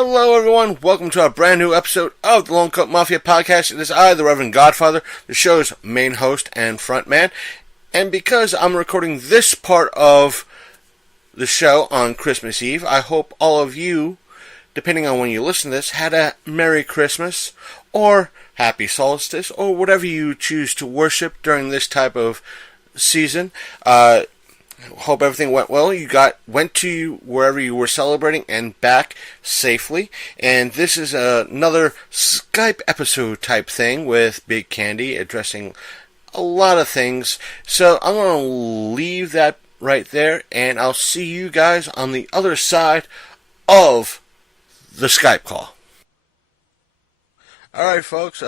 Hello, everyone. Welcome to a brand new episode of the Lone Coat Mafia podcast. It is I, the Reverend Godfather, the show's main host and frontman. And because I'm recording this part of the show on Christmas Eve, I hope all of you, depending on when you listen to this, had a Merry Christmas or Happy Solstice or whatever you choose to worship during this type of season. Hope everything went well. You went to wherever you were celebrating and back safely. And this is another Skype episode type thing with Big Candy addressing a lot of things. So I'm going to leave that right there, and I'll see you guys on the other side of the Skype call. Alright, folks.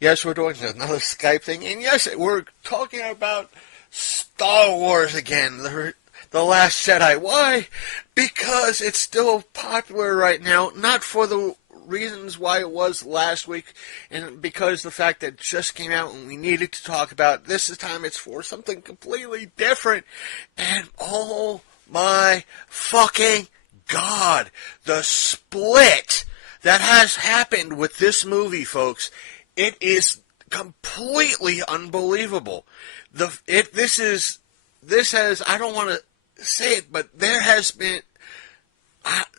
Yes, we're doing another Skype thing. And yes, we're talking about Star Wars again, the Last Jedi. Why? Because it's still popular right now, not for the reasons why it was last week, and because the fact that it just came out and we needed to talk about it. This time it's for something completely different, and oh my fucking god, the split that has happened with this movie, folks, it is completely unbelievable. This has, I don't want to say it, but there has been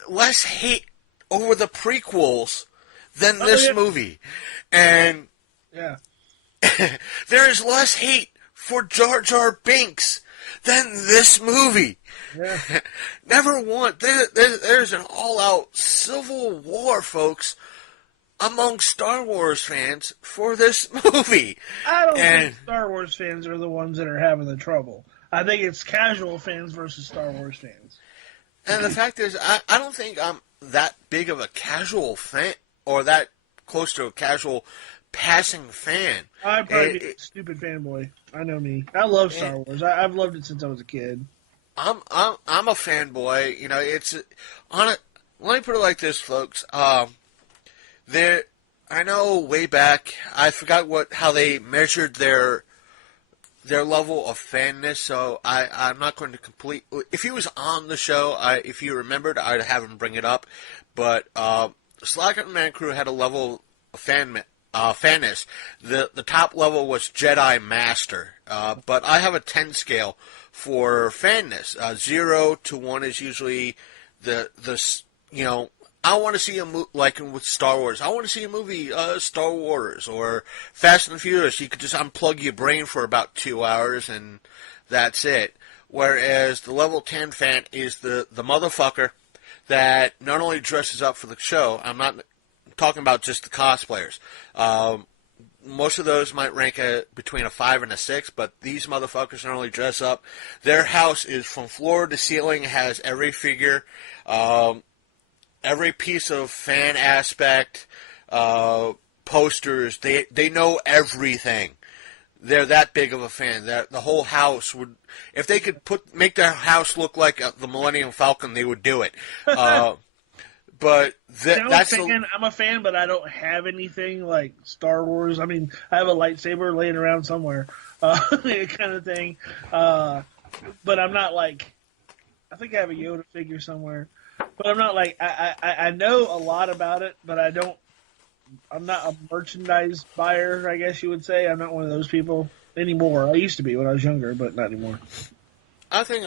less hate over the prequels than this movie. And yeah. there is less hate for Jar Jar Binks than this movie. Yeah. Never once. There's an all-out civil war, folks, among Star Wars fans for this movie. I don't think Star Wars fans are the ones that are having the trouble. I think it's casual fans versus Star Wars fans. And the fact is, I don't think I'm that big of a casual fan, or that close to a casual passing fan. I'm probably a stupid fanboy. I know me. I love Star Wars. I've loved it since I was a kid. I'm a fanboy. You know, let me put it like this, folks. I know way back, I forgot how they measured their level of fanness, so I'm not going to if he was on the show, if you remembered, I'd have him bring it up, but Slack and Man Crew had a level of fanness. The top level was Jedi Master, but I have a 10 scale for fanness. 0 to 1 is usually I want to see a movie, like with Star Wars, I want to see a movie, Star Wars, or Fast and Furious. You could just unplug your brain for about 2 hours, and that's it. Whereas the level 10 fan is the motherfucker that not only dresses up for the show, I'm not talking about just the cosplayers. Most of those might rank between a 5 and a 6, but these motherfuckers not only dress up, their house is from floor to ceiling, has every figure, every piece of fan aspect, posters. They know everything. They're that big of a fan. The whole house would, if they could make their house look like the Millennium Falcon, they would do it. But I'm a fan, but I don't have anything like Star Wars. I mean, I have a lightsaber laying around somewhere, kind of thing. But I'm not like, I think I have a Yoda figure somewhere. But I'm not like, I know a lot about it, but I'm not a merchandise buyer, I guess you would say. I'm not one of those people anymore. I used to be when I was younger, but not anymore. I think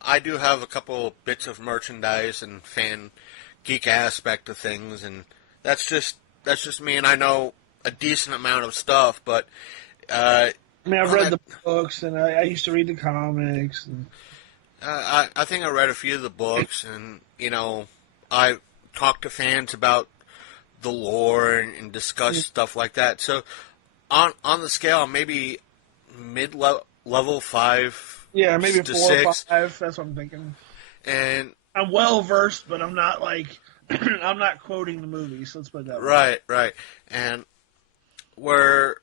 I do have a couple bits of merchandise and fan geek aspect of things, and that's just me, and I know a decent amount of stuff, but I mean, I've read the books, and I used to read the comics. And I think I read a few of the books, and, I talked to fans about the lore and discuss stuff like that. So, on the scale, maybe mid-level 5. Yeah, maybe 4 6. or 5. That's what I'm thinking. And I'm well versed, but I'm not like I'm not quoting the movies. Let's put it that way. Right. And where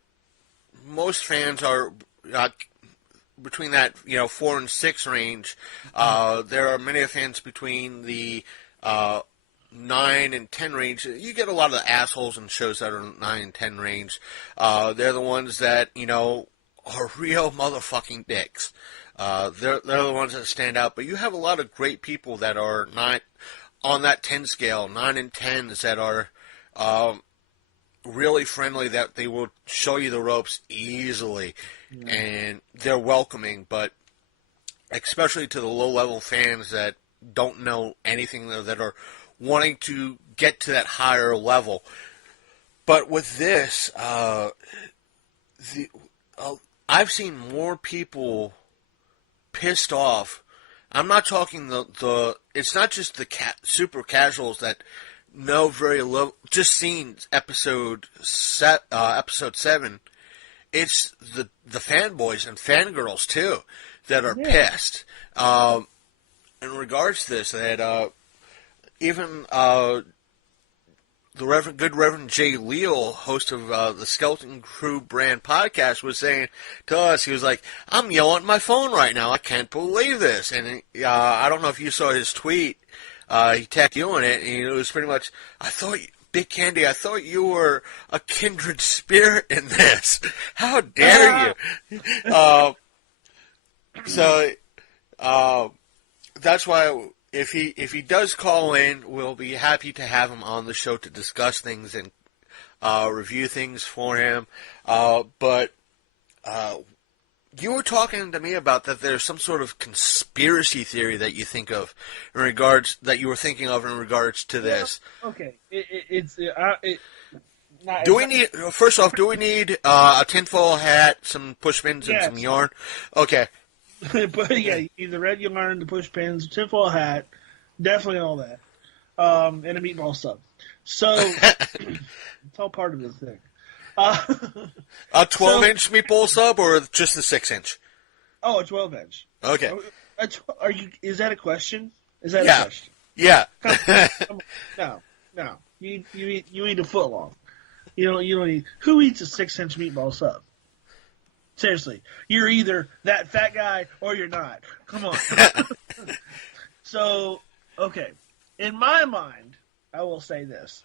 most fans are between that 4 and 6 range, there are many fans between the 9 and 10 range. You get a lot of the assholes in shows that are 9 and 10 range. They're the ones that are real motherfucking dicks. They're the ones that stand out, but you have a lot of great people that are not on that 10 scale, 9 and 10s that are really friendly, that they will show you the ropes easily, and they're welcoming, but especially to the low-level fans that don't know anything, that are wanting to get to that higher level. But with this, I've seen more people pissed off. I'm not talking the it's not just the super casuals that know very little, just seen episode 7. It's the fanboys and fangirls too that are pissed. In regards to this, that even the Reverend Jay Leal, host of the Skeleton Crew brand podcast, was saying to us, he was like, "I'm yelling at my phone right now. I can't believe this." And I don't know if you saw his tweet. He tagged you in it, and it was pretty much, Big Candy, I thought you were a kindred spirit in this. How dare you? So that's why if he does call in, we'll be happy to have him on the show to discuss things and review things for him. But you were talking to me about that there's some sort of conspiracy theory that you think of that you were thinking of in regards to this. Okay, do we need a tinfoil hat, some push pins, and some yarn? Okay. But yeah, either red yarn, the push pins, tinfoil hat, definitely all that, and a meatball sub. So it's all part of this thing. A 12-inch meatball sub, or just the 6-inch? Oh, a 12-inch. Okay. Are you? Is that a question? Is that a question? Yeah. Come on. No. You eat a foot long. You don't eat. Who eats a 6-inch meatball sub? Seriously, you're either that fat guy or you're not. Come on. So, okay. In my mind, I will say this.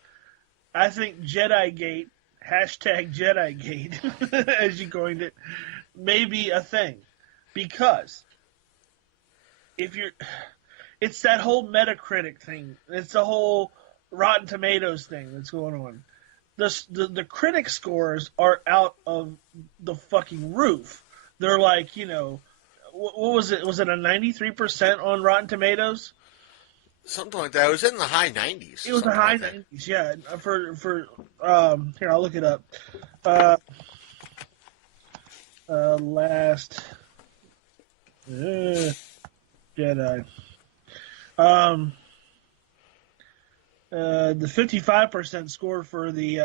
I think JediGate, #JediGate, as you coined it, may be a thing. Because it's that whole Metacritic thing. It's the whole Rotten Tomatoes thing that's going on. The critic scores are out of the fucking roof. They're like, what was it? Was it a 93% on Rotten Tomatoes? Something like that. It was in the high 90s. It was the high 90s, yeah. For here, I'll look it up. Last Jedi. The 55% score for the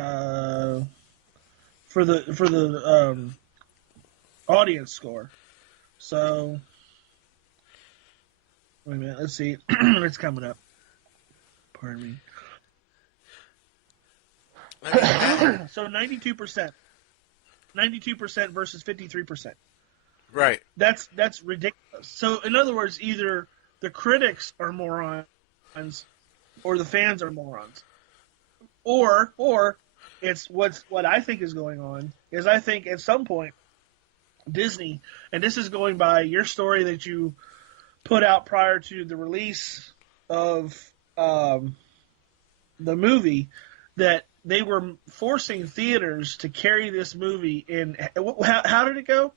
audience score. So wait a minute, let's see. It's coming up. Pardon me. So 92%. 92% versus 53%. Right. That's ridiculous. So in other words, either the critics are morons or the fans are morons. Or it's what I think is going on is I think at some point Disney, and this is going by your story that you put out prior to the release of the movie, that they were forcing theaters to carry this movie in. How did it go?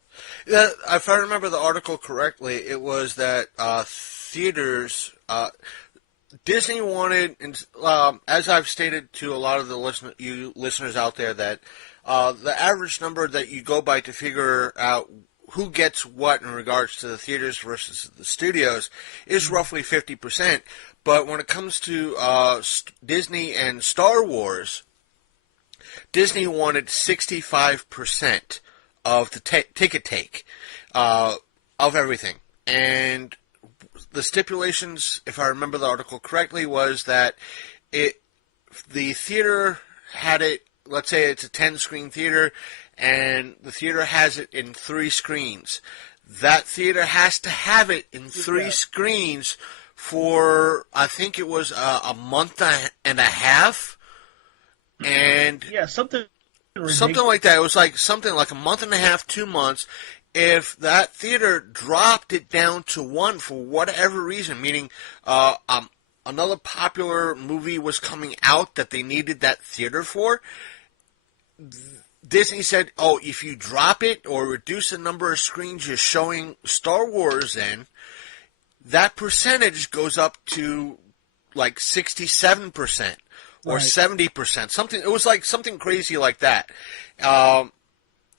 Yeah, if I remember the article correctly, it was that theaters, Disney wanted, as I've stated to a lot of the listeners out there, that the average number that you go by to figure out who gets what in regards to the theaters versus the studios is roughly 50%. But when it comes to Disney and Star Wars, Disney wanted 65% of the ticket take of everything. And the stipulations, if I remember the article correctly, was that the theater had it, let's say it's a 10-screen theater, and the theater has it in 3 screens. That theater has to have it in 3 screens for, I think it was a month and a half. And yeah, something like that. It was like something like a month and a half, 2 months. If that theater dropped it down to 1 for whatever reason, meaning a another popular movie was coming out that they needed that theater for, Disney said, oh, if you drop it or reduce the number of screens you're showing Star Wars in, that percentage goes up to like 67% or 70%. Something, it was like something crazy like that. I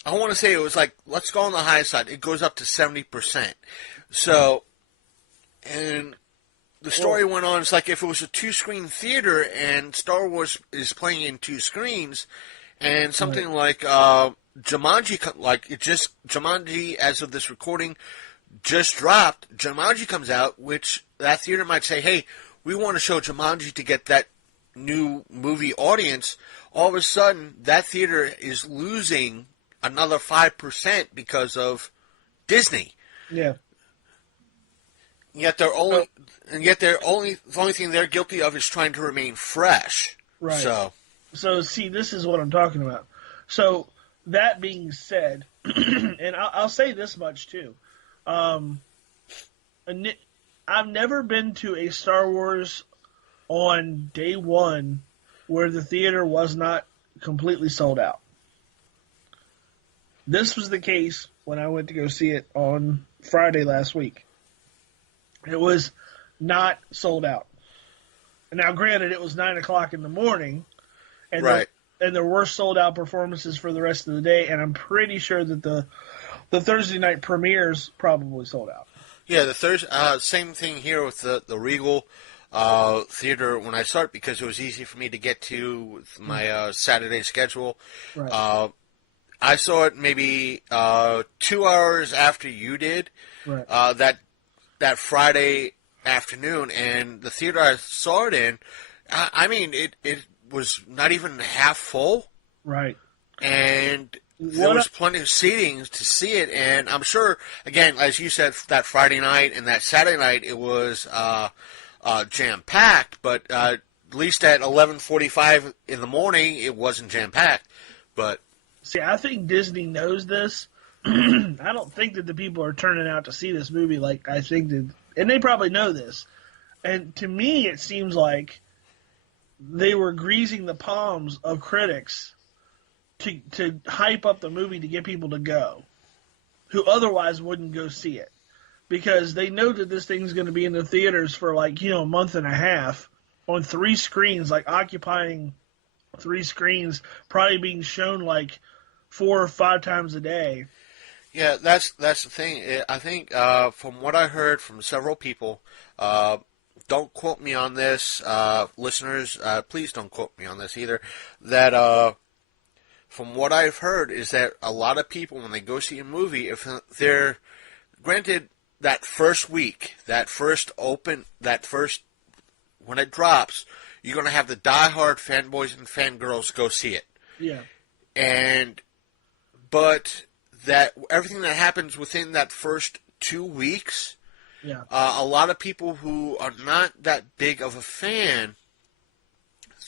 want to say it was like, let's go on the high side. It goes up to 70%. So, and the story went on. It's like if it was a 2-screen theater and Star Wars is playing in 2 screens, and something like Jumanji, Jumanji, as of this recording, just dropped. Jumanji comes out, which that theater might say, hey, we want to show Jumanji to get that new movie audience. All of a sudden, that theater is losing another 5% because of Disney. Yeah. Yet the only thing they're guilty of is trying to remain fresh. Right. So see, this is what I'm talking about. So that being said, and I'll say this much too. I've never been to a Star Wars on day one where the theater was not completely sold out. This was the case when I went to go see it on Friday last week. It was not sold out. Now, granted, it was 9 o'clock in the morning, and there were sold out performances for the rest of the day, and I'm pretty sure that the Thursday night premieres probably sold out. Yeah, the Thursday same thing here with the Regal theater when I started, because it was easy for me to get to with my Saturday schedule. Right. I saw it maybe 2 hours after you did. Right. That Friday afternoon, and the theater I saw it in, I mean, it was not even half full. Right. And there was plenty of seating to see it, and I'm sure, again, as you said, that Friday night and that Saturday night, it was jam-packed, but at least at 11:45 in the morning, it wasn't jam-packed. But see, I think Disney knows this. I don't think that the people are turning out to see this movie like I think that, and they probably know this. And to me, it seems like they were greasing the palms of critics to hype up the movie to get people to go, who otherwise wouldn't go see it, because they know that this thing's going to be in the theaters for like, a month and a half on 3 screens, like occupying 3 screens, probably being shown like 4 or 5 times a day. yeah, that's the thing. I think from what I heard from several people, don't quote me on this, listeners. Please don't quote me on this either. That from what I've heard is that a lot of people, when they go see a movie, if they're granted that first week, when it drops, you're going to have the diehard fanboys and fangirls go see it. Yeah. But that everything that happens within that first 2 weeks, yeah, a lot of people who are not that big of a fan,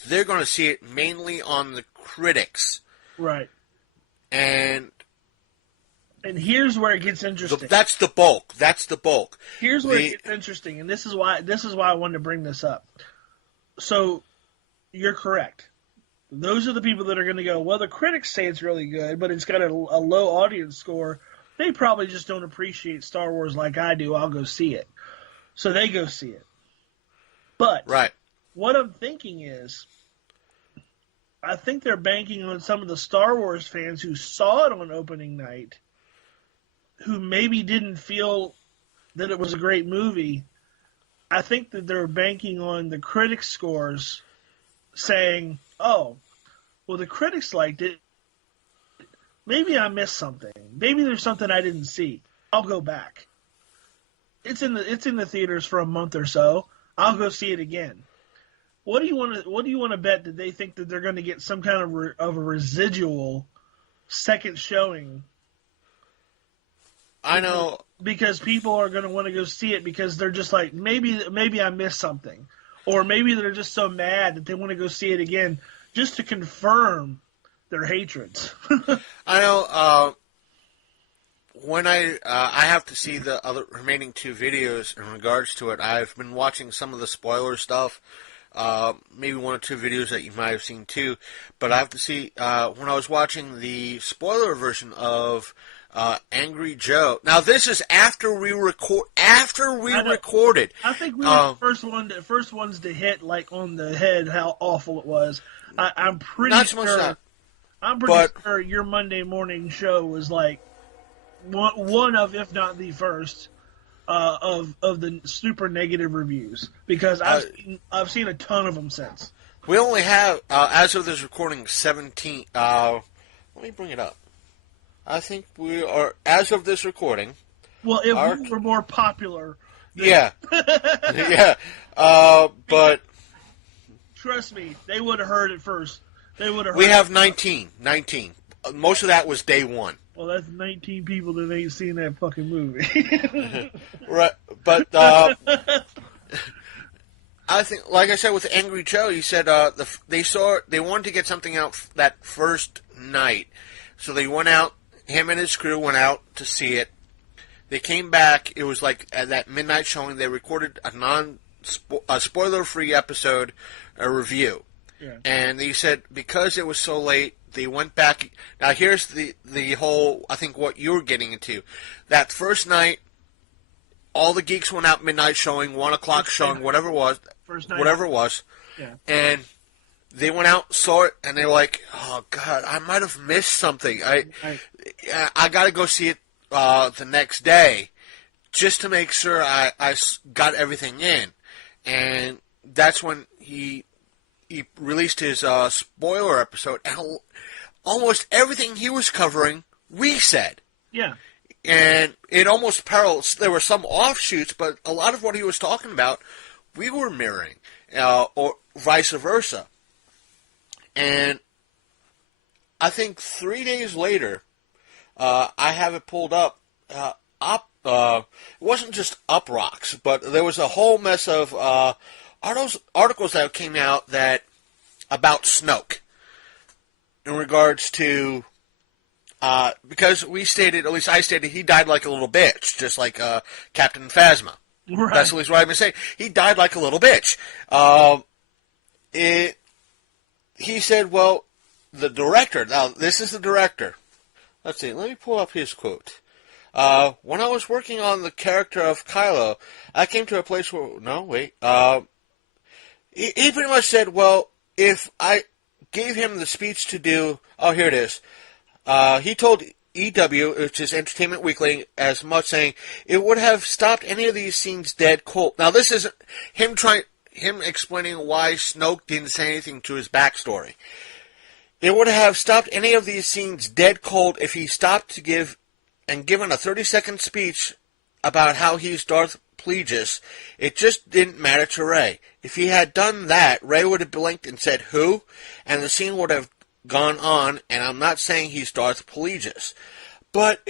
they're going to see it mainly on the critics. Right. And here's where it gets interesting. That's the bulk. Here's where it gets interesting, and this is why I wanted to bring this up. So, you're correct. Those are the people that are going to go, well, the critics say it's really good, but it's got a low audience score. They probably just don't appreciate Star Wars like I do. I'll go see it. So they go see it. But what I'm thinking is, I think they're banking on some of the Star Wars fans who saw it on opening night, who maybe didn't feel that it was a great movie. I think that they're banking on the critics' scores saying, oh, well, the critics liked it. Maybe I missed something. Maybe there's something I didn't see. I'll go back. It's in the theaters for a month or so. I'll go see it again. What do you want to bet that they think that they're going to get some kind of a residual second showing? I know, because people are going to want to go see it because they're just like, maybe I missed something, or maybe they're just so mad that they want to go see it again just to confirm their hatreds. I know. when I have to see the other remaining two videos in regards to it. I've been watching some of the spoiler stuff, maybe one or two videos that you might have seen too. But I have to see when I was watching the spoiler version of Angry Joe. Now this is after we record. After we recorded, I think we were the first ones to hit like on the head how awful it was. I'm pretty not so much sure. that, I'm pretty sure your Monday morning show was like one of, if not the first, of the super negative reviews, because I've seen a ton of them since. We only have, as of this recording, 17. Let me bring it up. I think we are, as of this recording. Well, if we were more popular. Yeah. Yeah. But. Trust me, they would have heard it first. They would have heard We have 19. 19. Most of that was day one. Well, that's 19 people that ain't seen that fucking movie. Right. But, I think, like I said, with Angry Joe, he said they wanted to get something out that first night. So they went out, him and his crew went out to see it. They came back. It was like at that midnight showing. They recorded a spoiler-free episode, a review. Yeah. And he said because it was so late, they went back. Now here's the whole, I think what you were getting into. That first night, all the geeks went out midnight showing, 1 o'clock showing, whatever it was. First night. Whatever it was. Yeah. And they went out, saw it, and they were like, oh, God, I might have missed something. I got to go see it the next day just to make sure I got everything in. And that's when he released his spoiler episode. And almost everything he was covering, we said. Yeah. And it almost parallels. There were some offshoots, but a lot of what he was talking about, we were mirroring, or vice versa. And I think 3 days later, I have it pulled up. It wasn't just Up Rocks, but there was a whole mess of articles that came out about Snoke in regards to. Because we stated, at least I stated, he died like a little bitch, just like Captain Phasma. Right. That's at least what I've been saying. He died like a little bitch. He said, well, the director, now this is the director. Let's see, let me pull up his quote. When I was working on the character of Kylo, I came to a place where, he pretty much said, well, if I gave him the speech to do, oh, here it is. He told EW, which is Entertainment Weekly, as much saying it would have stopped any of these scenes dead cold. Now, this isn't him explaining why Snoke didn't say anything to his backstory. It would have stopped any of these scenes dead cold if he stopped to given a 30-second speech about how he's Darth Plagueis. It just didn't matter to Rey. If he had done that, Rey would have blinked and said, who? And the scene would have gone on, and I'm not saying he's Darth Plagueis. But,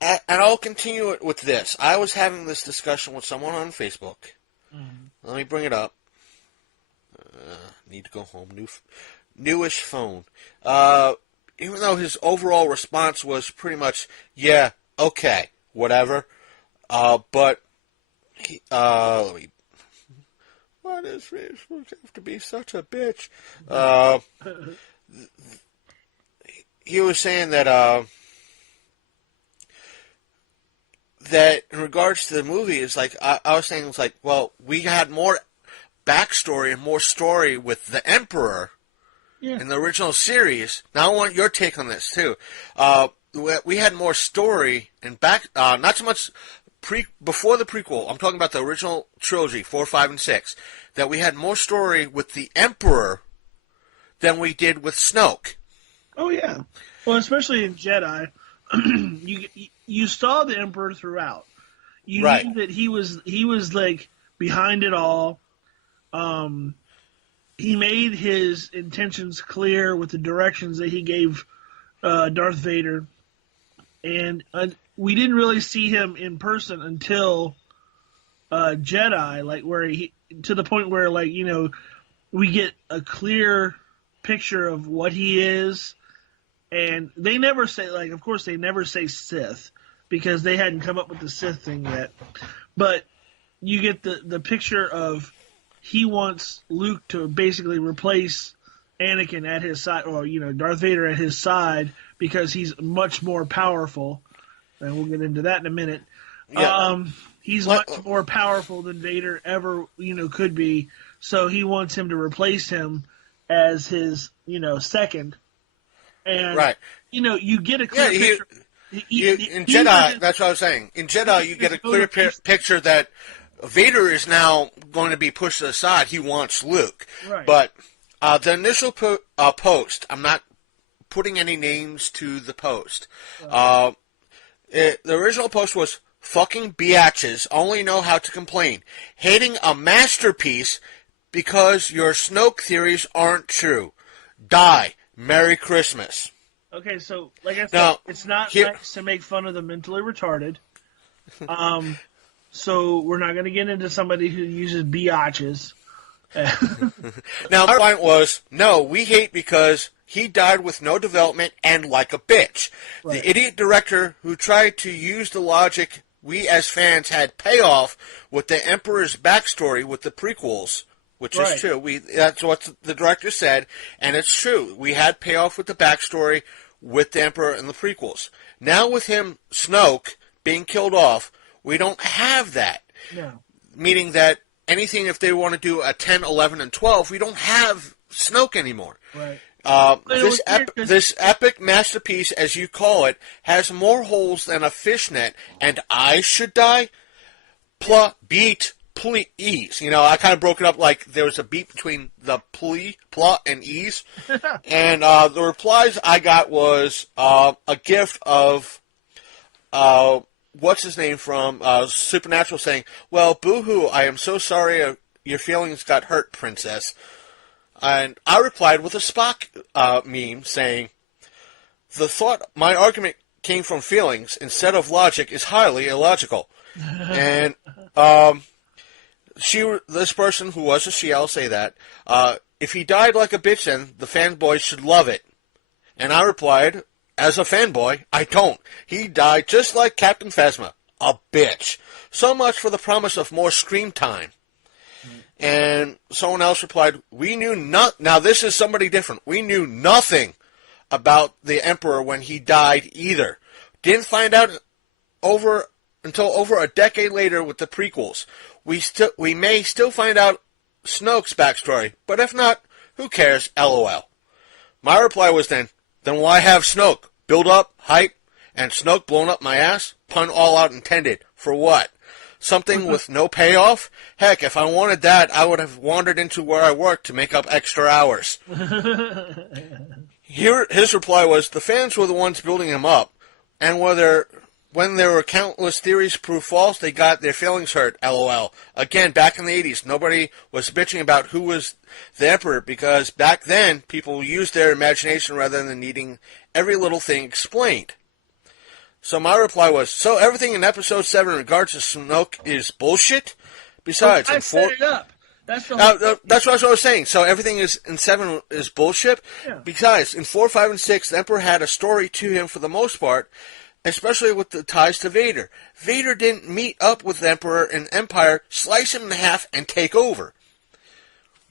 and I'll continue it with this. I was having this discussion with someone on Facebook. Mm-hmm. Let me bring it up. Need to go home. Newish phone. Even though his overall response was pretty much, yeah, okay, whatever. But, let me... Why does Facebook have to be such a bitch? He was saying that that in regards to the movie, it's like I was saying, it's like, well, we had more backstory and more story with the Emperor in the original series. Now I want your take on this too. We had more story and not so much. Before the prequel, I'm talking about the original trilogy, 4, 5, and 6, that we had more story with the Emperor than we did with Snoke. Oh, yeah. Well, especially in Jedi, you saw the Emperor throughout. You knew that he was like behind it all. He made his intentions clear with the directions that he gave Darth Vader. And we didn't really see him in person until Jedi, like where to the point where, like, you know, we get a clear picture of what he is And they never say, like, of course, they never say Sith because they hadn't come up with the Sith thing yet. But you get the picture of he wants Luke to basically replace Anakin at his side, or, Darth Vader at his side, because he's much more powerful. And we'll get into that in a minute. Yeah. He's much more powerful than Vader ever, could be. So he wants him to replace him as his, second. And, right. You get a clear picture. In Jedi, that's what I was saying. In Jedi, you get a clear picture that Vader is now going to be pushed aside. He wants Luke. Right. But the initial post, I'm not putting any names to the post. Right. The original post was, fucking biatches only know how to complain. Hating a masterpiece because your Snoke theories aren't true. Die. Merry Christmas. Okay, so like I said, it's not nice to make fun of the mentally retarded. So we're not going to get into somebody who uses biatches. Now, my point was, no, we hate because he died with no development and like a bitch. Right. The idiot director who tried to use the logic we as fans had payoff with the Emperor's backstory with the prequels. Which is true. That's what the director said, and it's true. We had payoff with the backstory with the Emperor and the prequels. Now with him, Snoke, being killed off, we don't have that. No. Meaning that anything, if they want to do a 10, 11, and 12, we don't have Snoke anymore. Right. This epic masterpiece, as you call it, has more holes than a fishnet, and I should die? Please. I kind of broke it up like there was a beat between the plot, and ease. And the replies I got was a gift of, what's his name from Supernatural saying, well, boo-hoo, I am so sorry your feelings got hurt, princess. And I replied with a Spock meme saying, the thought my argument came from feelings instead of logic is highly illogical. And, this person who was a she, I'll say that, if he died like a bitch, then the fanboys should love it. And I replied, as a fanboy, I don't. He died just like Captain Phasma, a bitch. So much for the promise of more screen time. And someone else replied, we knew not. Now this is somebody different. We knew nothing about the Emperor when he died either. Didn't find out until over a decade later with the prequels. We may still find out Snoke's backstory, but if not, who cares? LOL. My reply was then why have Snoke? Build up, hype, and Snoke blown up my ass? Pun all out intended. For what? Something with no payoff? Heck, if I wanted that, I would have wandered into where I work to make up extra hours. His reply was, the fans were the ones building him up, and when there were countless theories proved false, they got their feelings hurt, LOL. Again, back in the 80s, nobody was bitching about who was the Emperor, because back then, people used their imagination rather than needing every little thing explained. So my reply was, so everything in Episode 7 in regards to Snoke is bullshit? Besides, I set it up. That's what I was saying. So everything in 7 is bullshit? Yeah. Besides, in 4, 5, and 6, the Emperor had a story to him for the most part, especially with the ties to Vader. Vader didn't meet up with the Emperor in Empire, slice him in half, and take over.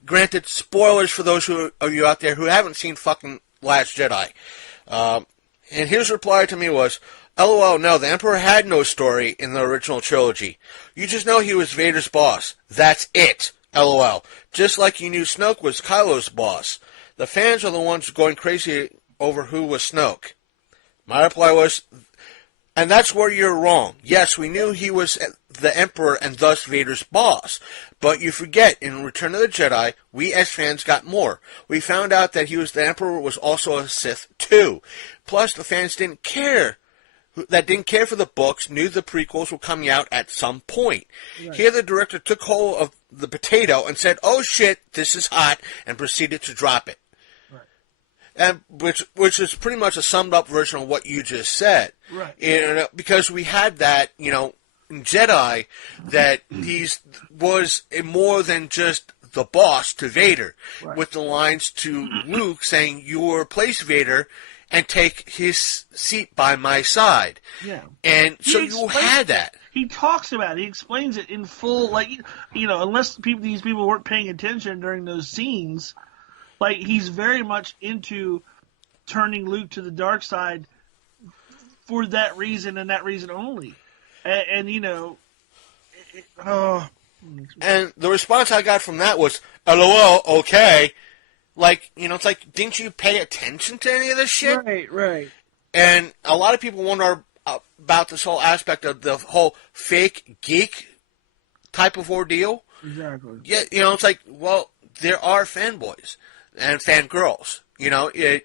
Granted, spoilers for those of you out there who haven't seen fucking Last Jedi. And his reply to me was, LOL, no, the Emperor had no story in the original trilogy. You just know he was Vader's boss. That's it. LOL. Just like you knew Snoke was Kylo's boss. The fans are the ones going crazy over who was Snoke. My reply was, and that's where you're wrong. Yes, we knew he was the Emperor and thus Vader's boss. But you forget, in Return of the Jedi, we as fans got more. We found out that the Emperor was also a Sith too. Plus, the fans didn't care for the books, knew the prequels were coming out at some point. Right. Here the director took hold of the potato and said, oh shit, this is hot, and proceeded to drop it. Right. And which is pretty much a summed up version of what you just said. Right. Because we had that, in Jedi, that he was more than just the boss to Vader, right, with the lines to Luke saying, you will replace Vader, and take his seat by my side. Yeah. And so you had that. He talks about it. He explains it in full, like, unless these people weren't paying attention during those scenes, like, he's very much into turning Luke to the dark side for that reason and that reason only. And And the response I got from that was, LOL, okay. Like, it's like, didn't you pay attention to any of this shit? Right. And a lot of people wonder about this whole aspect of the whole fake geek type of ordeal. Exactly. Yeah, it's like, well, there are fanboys and fangirls. There's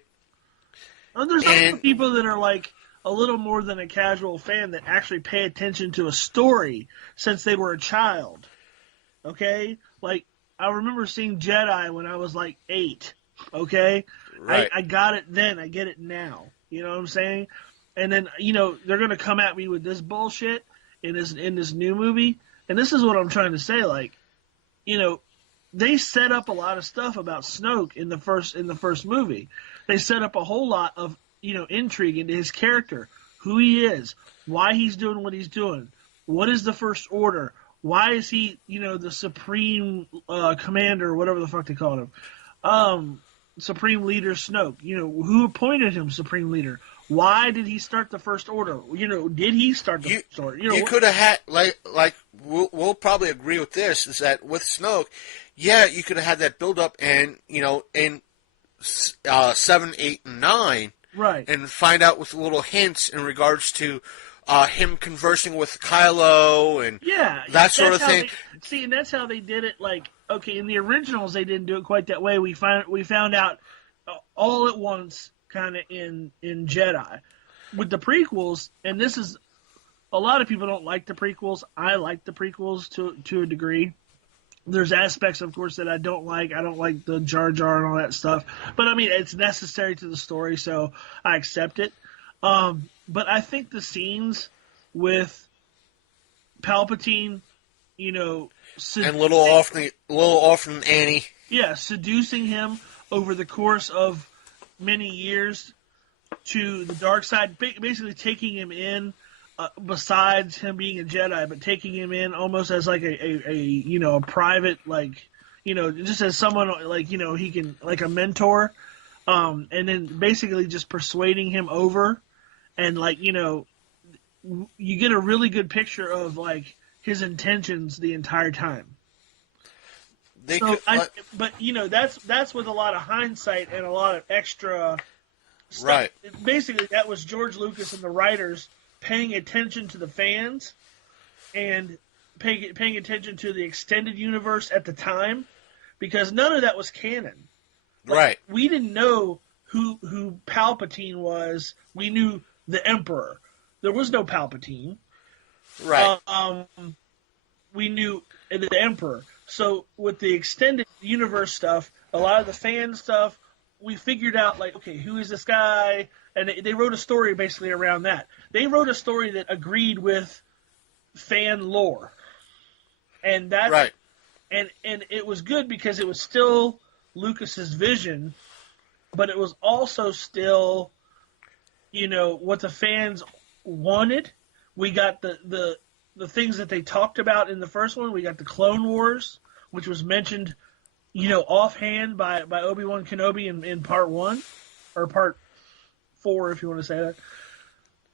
also people that are like a little more than a casual fan that actually pay attention to a story since they were a child. Okay? Like, I remember seeing Jedi when I was like 8. Okay? Right. I got it then. I get it now. You know what I'm saying? And then, they're going to come at me with this bullshit in this new movie. And this is what I'm trying to say. Like, they set up a lot of stuff about Snoke in the first movie. They set up a whole lot of, intrigue into his character, who he is, why he's doing what he's doing, what is the First Order, why is he, the Supreme Commander, whatever the fuck they called him, Supreme Leader Snoke, who appointed him Supreme Leader, why did he start the First Order, did he start the First Order? You could have had, like we'll probably agree with this, is that with Snoke, yeah, you could have had that build up and, in 7, 8, and 9, right, and find out with little hints in regards to him conversing with Kylo and that sort of thing. And that's how they did it. Like, okay, in the originals they didn't do it quite that way. We found out all at once, kind of in Jedi. With the prequels, and this is, a lot of people don't like the prequels. I like the prequels to a degree. There's aspects, of course, that I don't like. I don't like the Jar Jar and all that stuff. But, I mean, it's necessary to the story, so I accept it. But I think the scenes with Palpatine, and little orphan Annie. Yeah, seducing him over the course of many years to the dark side, basically taking him in, besides him being a Jedi, but taking him in almost as like a private, like, just as someone, like, he can, like a mentor, and then basically just persuading him over, and, like, you get a really good picture of, like, his intentions the entire time. But that's with a lot of hindsight and a lot of extra stuff. Right. Basically, that was George Lucas and the writers paying attention to the fans and paying attention to the extended universe at the time, because none of that was canon. Like, right. We didn't know who Palpatine was. We knew the Emperor. There was no Palpatine. Right. We knew the Emperor. So with the extended universe stuff, a lot of the fan stuff, we figured out, like, okay, who is this guy? And they wrote a story basically around that. They wrote a story that agreed with fan lore. And that's right. And it was good because it was still Lucas's vision, but it was also still, what the fans wanted. We got the things that they talked about in the first one. We got the Clone Wars, which was mentioned, offhand by Obi-Wan Kenobi in part 1, or part 4, if you want to say that.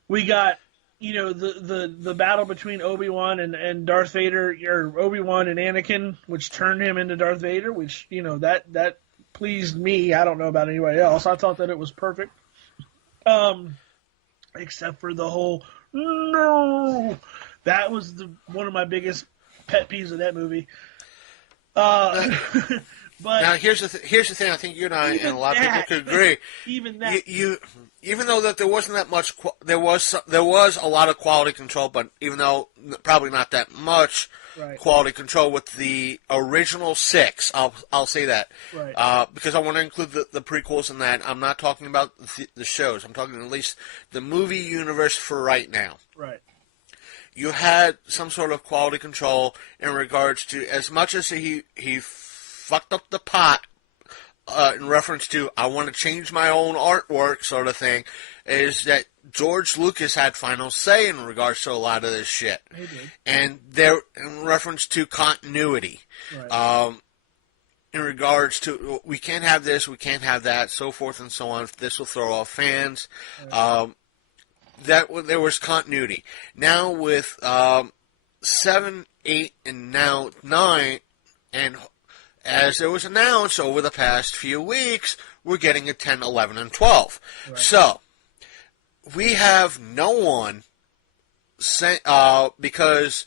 We got, the battle between Obi-Wan and Darth Vader, or Obi-Wan and Anakin, which turned him into Darth Vader, which, that pleased me. I don't know about anybody else. I thought that it was perfect. Except for the whole, no! That was one of my biggest pet peeves of that movie. But now here's the thing. I think you and I and a lot of people could agree. Even that, even though that there wasn't that much, there was a lot of quality control, but even though probably not that much quality control with the original 6, I'll say that, because I want to include the prequels in that. I'm not talking about the shows. I'm talking at least the movie universe for right now. Right. You had some sort of quality control in regards to, as much as he fucked up the pot in reference to I want to change my own artwork sort of thing, is that George Lucas had final say in regards to a lot of this shit. He did. And there, in reference to continuity, Right. in regards to we can't have this, we can't have that, so forth and so on. This will throw off fans. Right. There was continuity. Now with 7, 8, and now 9, and as it was announced over the past few weeks, we're getting a 10, 11, and 12. Right. So we have no one because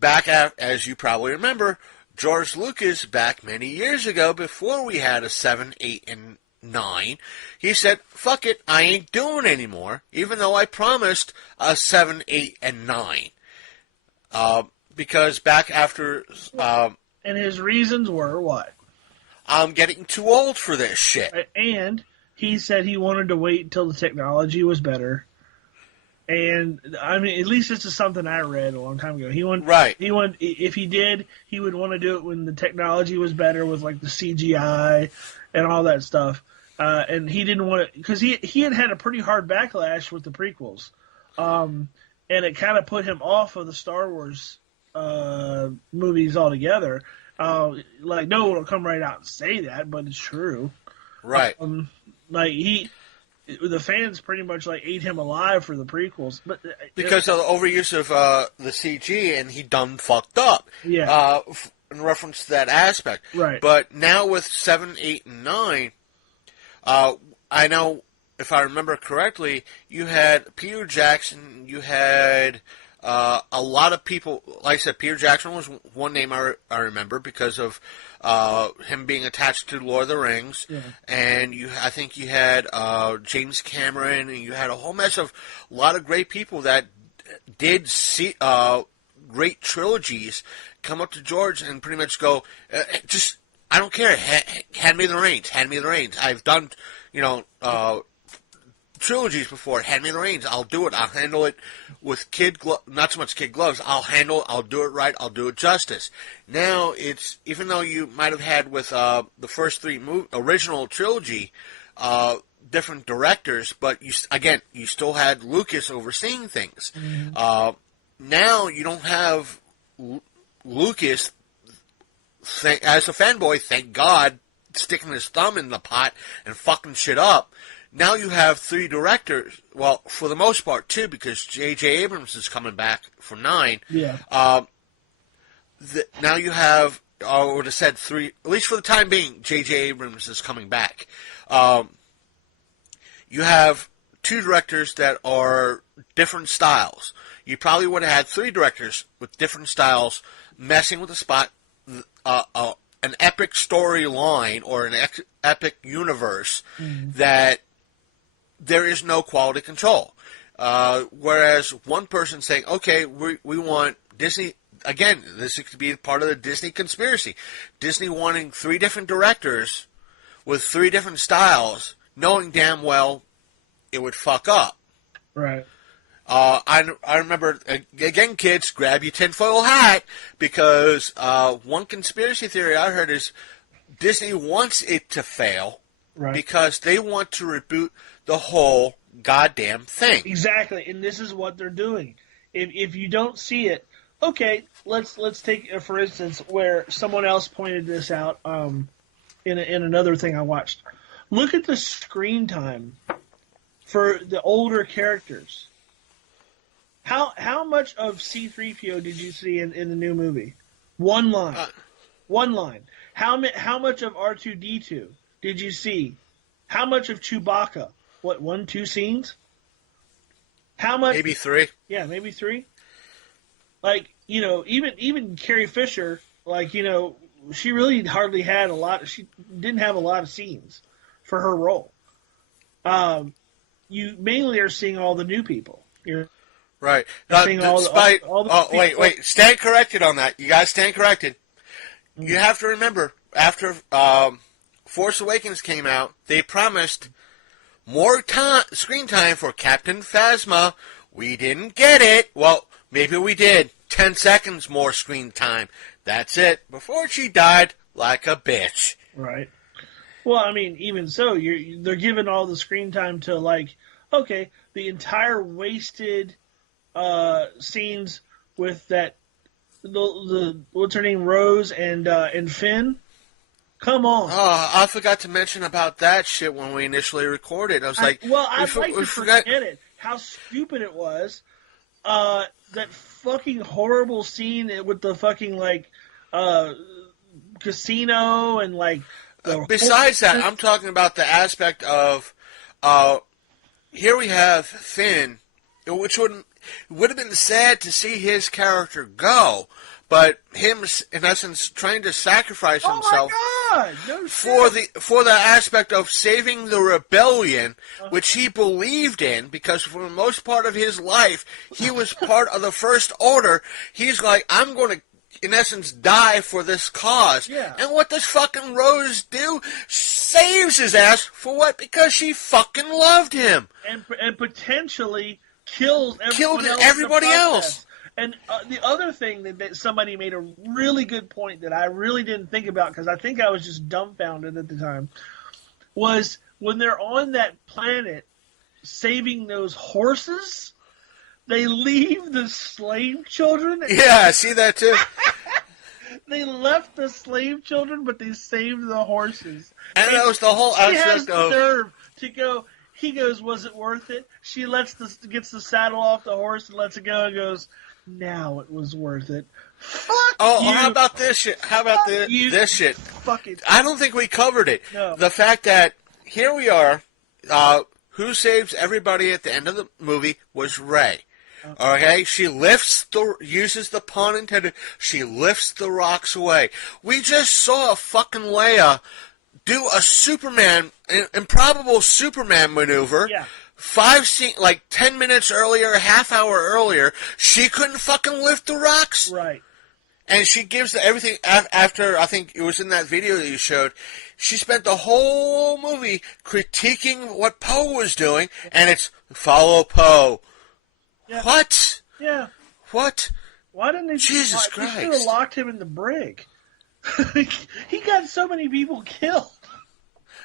as you probably remember, George Lucas, back many years ago, before we had a 7, 8, and 9, he said, fuck it, I ain't doing anymore, even though I promised a 7, 8, and 9. Because back after... and his reasons were what? I'm getting too old for this shit. And he said he wanted to wait until the technology was better. And I mean, at least this is something I read a long time ago. He wanted, if he did, he would want to do it when the technology was better, with like the CGI and all that stuff. And he didn't want to, because he had a pretty hard backlash with the prequels, and it kind of put him off of the Star Wars movies altogether. Like no one will come right out and say that, but it's true. Right. The fans pretty much like ate him alive for the prequels, but because of the overuse of the CG, and he done fucked up. Yeah. In reference to that aspect. Right. But now with 7, 8, and 9, I know if I remember correctly, you had Peter Jackson. You had a lot of people. Like I said, Peter Jackson was one name I remember because of him being attached to Lord of the Rings. Yeah. And I think you had James Cameron, and you had a whole mess of a lot of great people that did see great trilogies come up to George and pretty much go, I don't care, hand me the reins, hand me the reins. I've done, trilogies before, hand me the reins, I'll do it, I'll handle it with not so much kid gloves, I'll do it right, I'll do it justice. Now, it's, even though you might have had with the first 3 original trilogy, different directors, but you still had Lucas overseeing things. Mm-hmm. Now you don't have Lucas, as a fanboy, thank God, sticking his thumb in the pot and fucking shit up. Now you have 3 directors, well, for the most part, 2, because J.J. Abrams is coming back for 9. Yeah. Now you have, I would have said 3, at least for the time being, J.J. Abrams is coming back. You have 2 directors that are different styles. You probably would have had 3 directors with different styles messing with the spot, an epic storyline or an epic universe that there is no quality control. Whereas one person saying, okay, we want Disney, again, this could be part of the Disney conspiracy. Disney wanting 3 different directors with 3 different styles, knowing damn well it would fuck up. Right. I remember, again, kids, grab your tinfoil hat, because one conspiracy theory I heard is Disney wants it to fail, right, because they want to reboot the whole goddamn thing. Exactly, and this is what they're doing. If you don't see it, okay, let's take, for instance, where someone else pointed this out in another thing I watched. Look at the screen time for the older characters. How much of C-3PO did you see in the new movie? One line. One line. How much of R2-D2 did you see? How much of Chewbacca? What, 1, 2 scenes? How much? Maybe 3. Yeah, maybe 3. Like, even Carrie Fisher, like, she really hardly had she didn't have a lot of scenes for her role. You mainly are seeing all the new people. Right. Wait. Stand corrected on that. You guys stand corrected. Mm-hmm. You have to remember, after Force Awakens came out, they promised more screen time for Captain Phasma. We didn't get it. Well, maybe we did. 10 seconds more screen time. That's it. Before she died like a bitch. Right. Well, I mean, even so, they're giving all the screen time to like, okay, the entire wasted scenes with that the what's her name, Rose and Finn. Come on. Oh, I forgot to mention about that shit when we initially recorded. I was like, I'd like to forget it. How stupid it was. That fucking horrible scene with the fucking like casino and like. Besides that, I'm talking about the aspect of here we have Finn, which would have been sad to see his character go, but him in essence trying to sacrifice himself for the aspect of saving the rebellion, which he believed in, because for the most part of his life he was part of the First Order. He's like, I'm going to, in essence, die for this cause. Yeah. And what does fucking Rose do? Saves his ass for what? Because she fucking loved him. And potentially killed everybody else. And the other thing that somebody made a really good point that I really didn't think about, because I think I was just dumbfounded at the time, was when they're on that planet saving those horses, they leave the slave children. Yeah, I see that too. They left the slave children, but they saved the horses. And that was the whole aspect she has the nerve to go. He goes, "Was it worth it?" She gets the saddle off the horse and lets it go and goes, "Now it was worth it." Fuck you. How about this shit? How about this shit? Fuck it. I don't think we covered it. No. The fact that here we are, who saves everybody at the end of the movie was Rey. Okay, she uses the pun intended, she lifts the rocks away. We just saw a fucking Leia do a improbable Superman maneuver. Yeah. 10 minutes earlier, a half hour earlier, she couldn't fucking lift the rocks. Right. And she gives everything after, I think it was in that video that you showed, she spent the whole movie critiquing what Poe was doing, and it's follow Poe. Yeah. What? Yeah. What? Why didn't they? Jesus Christ! They should have locked him in the brig. He got so many people killed.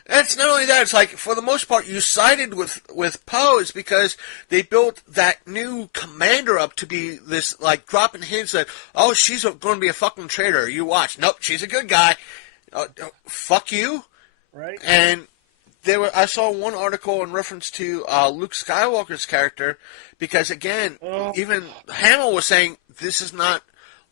It's not only that; it's like for the most part, you sided with Poe is because they built that new commander up to be this like dropping hints that she's going to be a fucking traitor. You watch. Nope, she's a good guy. Fuck you. Right. And I saw one article in reference to Luke Skywalker's character, because again, even Hamill was saying this is not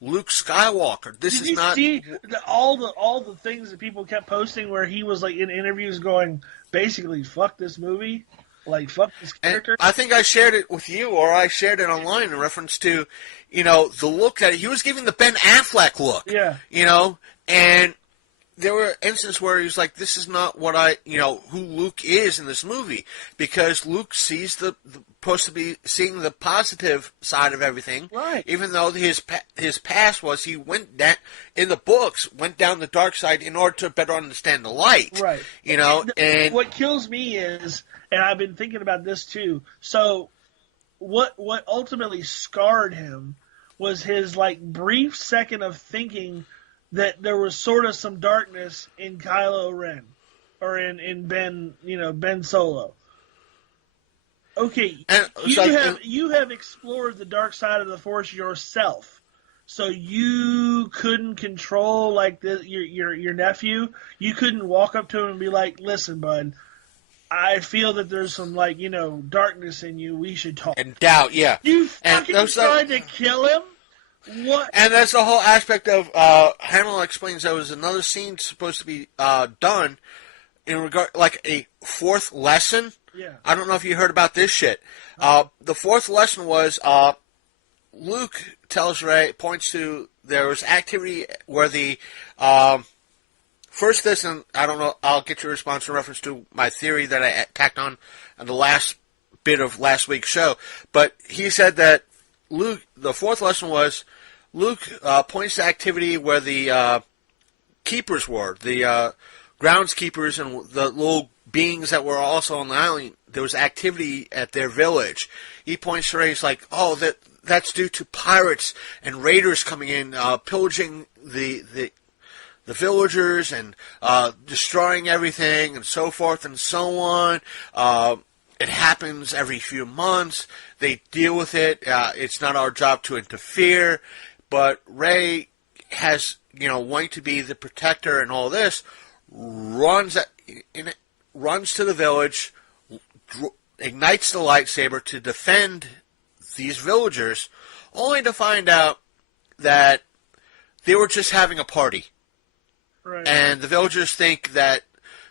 Luke Skywalker. Did you see all the things that people kept posting where he was like in interviews going basically fuck this movie, like fuck this character? And I think I shared it with you, or I shared it online in reference to, the look that he was giving the Ben Affleck look. Yeah. And there were instances where he was like, this is not what who Luke is in this movie, because Luke sees supposed to be seeing the positive side of everything, right? Even though his past was he went down in the books, went down the dark side in order to better understand the light, right? And what kills me is, and I've been thinking about this too. So, what ultimately scarred him was his like brief second of thinking that there was sort of some darkness in Kylo Ren, or in Ben Solo. Okay, you have explored the dark side of the Force yourself, so you couldn't control like your nephew. You couldn't walk up to him and be like, "Listen, bud, I feel that there's some darkness in you. We should talk." And doubt, yeah. You fucking tried to kill him. What? And that's the whole aspect of Hamill explains there was another scene supposed to be done in regard like a fourth lesson. Yeah. I don't know if you heard about this shit. The fourth lesson was Luke tells Rey, points to there was activity where the first this, and I don't know, I'll get your response in reference to my theory that I tacked on the last bit of last week's show, but he said that Luke, the fourth lesson was Luke points to activity where the keepers were, the groundskeepers and the little beings that were also on the island. There was activity at their village. He points to Rey, he's like, that's due to pirates and raiders coming in, pillaging the the villagers and destroying everything and so forth and so on. It happens every few months. They deal with it. It's not our job to interfere. But Rey has, wanting to be the protector and all this, runs to the village, ignites the lightsaber to defend these villagers, only to find out that they were just having a party. Right. And the villagers think that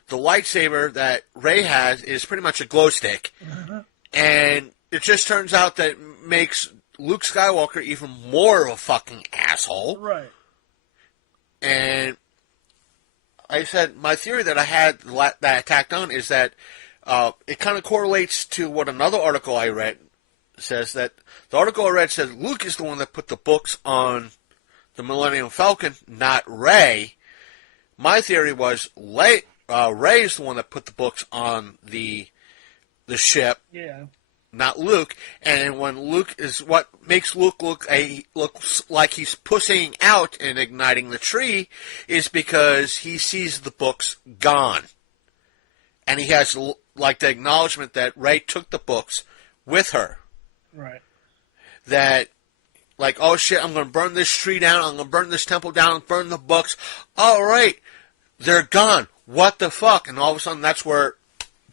the lightsaber that Rey has is pretty much a glow stick. Uh-huh. And it just turns out that it makes Luke Skywalker even more of a fucking asshole. Right. And I said, my theory that I had that I tacked on is that it kind of correlates to what another article I read says, that the article I read says Luke is the one that put the books on the Millennium Falcon, not Rey. My theory was Rey is the one that put the books on the ship, Yeah. not Luke. And when Luke is what makes Luke looks like he's pussing out and igniting the tree is because he sees the books gone, and he has like the acknowledgement that Rey took the books with her. Right. That, like, oh shit, I'm going to burn this tree down, I'm going to burn this temple down, and burn the books. All right, they're gone. What the fuck? And all of a sudden, that's where,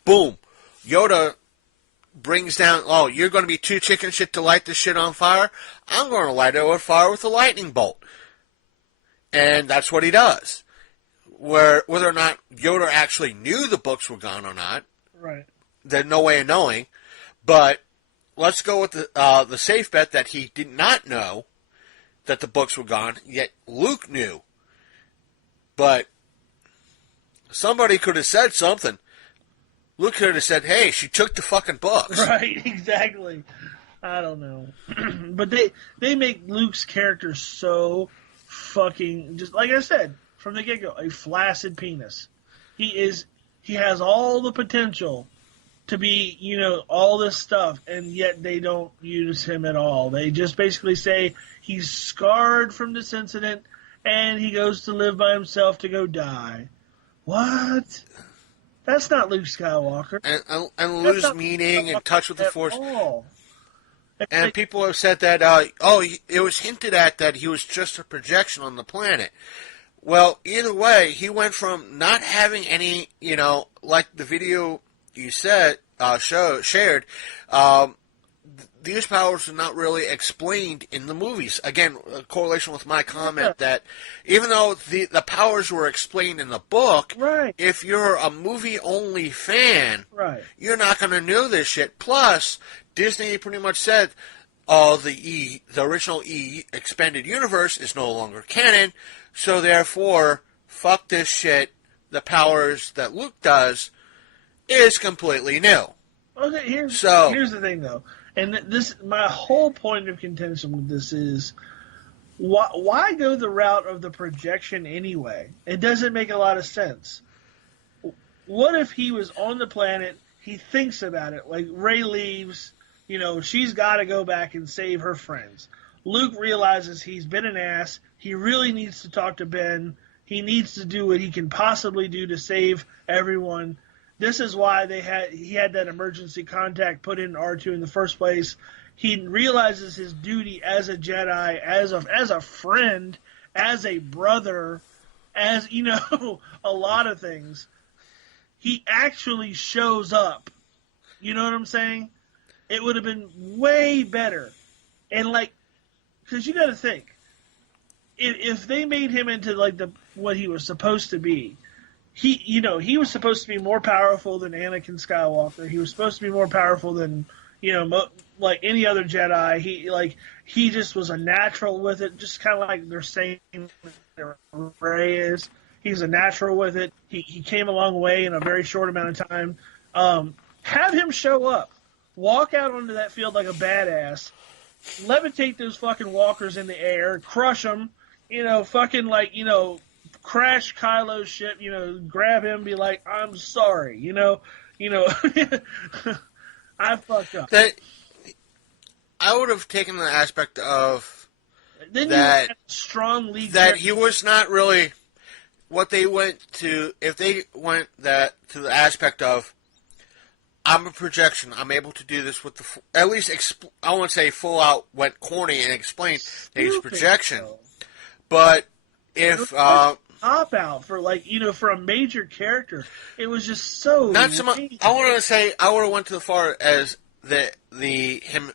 boom, Yoda brings down, oh, you're going to be too chicken shit to light this shit on fire? I'm going to light it on fire with a lightning bolt. And that's what he does. Whether or not Yoda actually knew the books were gone or not, Right. there's no way of knowing. But let's go with the safe bet that he did not know that the books were gone, yet Luke knew. But somebody could have said something. Luke could have said, hey, she took the fucking books. Right, exactly. I don't know. But they make Luke's character so fucking, just like I said, from the get-go, a flaccid penis. He has all the potential to be, all this stuff, and yet they don't use him at all. They just basically say he's scarred from this incident, and he goes to live by himself to go die. What? That's not Luke Skywalker. And lose meaning and touch with the Force. All. And people have said that, it was hinted at that he was just a projection on the planet. Well, either way, he went from not having any, like the video you said, shared, these powers are not really explained in the movies. Again, a correlation with my comment that even though the powers were explained in the book, right. If you're a movie-only fan, right. You're not going to know this shit. Plus, Disney pretty much said, the original expanded universe is no longer canon, so therefore, fuck this shit. The powers that Luke does is completely new. Okay, here's the thing, though. And my whole point of contention with this is, why go the route of the projection anyway? It doesn't make a lot of sense. What if he was on the planet, he thinks about it, like Rey leaves, she's got to go back and save her friends. Luke realizes he's been an ass, he really needs to talk to Ben, he needs to do what he can possibly do to save everyone. This is why he had that emergency contact put in R2 in the first place. He realizes his duty as a Jedi, as a friend, as a brother, as a lot of things. He actually shows up. You know what I'm saying? It would have been way better. And because you got to think, if they made him into what he was supposed to be. He was supposed to be more powerful than Anakin Skywalker. He was supposed to be more powerful than, like any other Jedi. He just was a natural with it, just kind of like they're saying Rey is. He's a natural with it. He came a long way in a very short amount of time. Have him show up, walk out onto that field like a badass, levitate those fucking walkers in the air, crush them, crash Kylo's ship, grab him, be like, I'm sorry, I fucked up. I would have taken the aspect of then that, you had strong lead that he was not really, what they went to, if they went that to the aspect of, I'm a projection, I'm able to do this with the, at least, I won't say full out went corny and explained that he's projection. But if, cop out for for a major character, it was just so. Not so much. I want to say I would have went to the far as him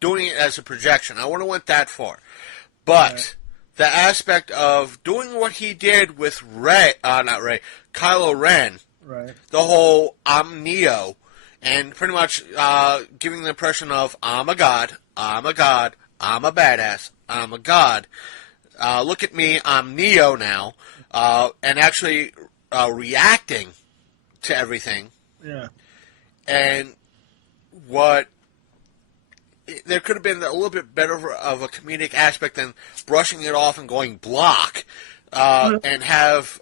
doing it as a projection. I wouldn't have went that far, but the aspect of doing what he did with Kylo Ren, right? The whole I'm Neo, and pretty much giving the impression of I'm a god, I'm a god, I'm a badass, I'm a god. Look at me, I'm Neo now, and actually reacting to everything. Yeah. And there could have been a little bit better of a comedic aspect than brushing it off and going block, and have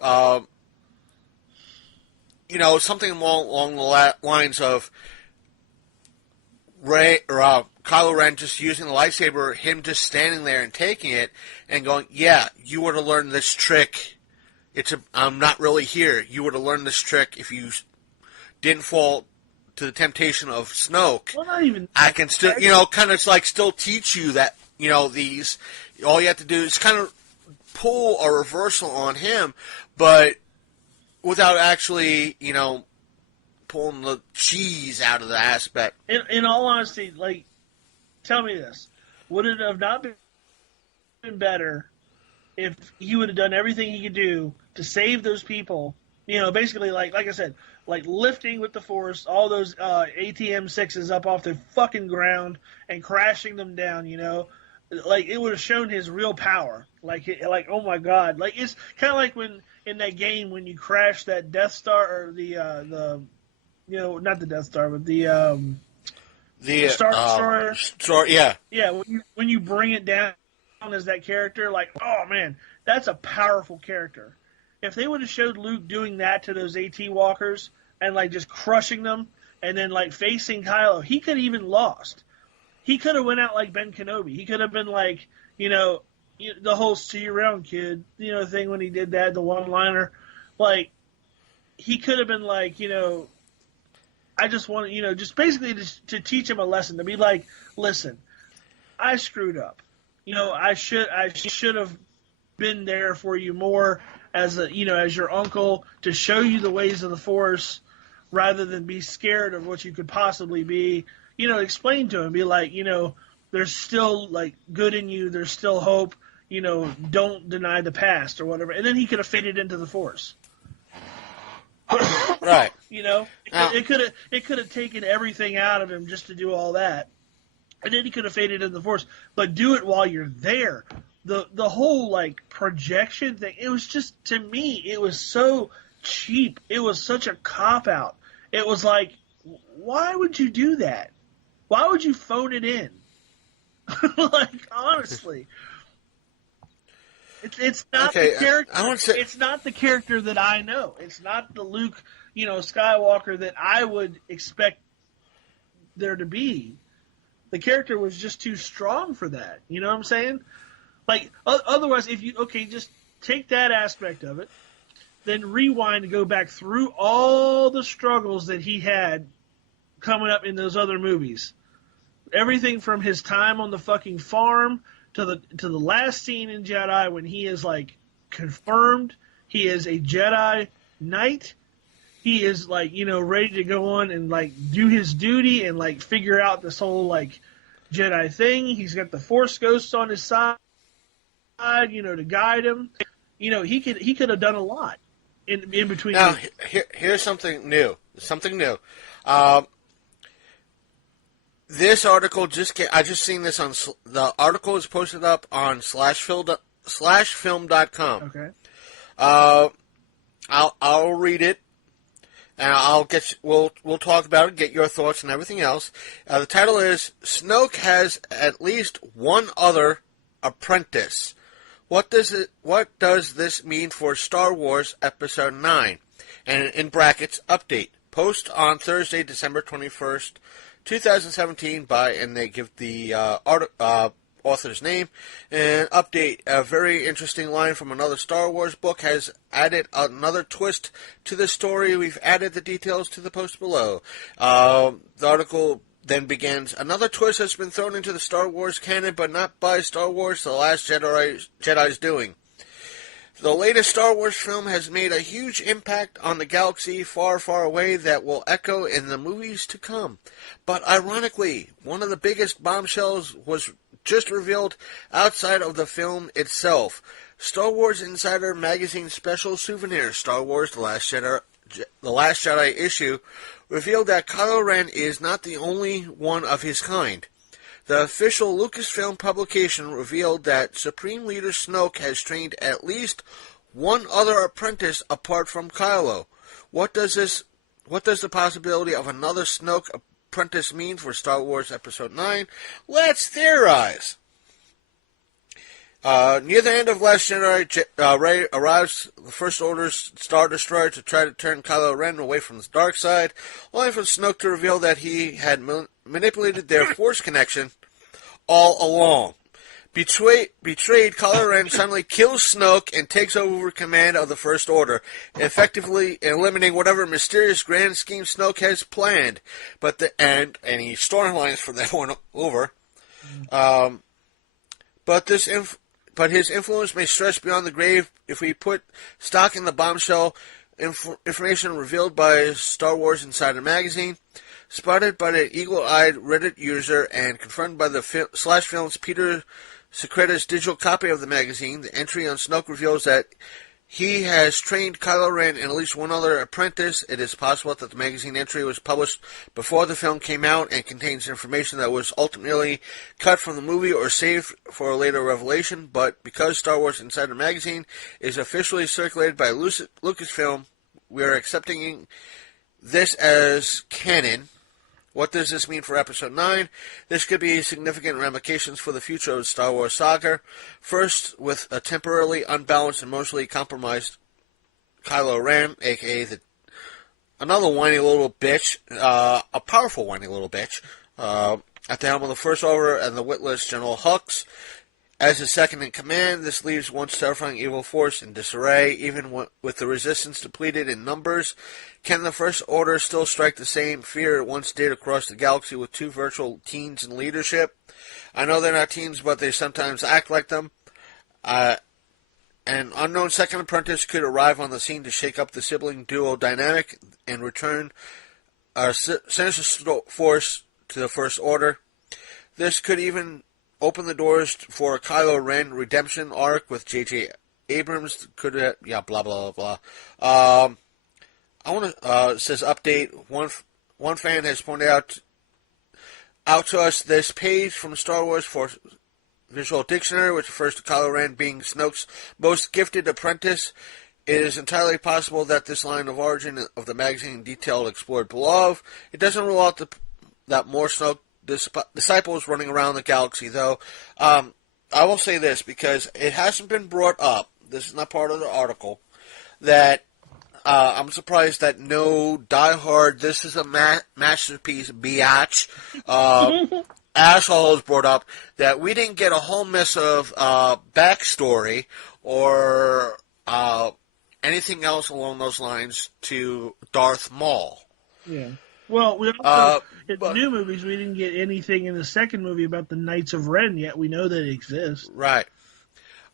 something along the lines of Kylo Ren just using the lightsaber, him just standing there and taking it and going, yeah, you would have learned this trick. I'm not really here. You would have learned this trick if you didn't fall to the temptation of Snoke. Well, not even. I can still, kind of still teach you that, these. All you have to do is kind of pull a reversal on him, but without actually, pulling the cheese out of the aspect. In all honesty, tell me this: would it have not been better if he would have done everything he could do to save those people? Basically, like I said, lifting with the Force all those ATM-6s up off the fucking ground and crashing them down. It would have shown his real power. Oh my God! It's kind of like when in that game when you crash that Death Star or the not the Death Star, but the Star Destroyer. Yeah. Yeah, when you bring it down as that character, oh man, that's a powerful character. If they would have showed Luke doing that to those AT walkers and just crushing them, and then facing Kylo, he could have even lost. He could have went out like Ben Kenobi. He could have been the whole "see you around, kid," thing when he did that, the one-liner. He could have been I just want just basically to teach him a lesson, to be listen, I screwed up. I should have been there for you more as as your uncle, to show you the ways of the Force rather than be scared of what you could possibly be. Explain to him, be there's still good in you, there's still hope. Don't deny the past or whatever. And then he could have faded into the Force. Right. It could have taken everything out of him just to do all that, and then he could have faded into the Force. But do it while you're there. The whole projection thing. It was just, to me, it was so cheap. It was such a cop out. It was why would you do that? Why would you phone it in? Honestly. It's not the character. It's not the character that I know. It's not the Luke, Skywalker that I would expect there to be. The character was just too strong for that. You know what I'm saying? Otherwise, if you just take that aspect of it, then rewind and go back through all the struggles that he had coming up in those other movies. Everything from his time on the fucking farm to the last scene in Jedi when he is confirmed he is a Jedi Knight. He is ready to go on and do his duty and figure out this whole Jedi thing. He's got the Force ghosts on his side, to guide him. He could have done a lot in between. Now here's something new. This article I just seen this on the article is posted up on /film.com. Okay. I'll read it, and we'll talk about it, get your thoughts and everything else. The title is Snoke has at least one other apprentice. What does this mean for Star Wars Episode 9? And in brackets, update. Post on Thursday, December 21st, 2017 and they give the author's name. And update, a very interesting line from another Star Wars book has added another twist to the story. We've added the details to the post below. The article then begins, another twist has been thrown into the Star Wars canon, but not by Star Wars The Last Jedi's doing. The latest Star Wars film has made a huge impact on the galaxy far, far away that will echo in the movies to come. But ironically, one of the biggest bombshells was just revealed outside of the film itself. Star Wars Insider Magazine special souvenir, Star Wars The Last Jedi issue, revealed that Kylo Ren is not the only one of his kind. The official Lucasfilm publication revealed that Supreme Leader Snoke has trained at least one other apprentice apart from Kylo. What does the possibility of another Snoke apprentice mean for Star Wars Episode 9? Let's theorize. Near the end of Last Jedi, Rey arrives the First Order's Star Destroyer to try to turn Kylo Ren away from the dark side, only for Snoke to reveal that he had manipulated their Force connection all along. Betrayed, Kylo Ren suddenly kills Snoke and takes over command of the First Order, effectively eliminating whatever mysterious grand scheme Snoke has planned. But any storylines from that point over. But his influence may stretch beyond the grave if we put stock in the bombshell information revealed by Star Wars Insider Magazine. Spotted by an eagle-eyed Reddit user and confirmed by the Slash Films Peter Secreta's digital copy of the magazine, the entry on Snoke reveals that he has trained Kylo Ren and at least one other apprentice. It is possible that the magazine entry was published before the film came out and contains information that was ultimately cut from the movie or saved for a later revelation, but because Star Wars Insider Magazine is officially circulated by Lucasfilm, we are accepting this as canon. What does this mean for Episode 9? This could be significant ramifications for the future of the Star Wars saga. First, with a temporarily unbalanced and emotionally compromised Kylo Ren, a.k.a. another whiny little bitch, a powerful whiny little bitch, at the helm of the First Order and the witless General Hux. As his second in command, this leaves once terrifying evil force in disarray, even with the resistance depleted in numbers. Can the First Order still strike the same fear it once did across the galaxy with two virtual teens in leadership? I know they're not teens, but they sometimes act like them. An unknown second apprentice could arrive on the scene to shake up the sibling duo dynamic and return a sinister force to the First Order. This could even open the doors for a Kylo Ren redemption arc with J.J. Abrams. Could blah blah blah. It says update. One fan has pointed out to us this page from Star Wars for Visual Dictionary, which refers to Kylo Ren being Snoke's most gifted apprentice. It is entirely possible that this line of origin of the magazine detailed explored below. It doesn't rule out that more Snoke disciples running around the galaxy, though. I will say this, because it hasn't been brought up, this is not part of the article, that I'm surprised that no diehard, this is a masterpiece, biatch, asshole has brought up, that we didn't get a whole mess of backstory or anything else along those lines to Darth Maul. Yeah. Well, we also, in new movies, we didn't get anything in the second movie about the Knights of Ren yet. We know that it exists. Right.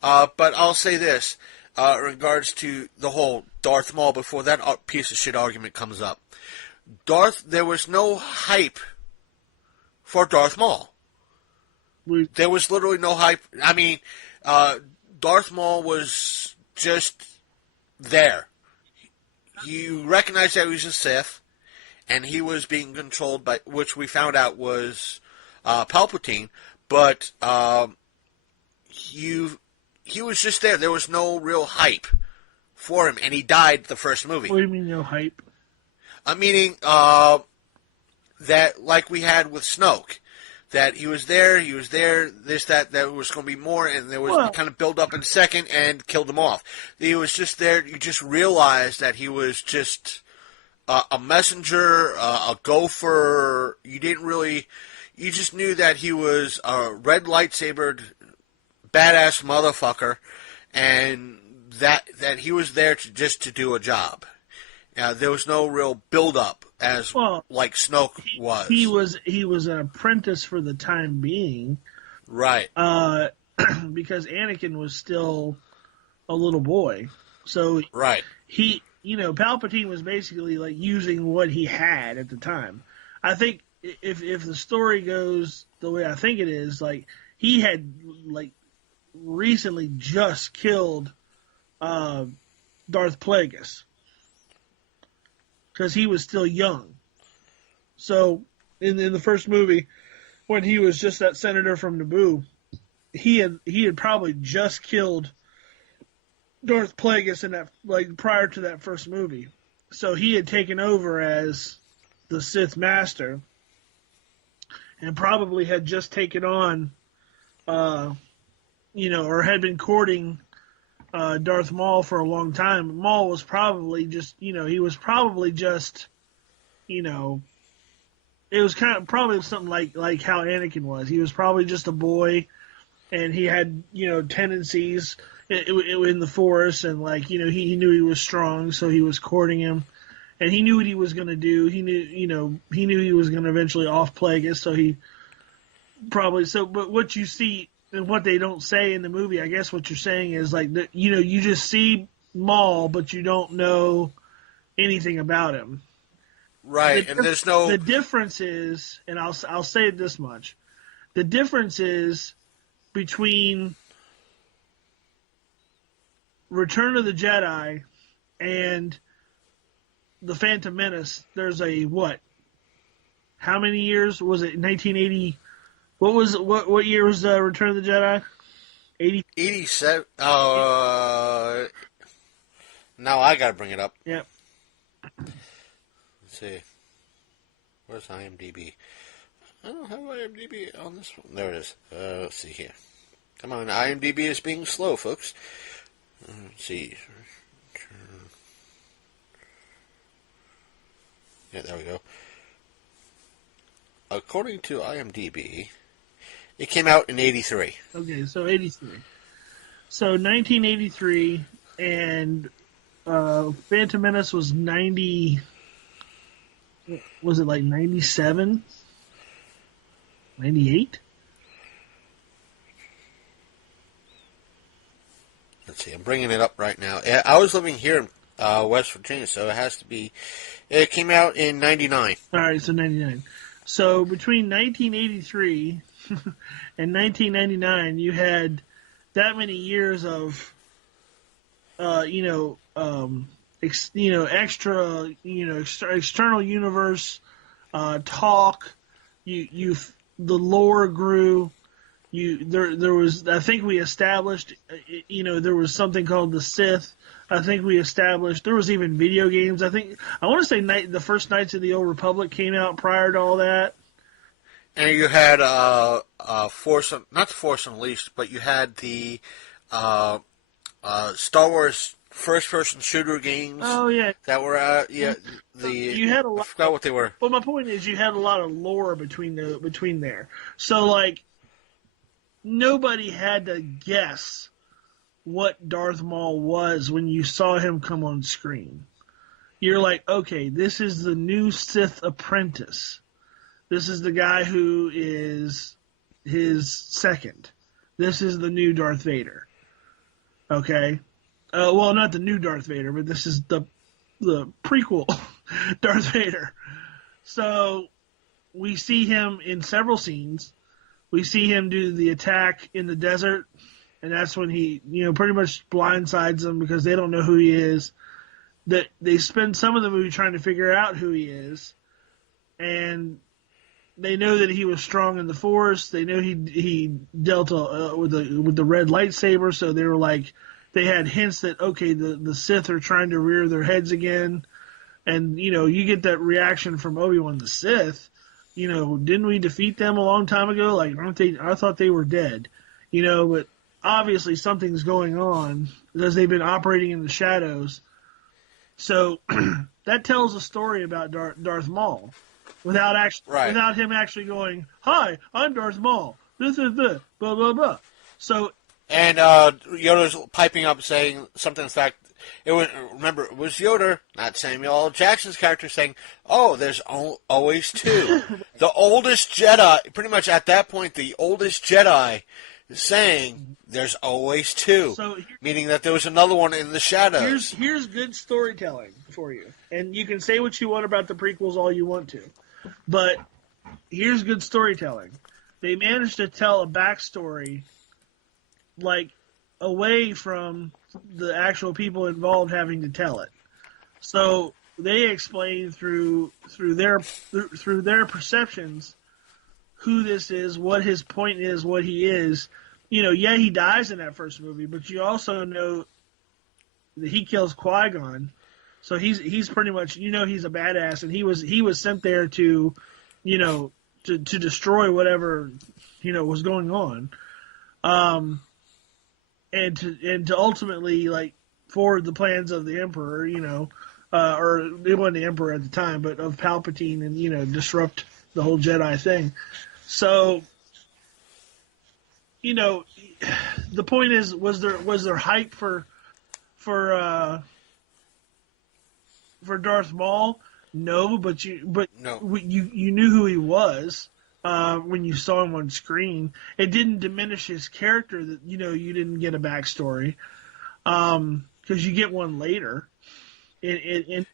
But I'll say this, in regards to the whole Darth Maul, before that piece of shit argument comes up. There was no hype for Darth Maul. There was literally no hype. I mean, Darth Maul was just there. You recognize that he was a Sith. And he was being controlled by, which we found out was Palpatine, but he was just there. There was no real hype for him, and he died the first movie. What do you mean no hype? I'm meaning that, like we had with Snoke, that he was there, this, that was going to be more, and there was kind of build up in second and killed him off. He was just there. You just realized that he was just a messenger, a gopher. You didn't really, You just knew that he was a red lightsabered badass motherfucker, and that he was there to do a job. There was no real build up as like Snoke was. He was an apprentice for the time being, right? Because Anakin was still a little boy, so right. Palpatine was basically like using what he had at the time. I think if the story goes the way I think it is, like he had like recently just killed Darth Plagueis because he was still young. So in the first movie, when he was just that senator from Naboo, he had probably just killed Darth Plagueis in that, like, prior to that first movie. So he had taken over as the Sith Master and probably had just taken on, or had been courting Darth Maul for a long time. Maul was probably just, he was probably just, it was kind of probably something like how Anakin was. He was probably just a boy, and he had, tendencies in the Force, and he knew he was strong, so he was courting him, and he knew what he was going to do. He knew he was going to eventually off Plagueis, so he probably But what you see and what they don't say in the movie, I guess what you're saying is like you just see Maul, but you don't know anything about him. Right, and there's no. The difference is, and I'll say it this much: the difference is between Return of the Jedi and The Phantom Menace. There's a what? How many years was it? 1980. What year was Return of the Jedi? 87. Now I gotta bring it up. Yep. Let's see. Where's IMDb? I don't have IMDb on this one. There it is. Let's see here. Come on, IMDb is being slow, folks. Let's see. Yeah, there we go. According to IMDb, it came out in 83. Okay, so 83. So 1983, and Phantom Menace was 90. Was it like 97? 98? Let's see, I'm bringing it up right now. I was living here in West Virginia, so it has to be. It came out in 99. All right, so 99. So between 1983 and 1999, you had that many years of, external universe talk. The lore grew. There was, I think we established, there was something called the Sith. I think we established, there was even video games. I want to say the first Knights of the Old Republic came out prior to all that. And you had not the Force Unleashed, but you had the Star Wars first-person shooter games. Oh yeah, that were you had a lot. I forgot what they were. But my point is, you had a lot of lore between there. So like, nobody had to guess what Darth Maul was when you saw him come on screen. You're like, okay, this is the new Sith apprentice. This is the guy who is his second. This is the new Darth Vader. Okay? Well, not the new Darth Vader, but this is the prequel Darth Vader. So we see him in several scenes. We see him do the attack in the desert, and that's when he, pretty much blindsides them because they don't know who he is. That they spend some of the movie trying to figure out who he is, and they know that he was strong in the Force. They know he dealt with the red lightsaber, so they were like, they had hints that okay, the Sith are trying to rear their heads again, and you get that reaction from Obi-Wan, the Sith. Didn't we defeat them a long time ago? Like, aren't they? I thought they were dead. But obviously something's going on because they've been operating in the shadows. So that tells a story about Darth Maul. without Right. him actually going, "Hi, I'm Darth Maul. This is the blah blah blah." So And Yoda's piping up saying something. In fact, it was Yoda, not Samuel L. Jackson's character, saying, "Oh, there's always two." The oldest Jedi, pretty much at that point, the oldest Jedi, saying, "There's always two," so meaning that there was another one in the shadows. here's good storytelling for you, and you can say what you want about the prequels all you want to, but here's good storytelling. They managed to tell a backstory, like, away from the actual people involved having to tell it. So they explain through their perceptions who this is, what his point is, what he is. Yeah, he dies in that first movie, but you also know that he kills Qui-Gon. So he's pretty much, he's a badass, and he was sent there to destroy whatever was going on. And to ultimately, like, forward the plans of the Emperor, or it wasn't the Emperor at the time, but of Palpatine, and disrupt the whole Jedi thing. So, the point is, was there hype for Darth Maul? No, but you knew who he was. When you saw him on screen, it didn't diminish his character that you didn't get a backstory, because you get one later. You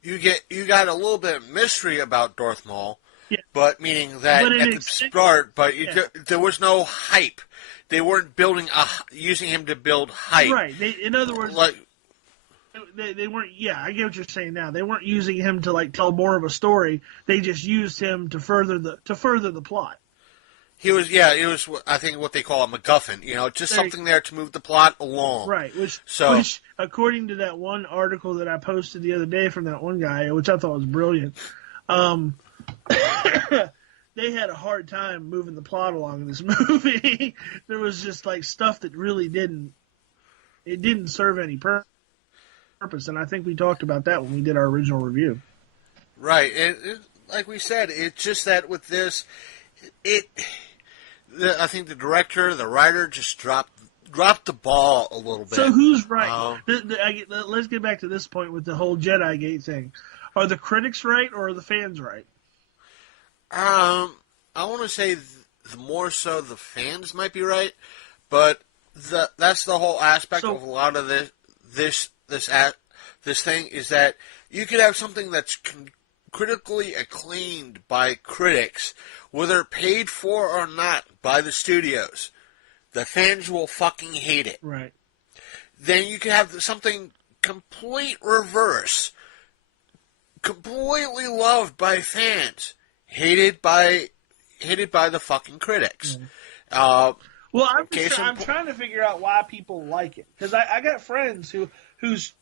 got a little bit of mystery about Darth Maul, yeah. But meaning that at the start, there was no hype. They weren't using him to build hype. Right. In other words, they weren't. Yeah, I get what you're saying now. They weren't using him to, like, tell more of a story. They just used him to further the plot. He was I think what they call a MacGuffin. Just something there to move the plot along. Right. Which according to that one article that I posted the other day from that one guy, which I thought was brilliant, they had a hard time moving the plot along in this movie. There was just, like, stuff that really didn't serve any purpose, and I think we talked about that when we did our original review. Right, and like we said, it's just that with this, I think the director, the writer, just dropped the ball a little bit. So who's right? Let's get back to this point with the whole Jedi Gate thing. Are the critics right, or are the fans right? I want to say more so the fans might be right, but that's the whole aspect of a lot of this thing is that you could have something that's critically acclaimed by critics, whether paid for or not by the studios. The fans will fucking hate it. Right. Then you can have something complete reverse, completely loved by fans, hated by the fucking critics. Mm-hmm. Well, I'm trying to figure out why people like it, because I got friends whose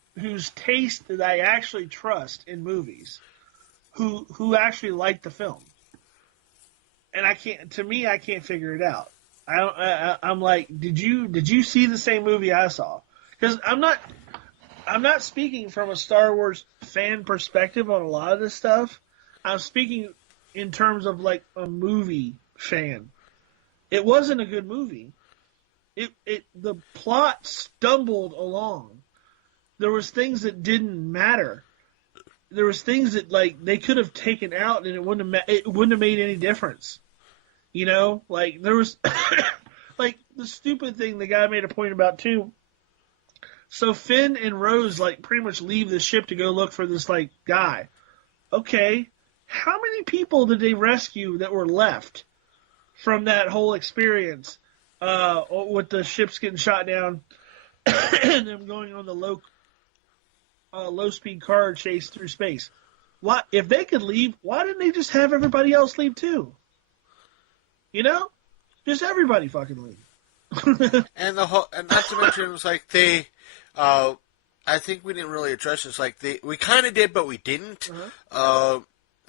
taste that I actually trust in movies, who actually like the film, and I can't figure it out. I'm like, did you see the same movie I saw? Because I'm not speaking from a Star Wars fan perspective on a lot of this stuff. I'm speaking in terms of, like, a movie fan. It wasn't a good movie. The plot stumbled along. There was things that didn't matter. There was things that, like, they could have taken out and it wouldn't have made any difference. Like, there was like the stupid thing the guy made a point about too. So Finn and Rose, like, pretty much leave the ship to go look for this, like, guy. Okay, how many people did they rescue that were left from that whole experience with the ships getting shot down and them going on the low-speed car chase through space? Why, if they could leave, why didn't they just have everybody else leave too? Just everybody fucking leave. and not to mention, it was like they, I think we didn't really address this. Like we kind of did, but we didn't. Uh-huh.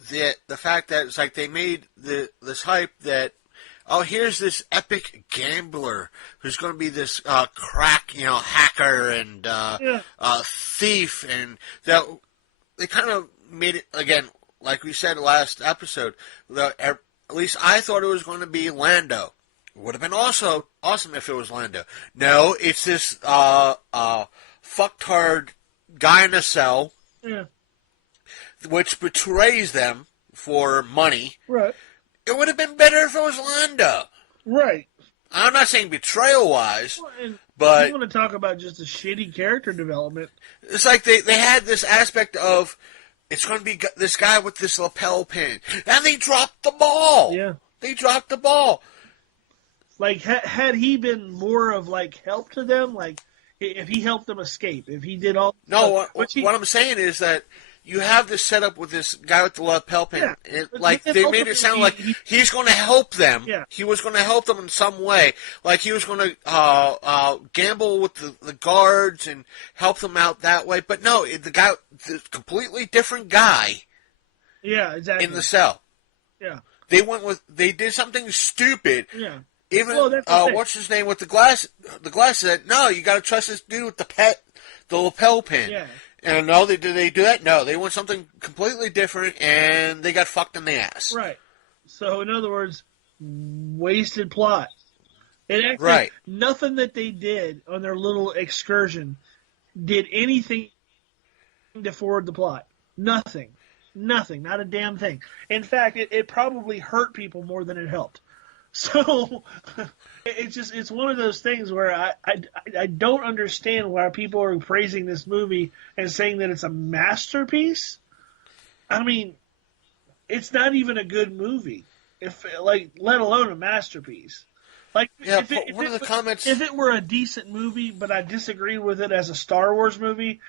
The fact that it's like they made this hype that, oh, here's this epic gambler who's going to be this crack, hacker and thief, and that they kind of made it again. like we said last episode, at least I thought it was going to be Lando. It would have been also awesome if it was Lando. No, it's this fucktard guy in a cell, which betrays them for money. Right. It would have been better if it was Lando. Right. I'm not saying betrayal-wise, Well, but... you want to talk about just a shitty character development. It's like they had this aspect of, it's going to be this guy with this lapel pin. And they dropped the ball. Yeah. They dropped the ball. Like, had he been more of, like, help to them, like, if he helped them escape, if he did all... No, what I'm saying is that you have this setup with this guy with the lapel pin. Yeah. They made it sound like he's going to help them. Yeah. He was going to help them in some way. Like he was going to gamble with the guards and help them out that way. But no, the completely different guy. Yeah, exactly. In the cell. Yeah. They did something stupid. Yeah. Even well, what's his name with the glass? The glass said, "No, you got to trust this dude with the lapel pin." Yeah. And no, did they do that? No, they went something completely different, and they got fucked in the ass. Right. So, in other words, wasted plot. It actually, right. Nothing that they did on their little excursion did anything to forward the plot. Nothing. Not a damn thing. In fact, it probably hurt people more than it helped. So it's one of those things where I don't understand why people are praising this movie and saying that it's a masterpiece. I mean, it's not even a good movie, let alone a masterpiece. Like, yeah, if it were a decent movie, but I disagreed with it as a Star Wars movie,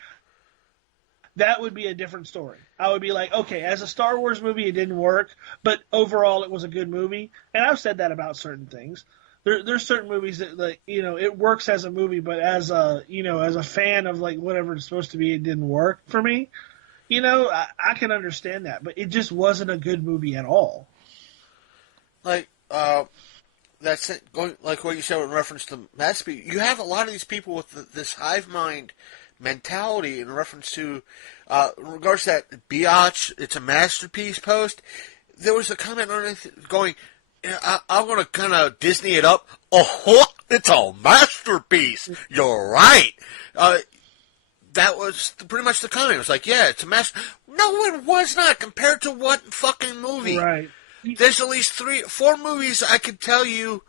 that would be a different story. I would be like, okay, as a Star Wars movie, it didn't work, but overall, it was a good movie. And I've said that about certain things. There's certain movies that, like, it works as a movie, but as a fan of like whatever it's supposed to be, it didn't work for me. I can understand that, but it just wasn't a good movie at all. Like, that's it. Like what you said in reference to masterpiece. You have a lot of these people with this hive mind mentality in reference to, in regards to that biatch, it's a masterpiece post. There was a comment on it going, I'm going to kind of Disney it up. Oh, it's a masterpiece. You're right. That was pretty much the comment. It was like, yeah, it's a master. No, it was not compared to what fucking movie. Right. There's at least 4 movies I could tell you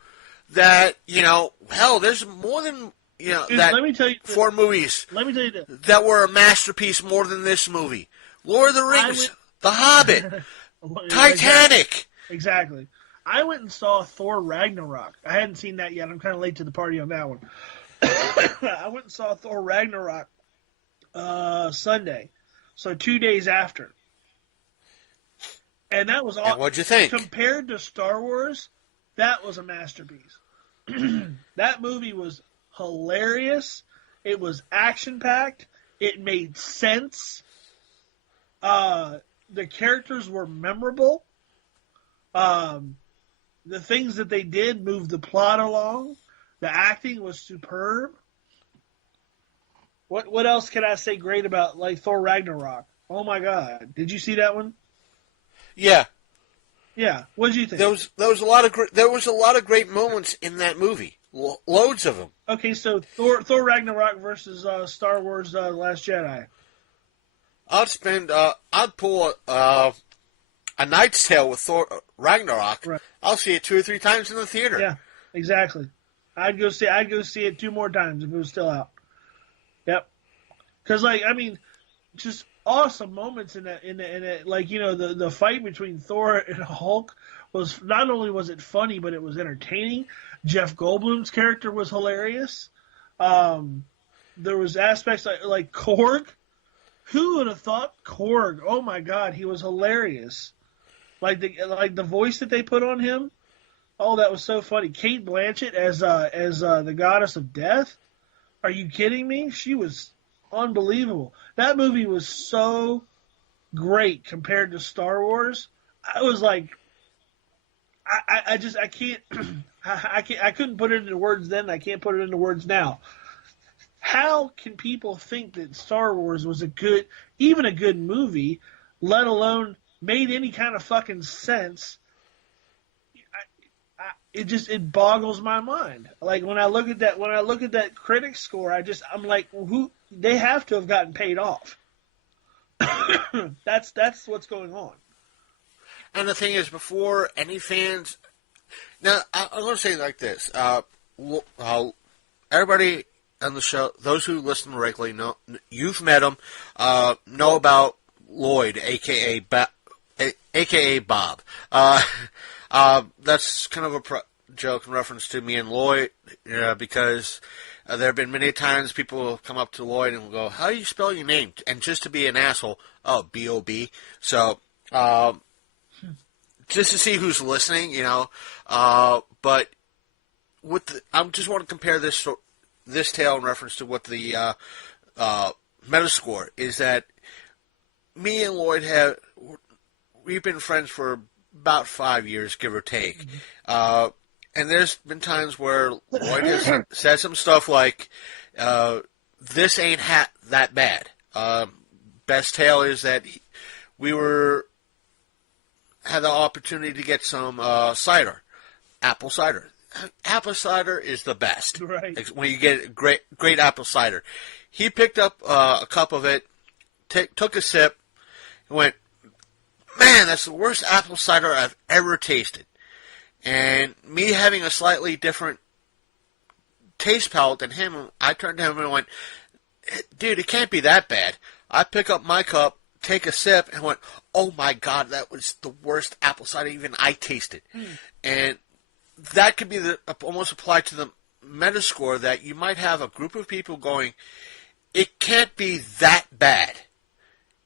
that, hell, there's more than... Dude, let me tell you 4 movies. Let me tell you this. That were a masterpiece more than this movie. Lord of the Rings, The Hobbit, Titanic. Exactly. I went and saw Thor Ragnarok. I hadn't seen that yet. I'm kind of late to the party on that one. I went and saw Thor Ragnarok Sunday, so 2 days after. And that was all. What'd you think? Compared to Star Wars, that was a masterpiece. That movie was hilarious. It was action-packed. It made sense. The characters were memorable. The things that they did moved the plot along. The acting was superb. What else can I say great about like Thor Ragnarok? Oh my God! Did you see that one? Yeah. Yeah. What did you think? There was a lot of great moments in that movie. Loads of them. Okay, so Thor Ragnarok versus Star Wars Last Jedi. I'd pull a Knight's Tale with Thor Ragnarok. Right. I'll see it 2 or 3 times in the theater. Yeah, exactly. I'd go see it 2 more times if it was still out. Yep. Because just awesome moments in that. Like, the fight between Thor and Hulk was not only was it funny, but it was entertaining. Jeff Goldblum's character was hilarious. There was aspects like Korg. Who would have thought Korg? Oh my God, he was hilarious. Like the voice that they put on him. Oh, that was so funny. Kate Blanchett as the goddess of death. Are you kidding me? She was unbelievable. That movie was so great compared to Star Wars. I was like, I can't. I couldn't put it into words then. I can't put it into words now. How can people think that Star Wars was even a good movie, let alone made any kind of fucking sense, it boggles my mind. Like when I look at that critic score, I'm like, well, who they have to have gotten paid off. That's what's going on. And the thing is, before any fans, now I'm going to say it like this: everybody on the show, those who listen regularly, know you've met him, know about Lloyd, aka Bob. That's kind of a joke in reference to me and Lloyd, because there have been many times people come up to Lloyd and will go, "How do you spell your name?" And just to be an asshole, oh, B-O-B. So, just to see who's listening, but I just want to compare this tale in reference to what the Metascore is. That me and Lloyd we've been friends for about 5 years, give or take. And there's been times where Lloyd has said some stuff like, this ain't that bad. Best tale is that we had the opportunity to get some cider, apple cider. Apple cider is the best. Right. When you get great apple cider. He picked up a cup of it, took a sip, and went, "Man, that's the worst apple cider I've ever tasted." And me having a slightly different taste palate than him, I turned to him and went, "Dude, it can't be that bad." I pick up my cup, take a sip, and went, "Oh my God, that was the worst apple cider even I tasted." And that could be almost applied to the Metascore, that you might have a group of people going, "It can't be that bad.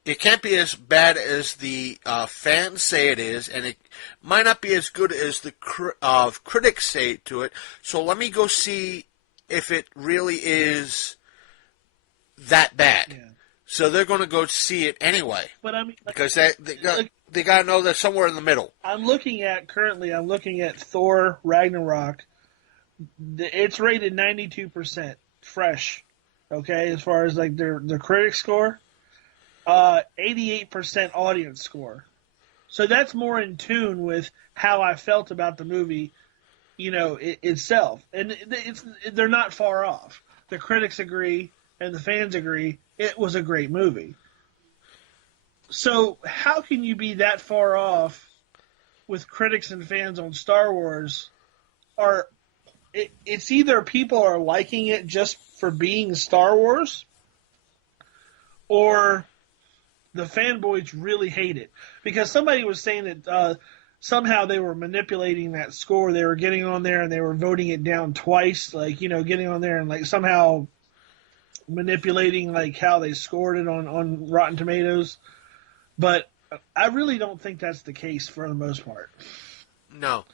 It can't be as bad as the fans say it is, and it might not be as good as the critics say to it. So let me go see if it really is that bad." Yeah. So they're going to go see it anyway. But I mean, because they got to know they're somewhere in the middle. I'm looking at Thor Ragnarok. It's rated 92% fresh. Okay, as far as like their critic score. 88% audience score. So that's more in tune with how I felt about the movie, itself. And they're not far off. The critics agree and the fans agree it was a great movie. So how can you be that far off with critics and fans on Star Wars? It's either people are liking it just for being Star Wars, or the fanboys really hate it. Because somebody was saying that somehow they were manipulating that score. They were getting on there and they were voting it down twice, getting on there and somehow manipulating how they scored it on Rotten Tomatoes. But I really don't think that's the case for the most part. No.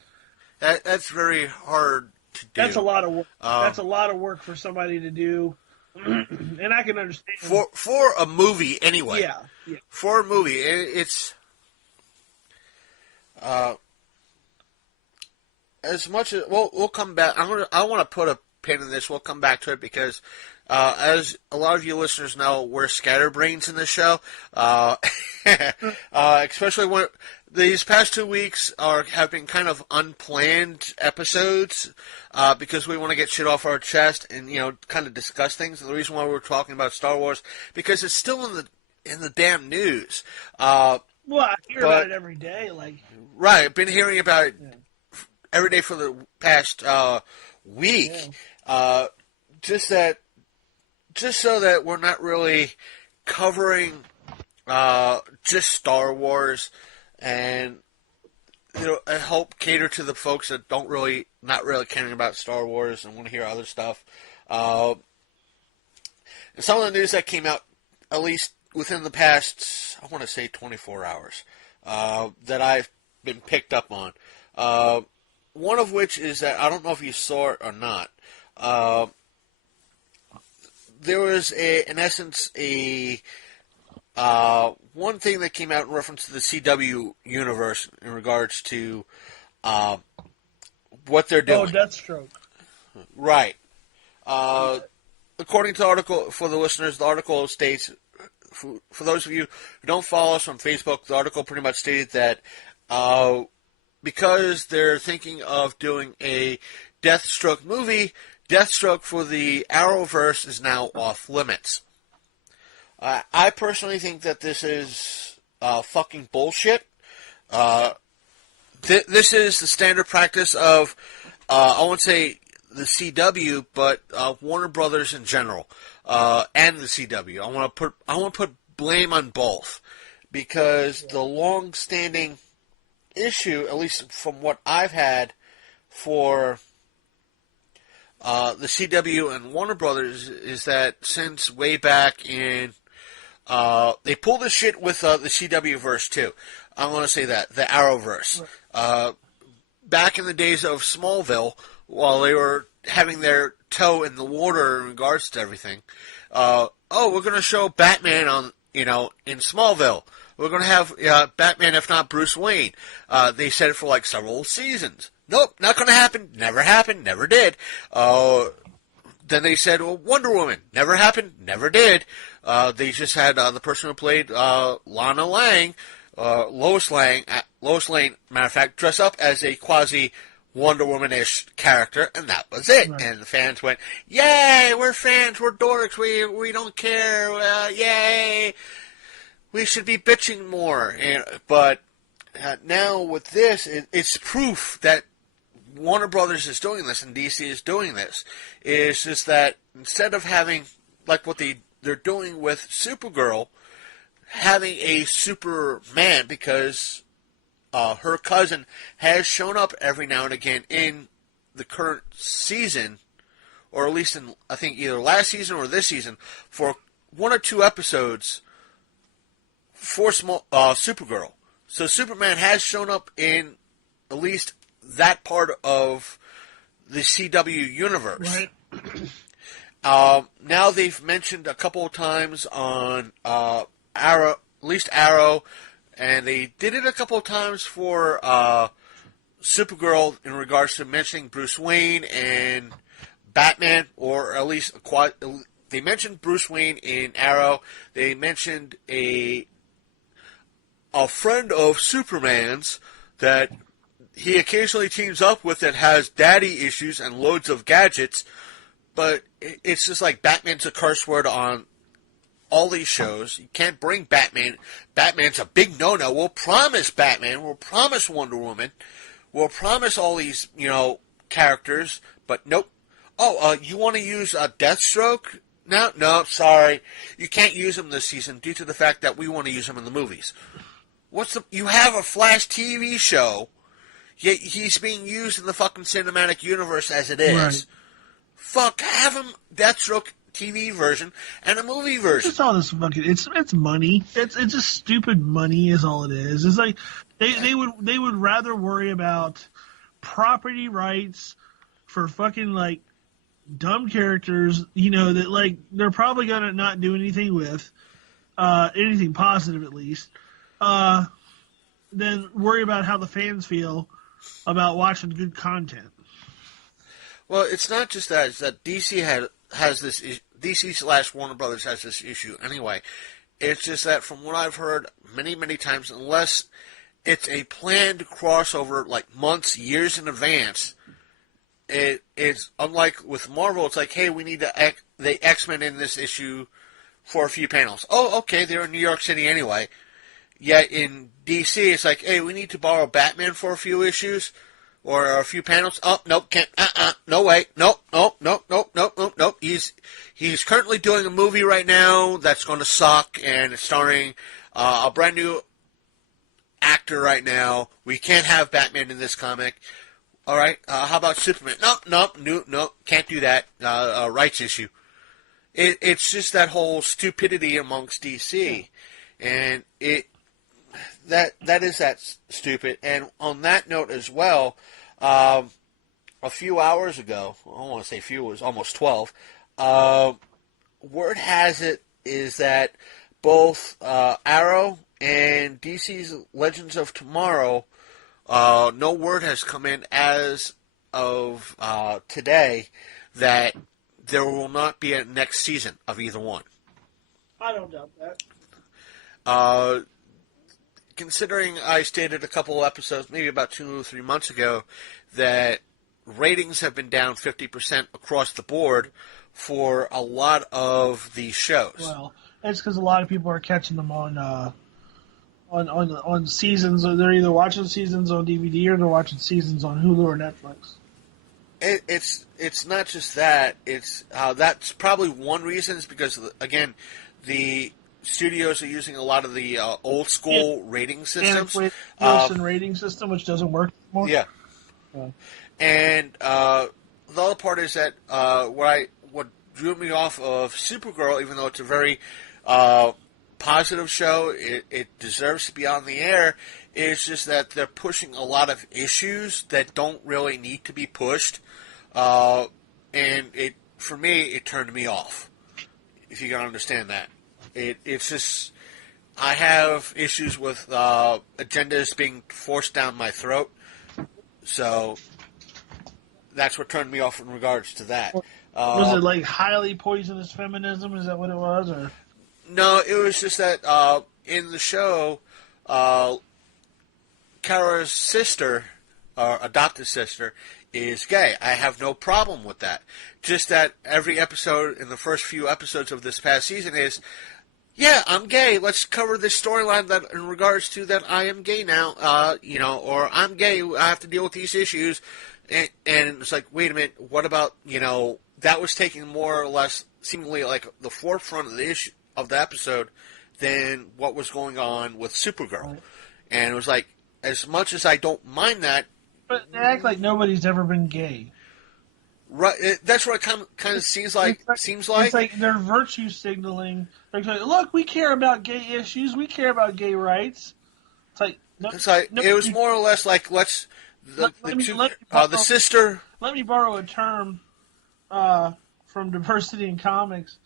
That's very hard to do. That's a lot of work. That's a lot of work for somebody to do. And I can understand for a movie anyway. Yeah. For a movie, it's as much as we'll come back. I want to put a pin in this. We'll come back to it because, as a lot of you listeners know, we're scatterbrains in this show. Especially when these past 2 weeks have been kind of unplanned episodes, because we want to get shit off our chest and kind of discuss things. And the reason why we're talking about Star Wars, because it's still in the damn news. Well, I hear about it every day. Right, I've been hearing about it every day for the past week. Yeah. Just so that we're not really covering just Star Wars, and I hope cater to the folks that not really caring about Star Wars and want to hear other stuff. And some of the news that came out, at least within the past, I want to say 24 hours, that I've been picked up on. One of which is that, I don't know if you saw it or not, there was in essence one thing that came out in reference to the CW universe in regards to what they're doing. Oh, Deathstroke. Right. According to the article, for the listeners, the article states for those of you who don't follow us on Facebook, the article pretty much stated that because they're thinking of doing a Deathstroke movie, Deathstroke for the Arrowverse is now off limits. I personally think that this is fucking bullshit. This is the standard practice of, I won't say the CW, but Warner Brothers in general, and the CW. I want to put blame on both, because the long-standing issue, at least from what I've had for the CW and Warner Brothers, is that since way back in, they pulled this shit with the CW verse too. I want to say that the Arrowverse. Back in the days of Smallville, while they were having their toe in the water in regards to everything, we're going to show Batman in Smallville. We're going to have Batman, if not Bruce Wayne. They said it for like several seasons. Nope, not going to happen. Never happened. Never did. Then they said, well, Wonder Woman. Never happened. Never did. They just had the person who played Lana Lang, Lois Lane, matter of fact, dress up as a quasi Wonder Woman-ish character, and that was it. Right. And the fans went, "Yay, we're fans, we're dorks, we don't care, yay, we should be bitching more." But now with this, it's proof that Warner Brothers is doing this and DC is doing this. It's just that instead of having, like what they're doing with Supergirl, having a Superman, because her cousin has shown up every now and again in the current season, or at least in, I think, either last season or this season, for 1 or 2 episodes for Supergirl. So Superman has shown up in at least that part of the CW universe. Right. Now they've mentioned a couple of times on Arrow, at least Arrow, and they did it a couple of times for Supergirl in regards to mentioning Bruce Wayne and Batman, or at least they mentioned Bruce Wayne in Arrow. They mentioned a friend of Superman's that he occasionally teams up with that has daddy issues and loads of gadgets, but it's just like Batman's a curse word on all these shows. You can't bring Batman. Batman's a big no-no. We'll promise Batman. We'll promise Wonder Woman. We'll promise all these, characters, but nope. Oh, you want to use Deathstroke? No, sorry. You can't use him this season due to the fact that we want to use him in the movies. You have a Flash TV show, yet he's being used in the fucking cinematic universe as it is. Right. Fuck, have him Deathstroke TV version and a movie version. It's all this fucking. It's money. It's just stupid money is all it is. It's like they would rather worry about property rights for fucking like dumb characters, that like they're probably gonna not do anything with, anything positive at least, than worry about how the fans feel about watching good content. Well, it's not just that. It's that DC has this. DC/Warner Brothers has this issue anyway. It's just that from what I've heard many, many times, unless it's a planned crossover like months, years in advance, it's unlike with Marvel. It's like, hey, we need the X-Men in this issue for a few panels. Oh, okay, they're in New York City anyway. Yet in DC, it's like, hey, we need to borrow Batman for a few issues or a few panels. Oh, nope, can't. No way. Nope. He's currently doing a movie right now that's going to suck, and it's starring a brand new actor right now. We can't have Batman in this comic. All right. How about Superman? Nope. Can't do that. Rights issue. It's just that whole stupidity amongst DC, and that is that stupid. And on that note as well, a few hours ago, I don't want to say few, it was almost 12. Word has it is that both Arrow and DC's Legends of Tomorrow, no word has come in as of today that there will not be a next season of either one. I don't doubt that. Considering I stated a couple episodes, maybe about 2 or 3 months ago, that ratings have been down 50% across the board for a lot of these shows. Well, it's because a lot of people are catching them on seasons. They're either watching seasons on DVD or they're watching seasons on Hulu or Netflix. It's not just that. It's that's probably one reason. Is because again, the studios are using a lot of the old school rating systems. And Nielsen rating system, which doesn't work anymore. Yeah. And the other part is that what drew me off of Supergirl, even though it's a very positive show, it deserves to be on the air, is just that they're pushing a lot of issues that don't really need to be pushed. And for me, it turned me off, if you can understand that. It's just, I have issues with agendas being forced down my throat, so that's what turned me off in regards to that. Was it like highly poisonous feminism? Is that what it was? Or no, it was just that in the show, Kara's sister, or adopted sister, is gay. I have no problem with that. Just that every episode, in the first few episodes of this past season, is, yeah, I'm gay. Let's cover this storyline that in regards to that I am gay now, or I'm gay. I have to deal with these issues. And it's like, wait a minute, what about, that was taking more or less seemingly like the forefront of the issue of the episode than what was going on with Supergirl. Right. And it was like, as much as I don't mind that, but they act like nobody's ever been gay. Right, that's what it kind of seems like. It's like they're virtue signaling. They're like, look, we care about gay issues. We care about gay rights. It's like, it was more or less like the sister. Let me borrow a term from Diversity in Comics.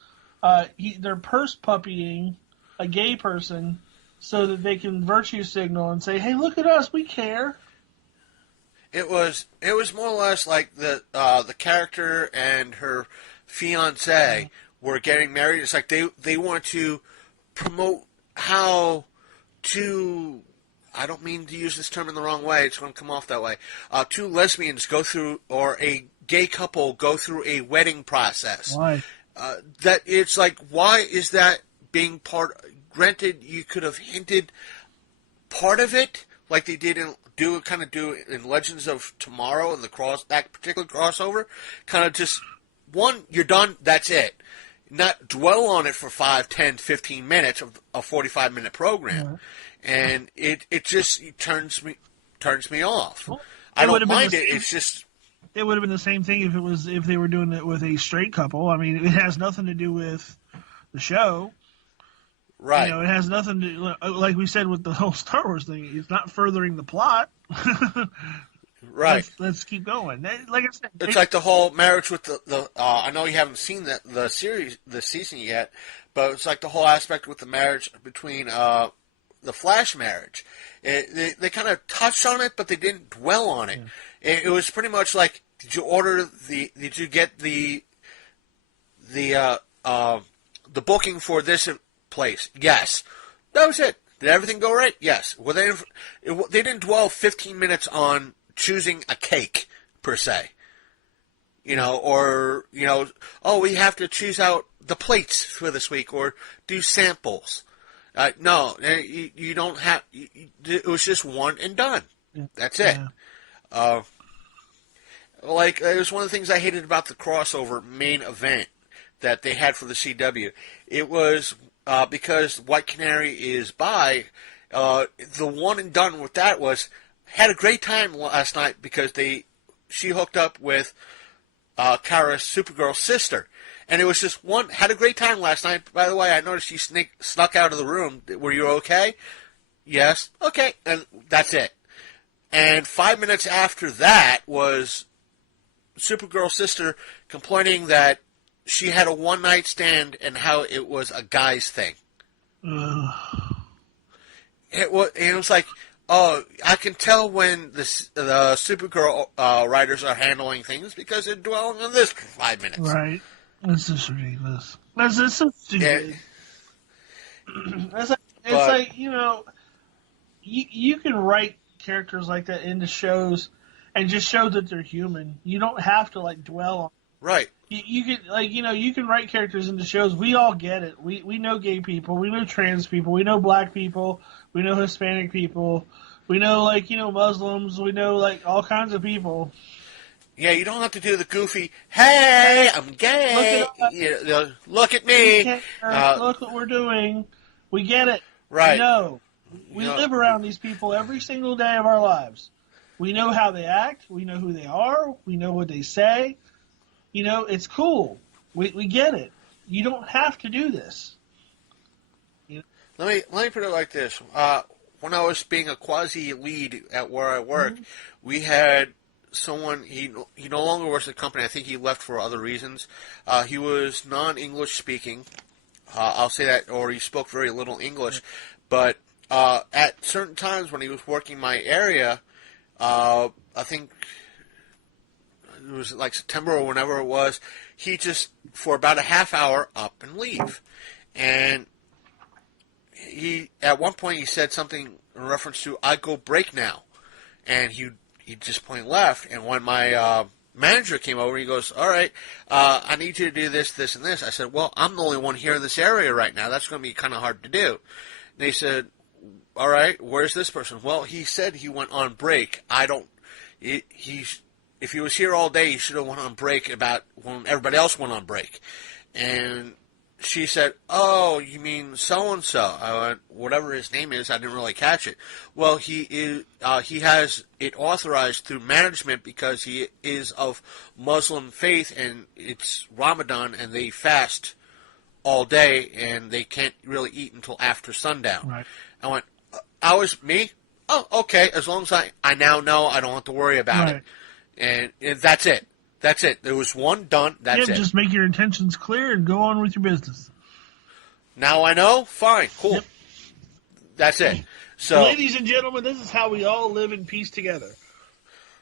They're purse puppying a gay person so that they can virtue signal and say, "Hey, look at us, we care." It was more or less like the character and her fiance were getting married. It's like they want to promote how to. I don't mean to use this term in the wrong way. It's going to come off that way. Two lesbians go through, or a gay couple go through a wedding process. Why? That it's like, why is that being part? Granted, you could have hinted part of it, like they did in Legends of Tomorrow and that particular crossover. Kind of just one, you're done. That's it. Not dwell on it for 5, 10, 15 minutes of a 45-minute program. Mm-hmm. And it just turns me off. Well, I don't mind it. It's just it would have been the same thing if they were doing it with a straight couple. I mean, it has nothing to do with the show, right? It has nothing to, like we said with the whole Star Wars thing. It's not furthering the plot, right? Let's keep going. Like I said, it's like the whole marriage with the. I know you haven't seen the season yet, but it's like the whole aspect with the marriage between. The Flash marriage. They kind of touched on it, but they didn't dwell on it. Yeah. It was pretty much like, did you get the booking for this place? Yes. That was it. Did everything go right? Yes. Well, they didn't dwell 15 minutes on choosing a cake, per se. Oh, we have to choose out the plates for this week, or do samples. No, you don't have. It was just one and done. Yeah. That's it. Yeah. It was one of the things I hated about the crossover main event that they had for the CW. It was because White Canary is bi. The one and done with that was had a great time last night because she hooked up with Kara's Supergirl sister. And it was just one, had a great time last night. By the way, I noticed you snuck out of the room. Were you okay? Yes. Okay. And that's it. And 5 minutes after that was Supergirl's sister complaining that she had a one-night stand and how it was a guy's thing. It was like, oh, I can tell when the Supergirl writers are handling things because they're dwelling on this for 5 minutes. Right. This is ridiculous. This is so stupid. It's like, you can write characters like that into shows and just show that they're human. You don't have to like dwell on. Right. You can you can write characters into shows. We all get it. We know gay people. We know trans people. We know black people. We know Hispanic people. We know Muslims. We know like all kinds of people. Yeah, you don't have to do the goofy, hey, I'm gay, look at me. Look what we're doing. We get it. Right. We know. We live around these people every single day of our lives. We know how they act. We know who they are. We know what they say. It's cool. We get it. You don't have to do this. Let me put it like this. When I was being a quasi lead at where I work, we had someone, he no longer works at the company. I think he left for other reasons. He was non-English speaking. I'll say that, or he spoke very little English. But at certain times when he was working my area, I think it was like September or whenever it was, he just, for about a half hour, up and leave. And he, at one point, he said something in reference to, I go break now. And he just plain left. And when my manager came over, he goes, all right, I need you to do this, this, and this. I said, well, I'm the only one here in this area right now. That's going to be kind of hard to do. And they said, all right, where's this person? Well, he said he went on break. If he was here all day, he should have went on break about when everybody else went on break. And she said, oh, you mean so-and-so? I went, whatever his name is, I didn't really catch it. Well, he has it authorized through management because he is of Muslim faith, and it's Ramadan, and they fast all day, and they can't really eat until after sundown. Right. I went, me? Oh, okay, as long as I now know, I don't have to worry about it. And that's it. That's it. There was one done. That's it. Just make your intentions clear and go on with your business. Now I know? Fine. Cool. Yep. That's it. So, ladies and gentlemen, this is how we all live in peace together.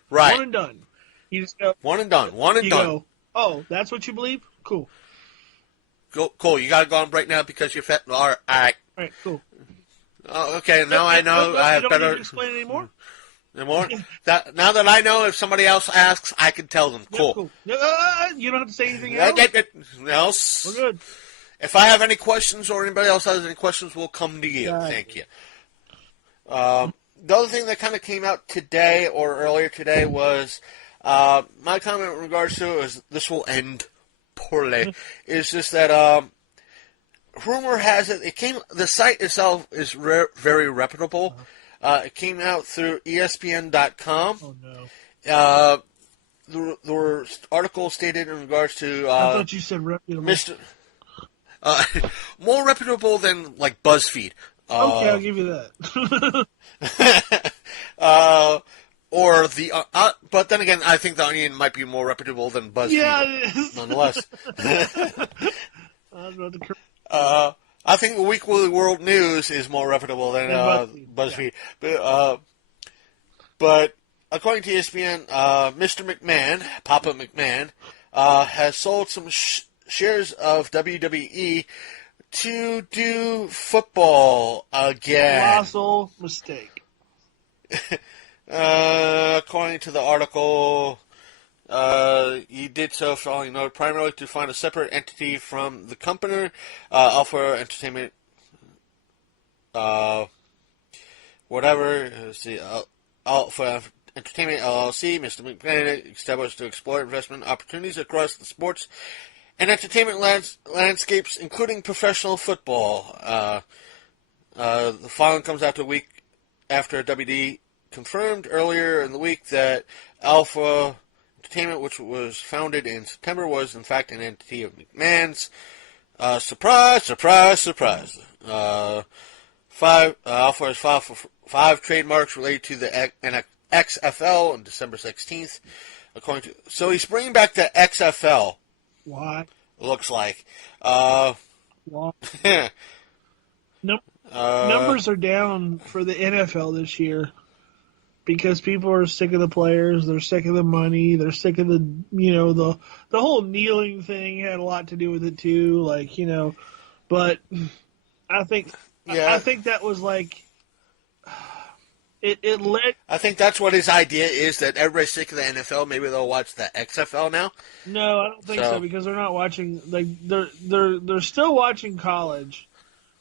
Right. One and done. You just go. One and done. One and done. Go, oh, that's what you believe? Cool. Cool. You got to go on break now because you're fat. All right. All right, cool. Okay, now I know. I have don't better. Need to explain anymore? Anymore? Now that I know, if somebody else asks, I can tell them. Cool. Yeah, cool. You don't have to say anything else. We're good. If I have any questions or anybody else has any questions, we'll come to you. Thank you. The other thing that kind of came out today or earlier today was my comment in regards to is this will end poorly. Is just that rumor has it the site itself is very reputable. It came out through ESPN.com. Oh, no. The article stated in regards to... I thought you said reputable. More reputable than, like, BuzzFeed. Okay, I'll give you that. But then again, I think The Onion might be more reputable than BuzzFeed. Yeah, it is. Nonetheless. I was about to I think Weekly World News is more reputable than BuzzFeed. Yeah. But according to ESPN, Mr. McMahon, Papa McMahon, has sold some shares of WWE to do football again. Colossal mistake. According to the article, he did so for all you know, primarily to find a separate entity from the company, Alpha Entertainment, whatever. Let's see, Alpha Entertainment LLC. Mr. McMahon established to explore investment opportunities across the sports and entertainment landscapes, including professional football. The filing comes out a week after WD confirmed earlier in the week that Alpha Entertainment, which was founded in September, was in fact an entity of McMahon's. Surprise, surprise, surprise. Alpha has filed for 5 trademarks related to the XFL on December 16th. So he's bringing back the XFL. Why? Looks like. Why? Nope. Numbers are down for the NFL this year because people are sick of the players. They're sick of the money. They're sick of the whole kneeling thing had a lot to do with it too. But I think Yeah. I think that was like it led. I think that's what his idea is, that everybody's sick of the NFL. Maybe they'll watch the XFL now. No, I don't think so, because they're not watching. Like they're still watching college,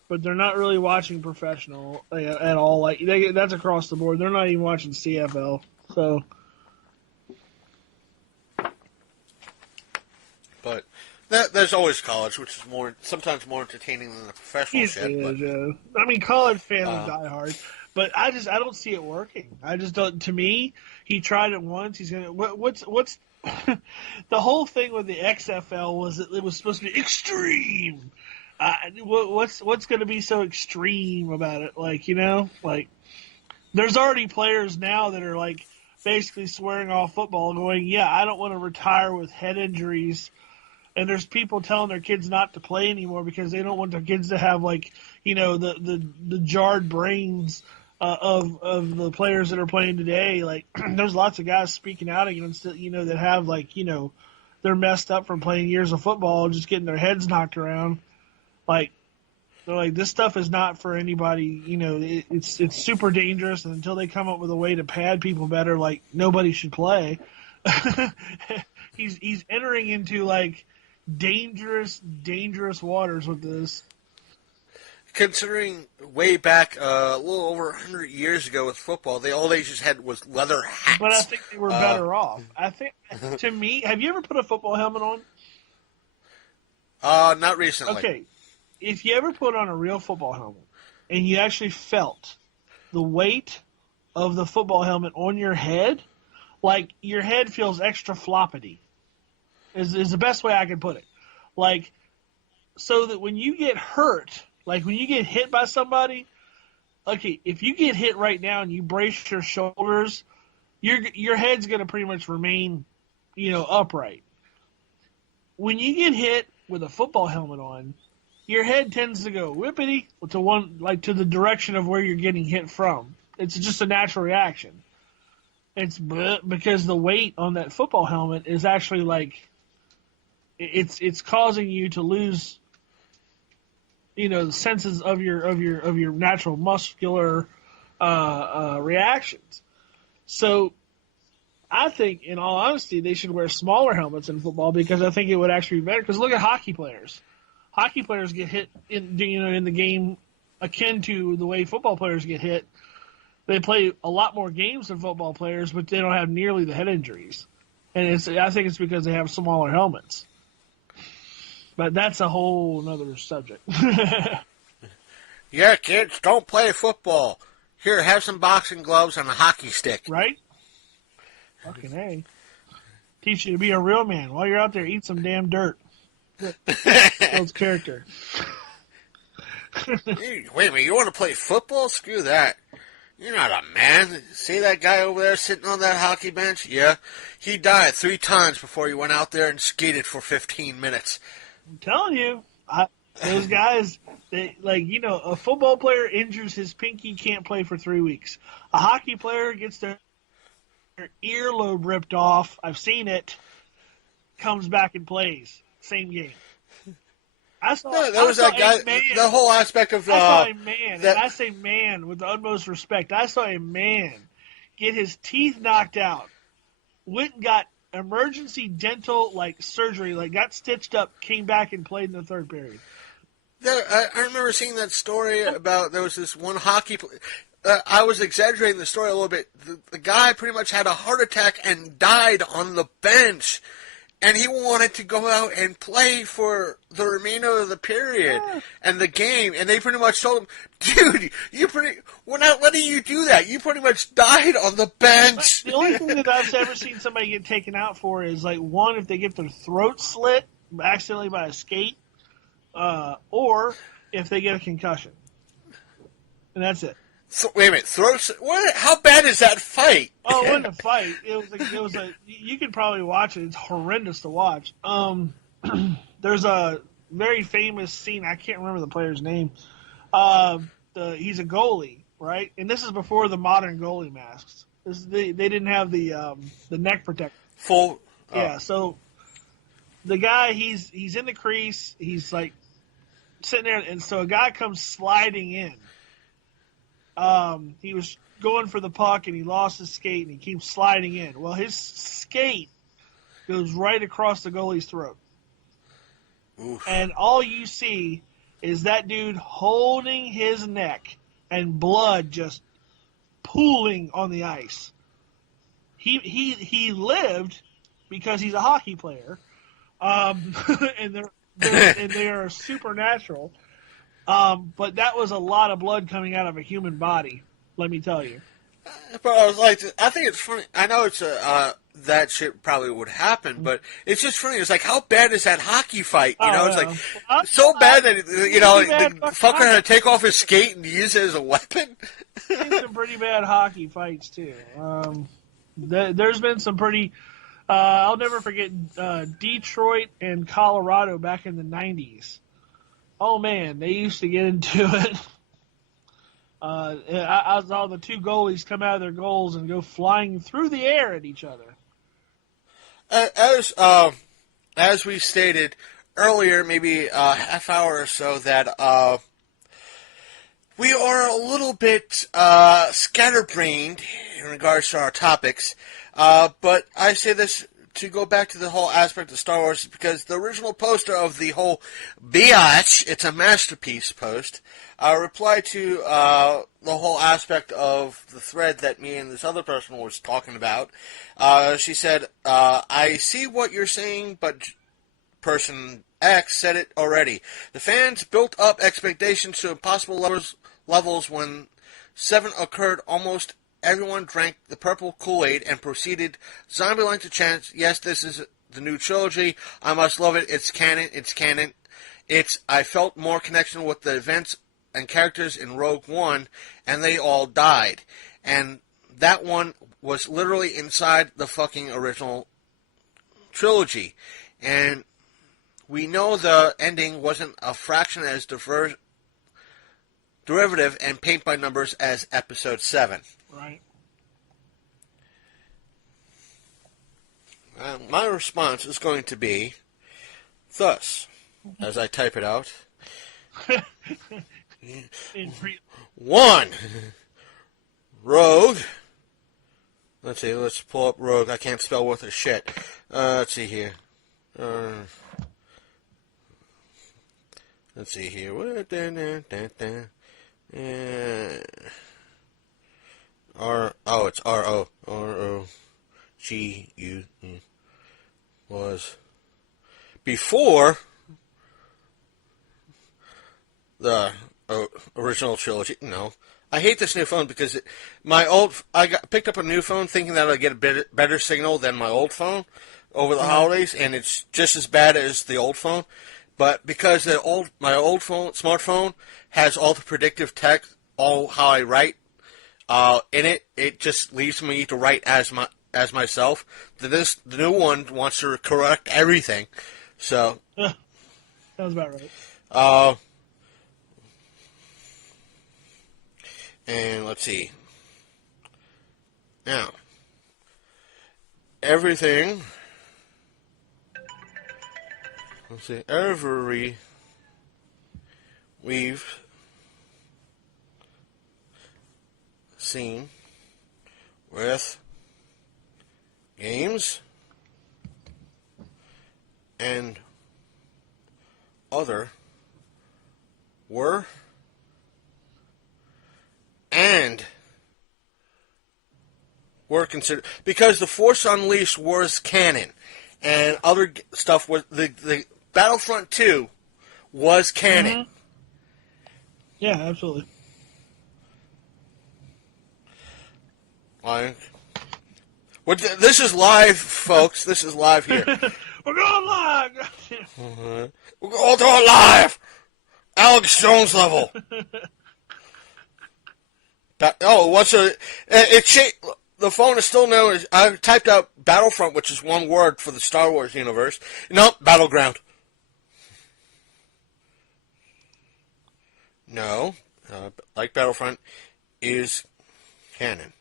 but they're not really watching professional at all. Like that's across the board. They're not even watching CFL. So, but there's always college, which is sometimes more entertaining than the professional shit. But, I mean, college fans are diehard, but I don't see it working. I just don't. To me, he tried it once. He's gonna. What's the whole thing with the XFL was it was supposed to be extreme. What's going to be so extreme about it? Like, like there's already players now that are like basically swearing off football, going, "Yeah, I don't want to retire with head injuries." And there's people telling their kids not to play anymore because they don't want their kids to have like the jarred brains of the players that are playing today. Like there's lots of guys speaking out against it, that have like they're messed up from playing years of football, just getting their heads knocked around. Like they're like, this stuff is not for anybody. It's super dangerous, and until they come up with a way to pad people better, like nobody should play. He's entering into like dangerous waters with this. Considering way back a little over 100 years ago with football, all they just had was leather hats. But I think they were better off. I think, to me, have you ever put a football helmet on? Not recently. Okay, if you ever put on a real football helmet and you actually felt the weight of the football helmet on your head, like your head feels extra floppity, is the best way I can put it. Like, so that when you get hurt, like when you get hit by somebody, okay, if you get hit right now and you brace your shoulders, your head's going to pretty much remain, upright. When you get hit with a football helmet on, your head tends to go whippity to the direction of where you're getting hit from. It's just a natural reaction. It's because the weight on that football helmet is actually like it's causing you to lose the senses of your natural muscular reactions. So I think, in all honesty, they should wear smaller helmets in football, because I think it would actually be better. Because look at hockey players. Hockey players get hit in the game akin to the way football players get hit. They play a lot more games than football players, but they don't have nearly the head injuries. And I think it's because they have smaller helmets. But that's a whole other subject. Yeah, kids, don't play football. Here, have some boxing gloves and a hockey stick. Right? Fucking A. Teach you to be a real man. While you're out there, eat some damn dirt. Builds character. Wait a minute, you want to play football? Screw that. You're not a man. See that guy over there sitting on that hockey bench? Yeah. He died 3 times before he went out there and skated for 15 minutes. I'm telling you, those guys, a football player injures his pinky, can't play for 3 weeks. A hockey player gets their earlobe ripped off. I've seen it. Comes back and plays. Same game. I saw that guy. Man. The whole aspect of I saw a man, and I say man with the utmost respect. I saw a man get his teeth knocked out, went and got emergency dental surgery, got stitched up, came back and played in the third period. I remember seeing that story about there was this one hockey player. I was exaggerating the story a little bit. The guy pretty much had a heart attack and died on the bench. And he wanted to go out and play for the remainder of the period and the game. And they pretty much told him, dude, we're not letting you do that. You pretty much died on the bench. The only thing that I've ever seen somebody get taken out for is, one, if they get their throat slit accidentally by a skate, or if they get a concussion. And that's it. So, wait a minute, how bad is that fight? Oh, it wasn't a fight. It was you could probably watch it. It's horrendous to watch. There's a very famous scene. I can't remember the player's name. He's a goalie, right? And this is before the modern goalie masks. They didn't have the neck protector. Full. Yeah. So the guy, he's in the crease. He's sitting there, and so a guy comes sliding in. He was going for the puck, and he lost his skate, and he keeps sliding in. Well, his skate goes right across the goalie's throat. Oof. And all you see is that dude holding his neck and blood just pooling on the ice. He lived because he's a hockey player, and they are supernatural. But that was a lot of blood coming out of a human body. Let me tell you. But I was like, I think it's funny. I know it's that shit probably would happen, but it's just funny. It's like, how bad is that hockey fight? You know, it's like so bad that the fucker had to take off his skate and use it as a weapon. I've seen some pretty bad hockey fights too. There's been some pretty. I'll never forget Detroit and Colorado back in the '90s. Oh man, they used to get into it. I saw the two goalies come out of their goals and go flying through the air at each other. As we stated earlier, maybe a half hour or so, that we are a little bit scatterbrained in regards to our topics. But I say this to go back to the whole aspect of Star Wars because the original poster of the whole biatch, it's a masterpiece post, replied to the whole aspect of the thread that me and this other person was talking about. She said, I see what you're saying, but person X said it already. The fans built up expectations to impossible levels when 7 occurred. Almost everyone drank the purple Kool-Aid and proceeded zombie-like to chant, yes, this is the new trilogy. I must love it. It's canon. It's canon. I felt more connection with the events and characters in Rogue One, and they all died. And that one was literally inside the fucking original trilogy. And we know the ending wasn't a fraction as derivative and paint by numbers as Episode 7. Right. My response is going to be thus, as I type it out. 1. Rogue. Let's see, let's pull up Rogue. I can't spell worth a shit. Let's see here. Let's see here. It's R-O-G-U was before the original trilogy. No, I hate this new phone because picked up a new phone thinking that I'd get a better signal than my old phone over the holidays, and it's just as bad as the old phone. But because my old phone, smartphone, has all the predictive text, all how I write in it, it just leaves me to write as myself. The new one wants to correct everything. So sounds about right. And let's see. Now, everything. Let's see. We've seen with games and other were considered, because the Force Unleashed was canon and other stuff was the Battlefront 2 was canon. Mm-hmm. Yeah, absolutely. This is live, folks. This is live here. We're going live. We're going to it live. Alex Jones level. The phone is still known as. I typed out Battlefront, which is one word for the Star Wars universe. Nope, Battleground. No, like Battlefront is canon.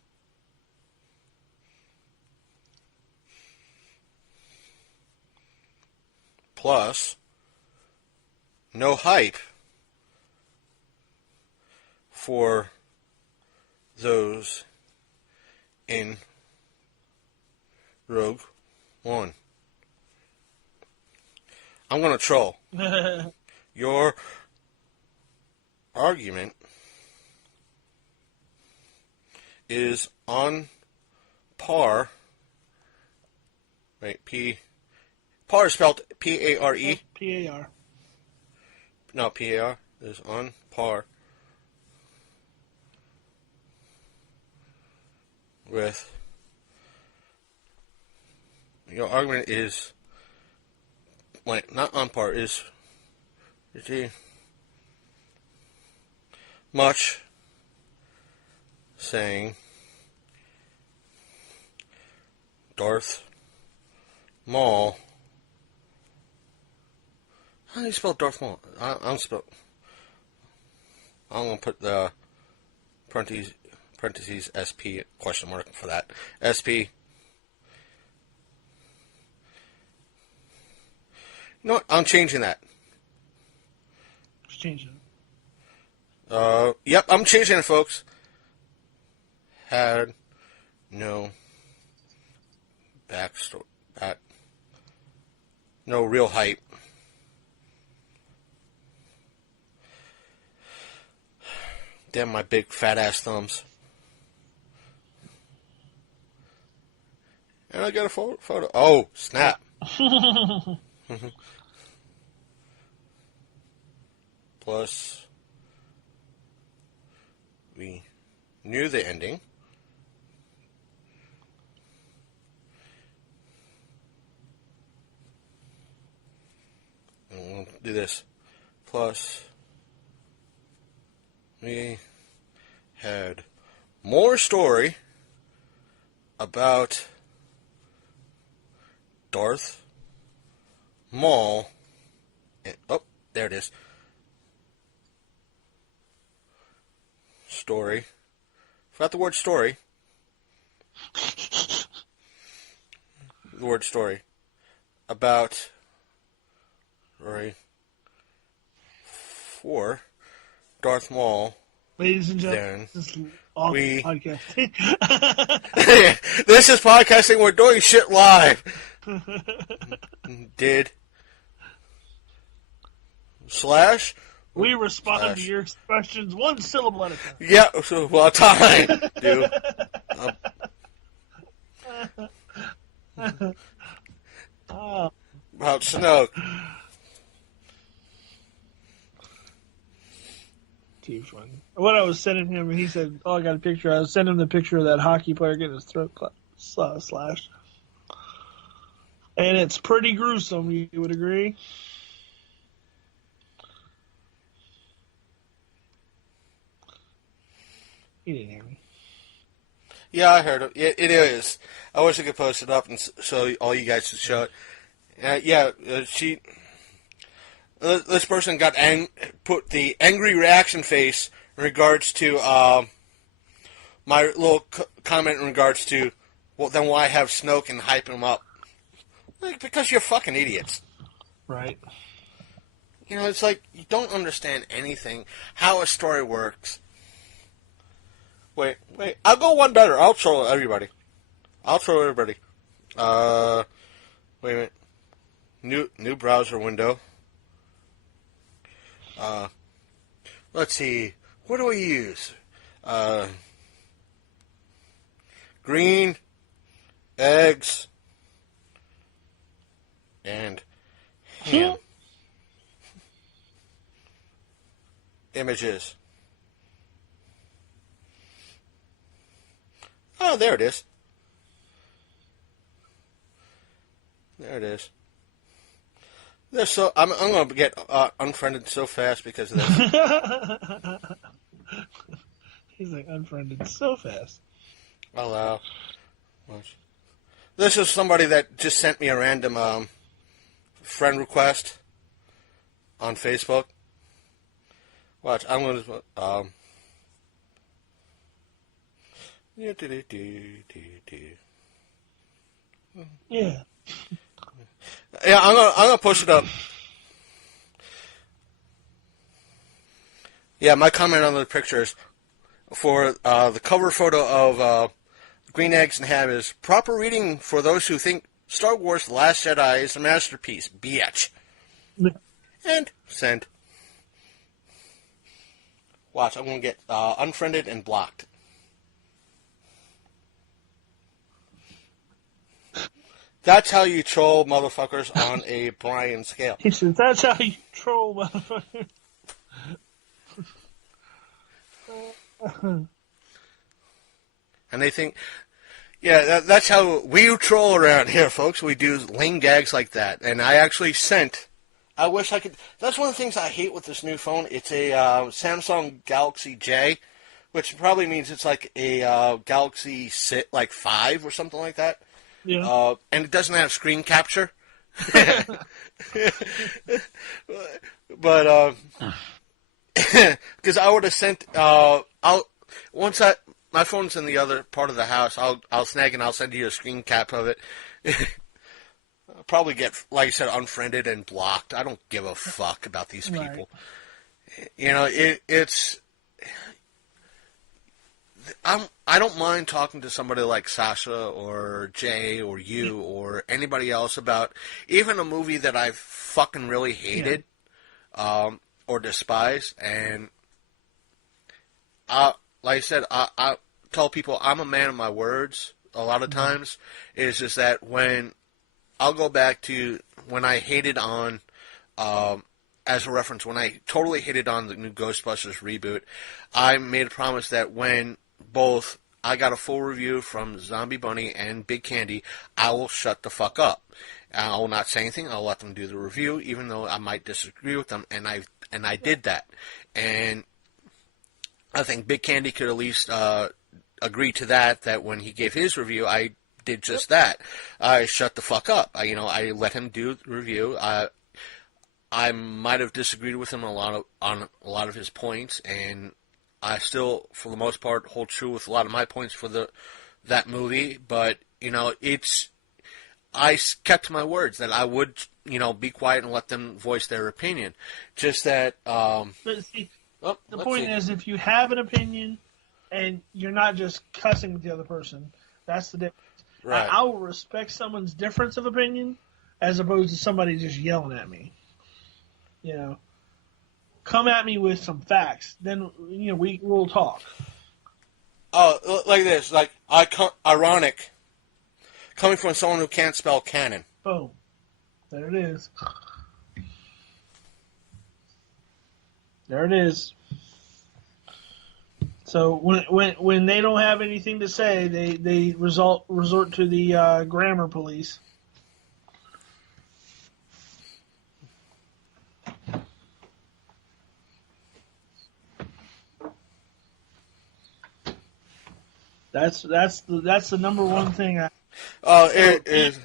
Plus, no hype for those in Rogue One. I'm going to troll. Your argument is on par. Right, par is spelled P-A-R-E. P-A-R. No, P-A-R is on par with. Your argument is, wait, not on par, is pretty much saying Darth Maul. How do you spell Darth Maul? I'm going to put the parentheses SP question mark for that. SP. You know what? I'm changing that. Just changing it. Yep, I'm changing it, folks. Had no backstory. No real hype. Damn my big fat ass thumbs. And I got a photo. Oh, snap. Plus, we knew the ending. And we'll do this. Plus, we had more story about Darth Maul. And, oh, there it is. Story. Forgot the word story. The word story. About story for Darth Maul. Ladies and gentlemen, this is awesome podcasting. This is podcasting. We're doing shit live. Did slash we respond to your questions one syllable at a time. Yeah, so, well, time, dude. About Snoke. Too funny. What I was sending him, he said, "Oh, I got a picture." I was sending him the picture of that hockey player getting his throat slashed, and it's pretty gruesome. You would agree? You didn't hear me. Yeah, I heard it. It is. I wish I could post it up and so all you guys could show it. She. This person got put the angry reaction face in regards to my little comment in regards to, well, then why have Snoke and hype him up? Like, because you're fucking idiots. Right. You know, it's like you don't understand anything, how a story works. Wait. I'll go one better. I'll troll everybody. Wait a minute. New browser window. Let's see. What do we use? Green, eggs, and ham. Images. Oh, there it is. I'm going to get unfriended so fast because of this. He's like, unfriended so fast. Allow. Watch. This is somebody that just sent me a random friend request on Facebook. Watch. I'm going to... Yeah. Yeah, I'm gonna push it up. Yeah, my comment on the picture is for the cover photo of Green Eggs and Ham is proper reading for those who think Star Wars The Last Jedi is a masterpiece. Bitch. And send. Watch, I'm going to get unfriended and blocked. That's how you troll motherfuckers on a Brian scale. He says, that's how you troll motherfuckers. And they think, yeah, that's how we troll around here, folks. We do lame gags like that. And I actually sent, I wish I could, that's one of the things I hate with this new phone. It's a Samsung Galaxy J, which probably means it's like a Galaxy 5 or something like that. Yeah. And it doesn't have screen capture. But, because I would have sent, my phone's in the other part of the house, I'll snag and I'll send you a screen cap of it. I'll probably get, like I said, unfriended and blocked. I don't give a fuck about these people. Right. You know, it's... I don't mind talking to somebody like Sasha or Jay or you or anybody else about even a movie that I've fucking really hated or despised. And like I said, I tell people I'm a man of my words a lot of times. It's just that when I'll go back to when I hated on, as a reference, when I totally hated on the new Ghostbusters reboot, I made a promise that when both I got a full review from Zombie Bunny and Big Candy, I will shut the fuck up. I will not say anything. I'll let them do the review, even though I might disagree with them. And I did that. And I think Big Candy could at least agree to that when he gave his review, I did just that. I shut the fuck up. I let him do the review. I might have disagreed with him on a lot of his points, and I still, for the most part, hold true with a lot of my points for that movie. But I kept my words that I would, be quiet and let them voice their opinion. Just that. But see, the point is, if you have an opinion and you're not just cussing with the other person, that's the difference. Right. I will respect someone's difference of opinion as opposed to somebody just yelling at me. Come at me with some facts, then we'll talk. Oh, like this, ironic, coming from someone who can't spell canon. Boom, there it is. There it is. So when they don't have anything to say, they resort to the grammar police. That's the number one thing. It is.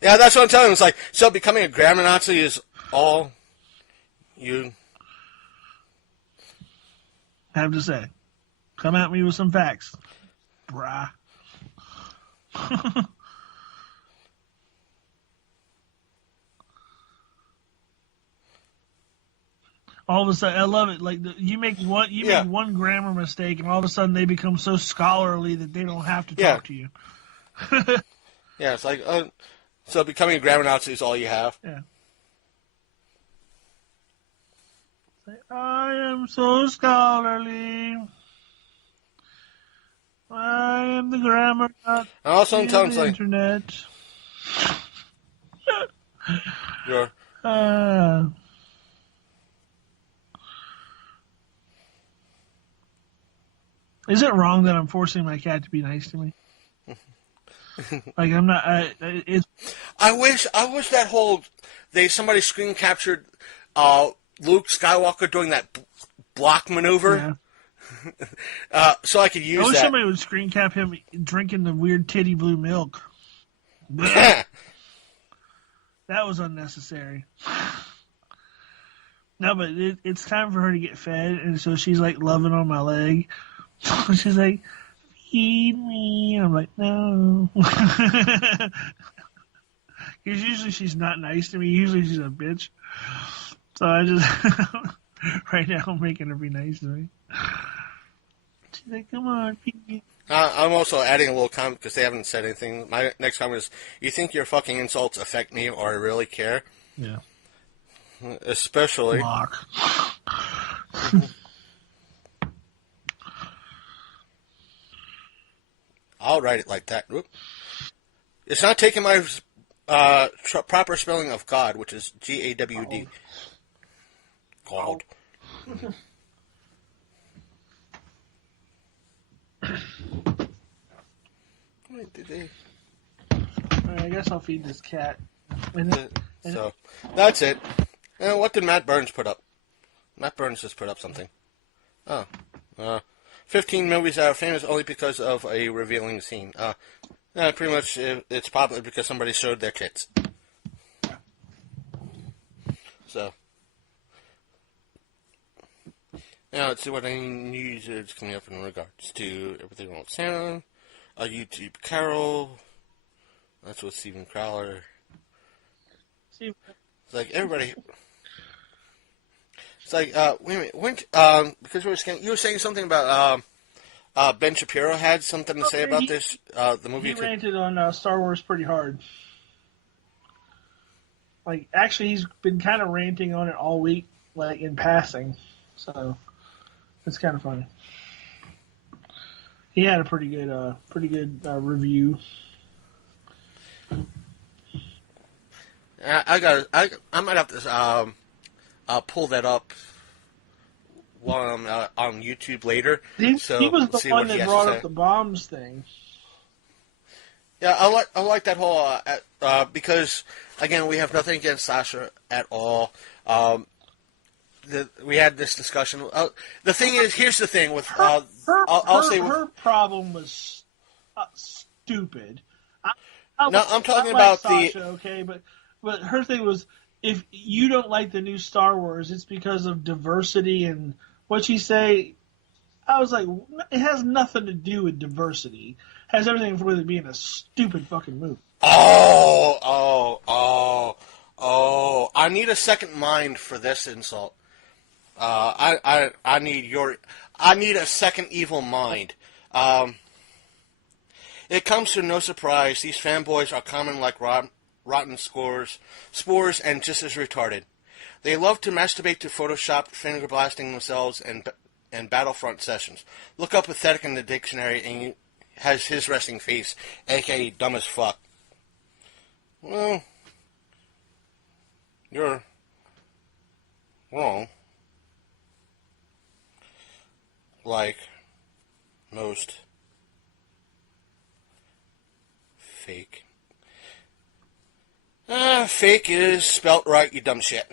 Yeah, that's what I'm telling you. It's like, so becoming a grammar Nazi is all you have to say. Come at me with some facts, brah. All of a sudden, I love it. Like you make one grammar mistake, and all of a sudden they become so scholarly that they don't have to talk to you. Yeah, it's like so becoming a grammar Nazi is all you have. Yeah. I am so scholarly. I am the grammar Nazi. And also, I'm telling the internet. Sure. Is it wrong that I'm forcing my cat to be nice to me? Like I'm not. It's. I wish that somebody screen captured Luke Skywalker doing that block maneuver, so I could use that. I wish somebody would screen cap him drinking the weird titty blue milk. That was unnecessary. No, but it's time for her to get fed, and so she's like loving on my leg. She's like, feed me. I'm like, no. Because usually she's not nice to me. Usually she's a bitch. So I just, right now I'm making her be nice to me. She's like, come on, Pete. I'm also adding a little comment because they haven't said anything. My next comment is, you think your fucking insults affect me or I really care? Yeah. Especially... Lock. I'll write it like that. Whoop. It's not taking my proper spelling of God, which is G-A-W-D. God. Wait, did they... I guess I'll feed this cat. So, that's it. What did Matt Burns put up? Matt Burns just put up something. 15 movies that are famous only because of a revealing scene. Pretty much it's popular because somebody showed their tits. So. Now let's see what any news is coming up in regards to everything on Santa, a YouTube Carol. That's with Steven Crowler. It's like everybody. It's like wait a minute. Because you were saying something about Ben Shapiro had something to say about this. The movie. He ranted on Star Wars pretty hard. Like, actually, he's been kind of ranting on it all week, like in passing. So it's kind of funny. He had a pretty good review. I might have to pull that up while I'm on YouTube later. He was the one that brought up the bombs thing. Yeah, I like that whole because again we have nothing against Sasha at all. We had this discussion. The thing is, here's the thing with her problem was stupid. I'm talking about Sasha, okay, but her thing was, if you don't like the new Star Wars, it's because of diversity and what she say. I was like, it has nothing to do with diversity. It has everything with it being a stupid fucking movie. Oh! I need a second mind for this insult. I need a second evil mind. It comes to no surprise, these fanboys are common like rotten spores and just as retarded. They love to masturbate to Photoshop, finger blasting themselves and Battlefront sessions. Look up pathetic in the dictionary and you has his resting face, aka dumb as fuck. Well, you're wrong. Like most fake. Fake is spelt right, you dumb shit.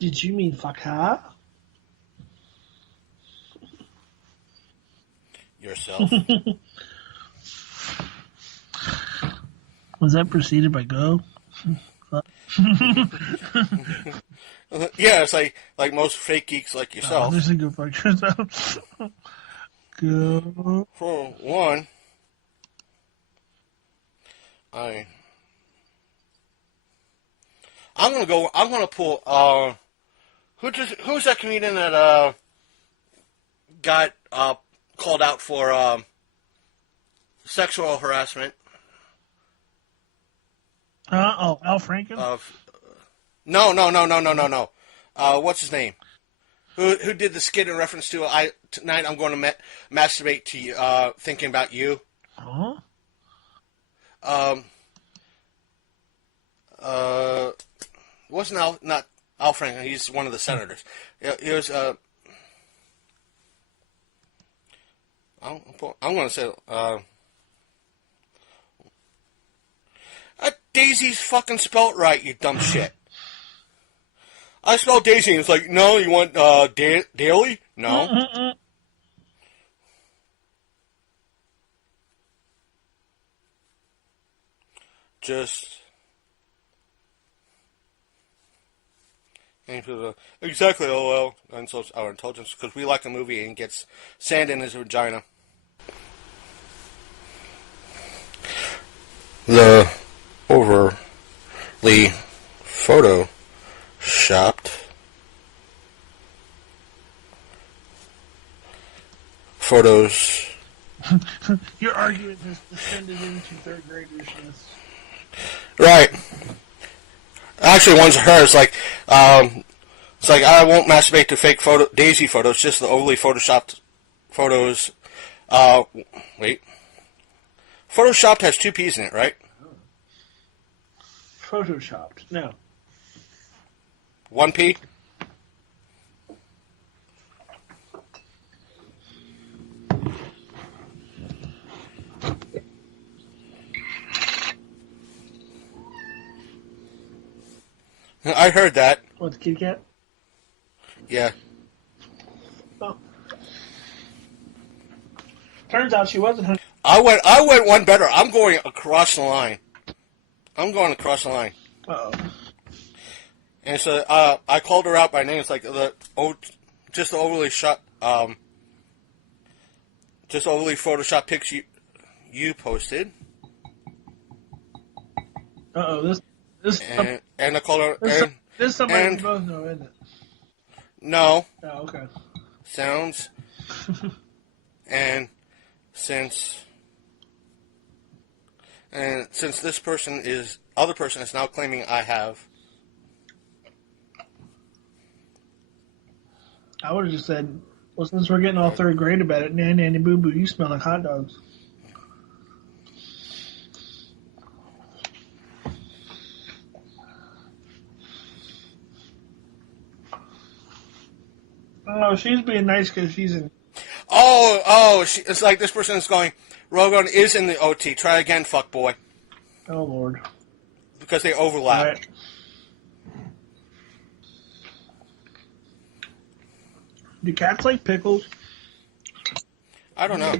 Did you mean fuck her? Yourself. Was that preceded by go? Yeah, it's like most fake geeks like yourself. There's a go fuck yourself. Go. For one, I'm gonna pull who's that comedian that got called out for sexual harassment? Al Franken? No. What's his name? Who did the skit in reference to tonight I'm going to masturbate to you, thinking about you? Huh? Wasn't not Al Franken? He's one of the senators. He was. I'm going to say. Daisy's fucking spelt right, you dumb shit. I spelled Daisy, and it's like, no, you want Daily? No. Just. Exactly, LOL. Insults our intelligence because we like a movie and gets sand in his vagina. The overly photoshopped photos. Your argument has descended into third graderishness. Right. Actually, one's hers. It's like I won't masturbate to fake Daisy photos, just the overly photoshopped photos. Wait. Photoshopped has 2 P's in it, right? Photoshopped. No. 1 P? I heard that. What, the kitty cat? Yeah. Oh. Turns out she wasn't hungry. I went one better. I'm going across the line. Uh-oh. And so I called her out by name. It's like just the overly photoshopped pics you posted. Uh-oh. And I called her. This is somebody we both know, isn't it? No. Oh, okay. Sounds. And since this other person is now claiming I have. I would have just said, well, since we're getting all third grade about it, nanny boo boo, you smell like hot dogs. Oh, she's being nice because she's in. It's like this person is going, Rogan is in the OT. Try again, fuck boy. Oh, Lord. Because they overlap. Right. Do cats like pickles? I don't know.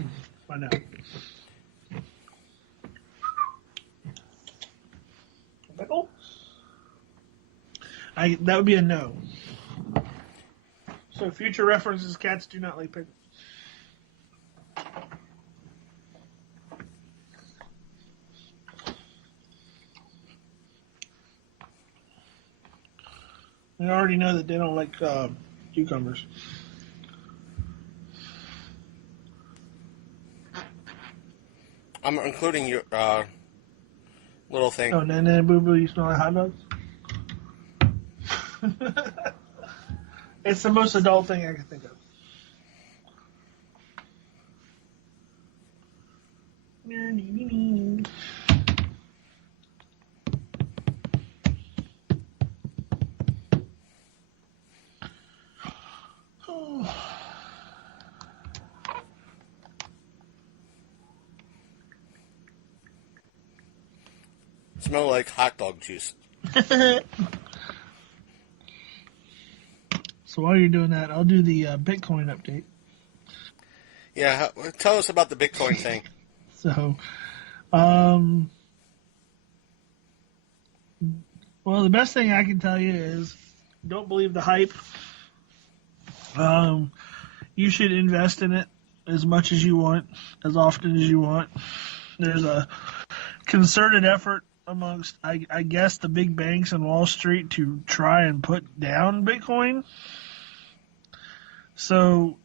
I know. Pickle? That would be a no. So future references, cats do not like pickles. We already know that they don't like cucumbers. I'm including your little thing. Oh, Nana Boo Boo, you smell like hot dogs? It's the most adult thing I can think of. Smell like hot dog juice. So while you're doing that, I'll do the Bitcoin update. Yeah, tell us about the Bitcoin thing. So, well, the best thing I can tell you is don't believe the hype. You should invest in it as much as you want, as often as you want. There's a concerted effort amongst, I guess, the big banks on Wall Street to try and put down Bitcoin. So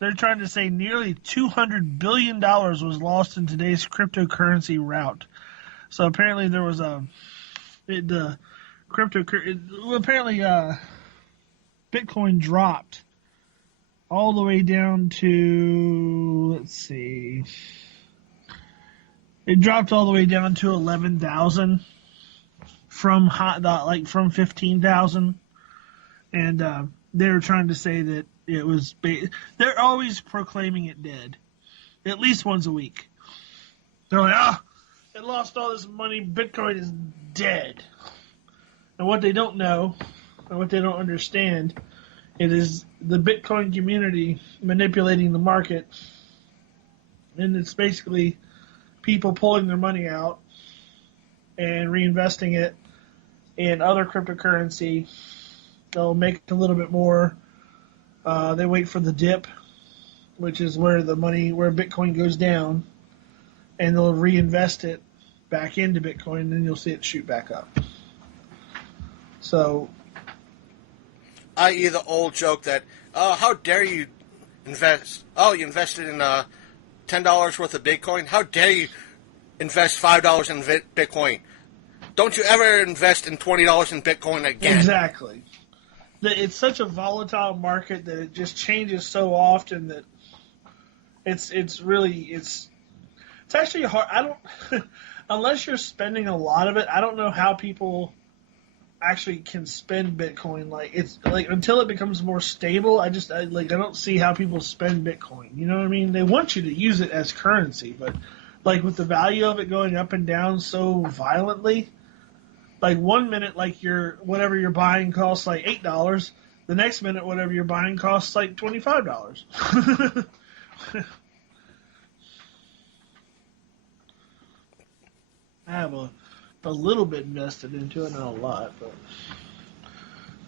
they're trying to say nearly $200 billion was lost in today's cryptocurrency rout. So apparently there was apparently Bitcoin dropped all the way down to, let's see, it dropped all the way down to 11,000 from 15,000, and they were trying to say that it was. They're always proclaiming it dead, at least once a week. They're like, it lost all this money. Bitcoin is dead. And what they don't know, and what they don't understand, it is the Bitcoin community manipulating the market, and it's basically people pulling their money out and reinvesting it in other cryptocurrency. They'll make a little bit more. They wait for the dip, which is where Bitcoin goes down, and they'll reinvest it back into Bitcoin, and then you'll see it shoot back up. So, i.e. the old joke that, how dare you you invested in $10 worth of Bitcoin? How dare you invest $5 in Bitcoin? Don't you ever invest in $20 in Bitcoin again? Exactly. It's such a volatile market that it just changes so often that it's actually hard. I don't unless you're spending a lot of it. I don't know how people actually can spend Bitcoin. Like it's like until it becomes more stable. I don't see how people spend Bitcoin. You know what I mean? They want you to use it as currency, but like with the value of it going up and down so violently. Like 1 minute, like whatever you're buying costs like $8. The next minute, whatever you're buying costs like $25. I have a little bit invested into it, not a lot, but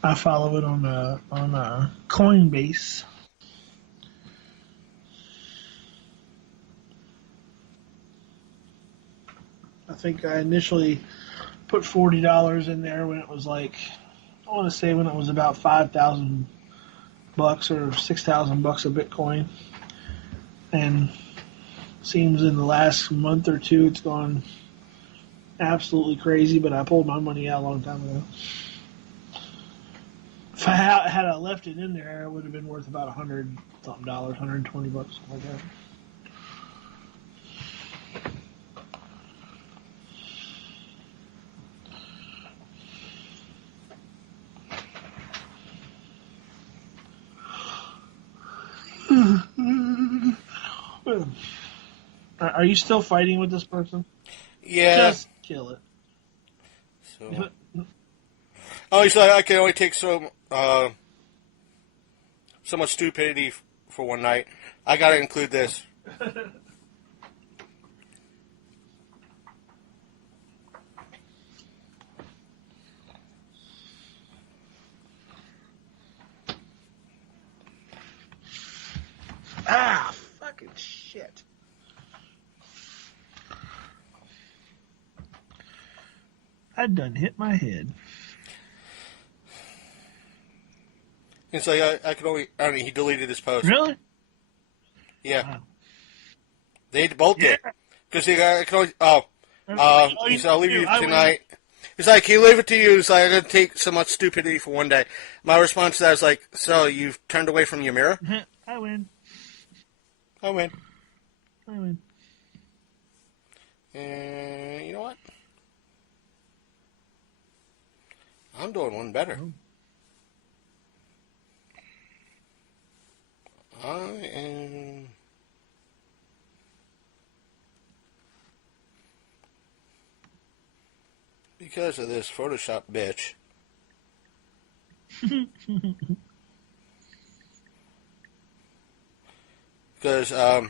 I follow it on Coinbase. I think I initially put $40 in there when it was like, I want to say when it was about $5,000 or $6,000 of Bitcoin, and seems in the last month or two it's gone absolutely crazy. But I pulled my money out a long time ago. If had I left it in there, it would have been worth about $100 something, $120, something like that. Are you still fighting with this person? Yeah. Just kill it. So, he's like, I can only take so much stupidity for one night. I gotta include this. Ah, fucking shit. I done hit my head. And so I can only. I mean, he deleted his post. Really? Yeah. Wow. They both did. Because I can only. He said, I'll leave you tonight. He's like, he'll leave it to you. He's like, I'm going to take so much stupidity for one day. My response to that is like, so you've turned away from your mirror? I win. I win. I win. And you know what? I'm doing one better. I am... Because of this Photoshop bitch. Because I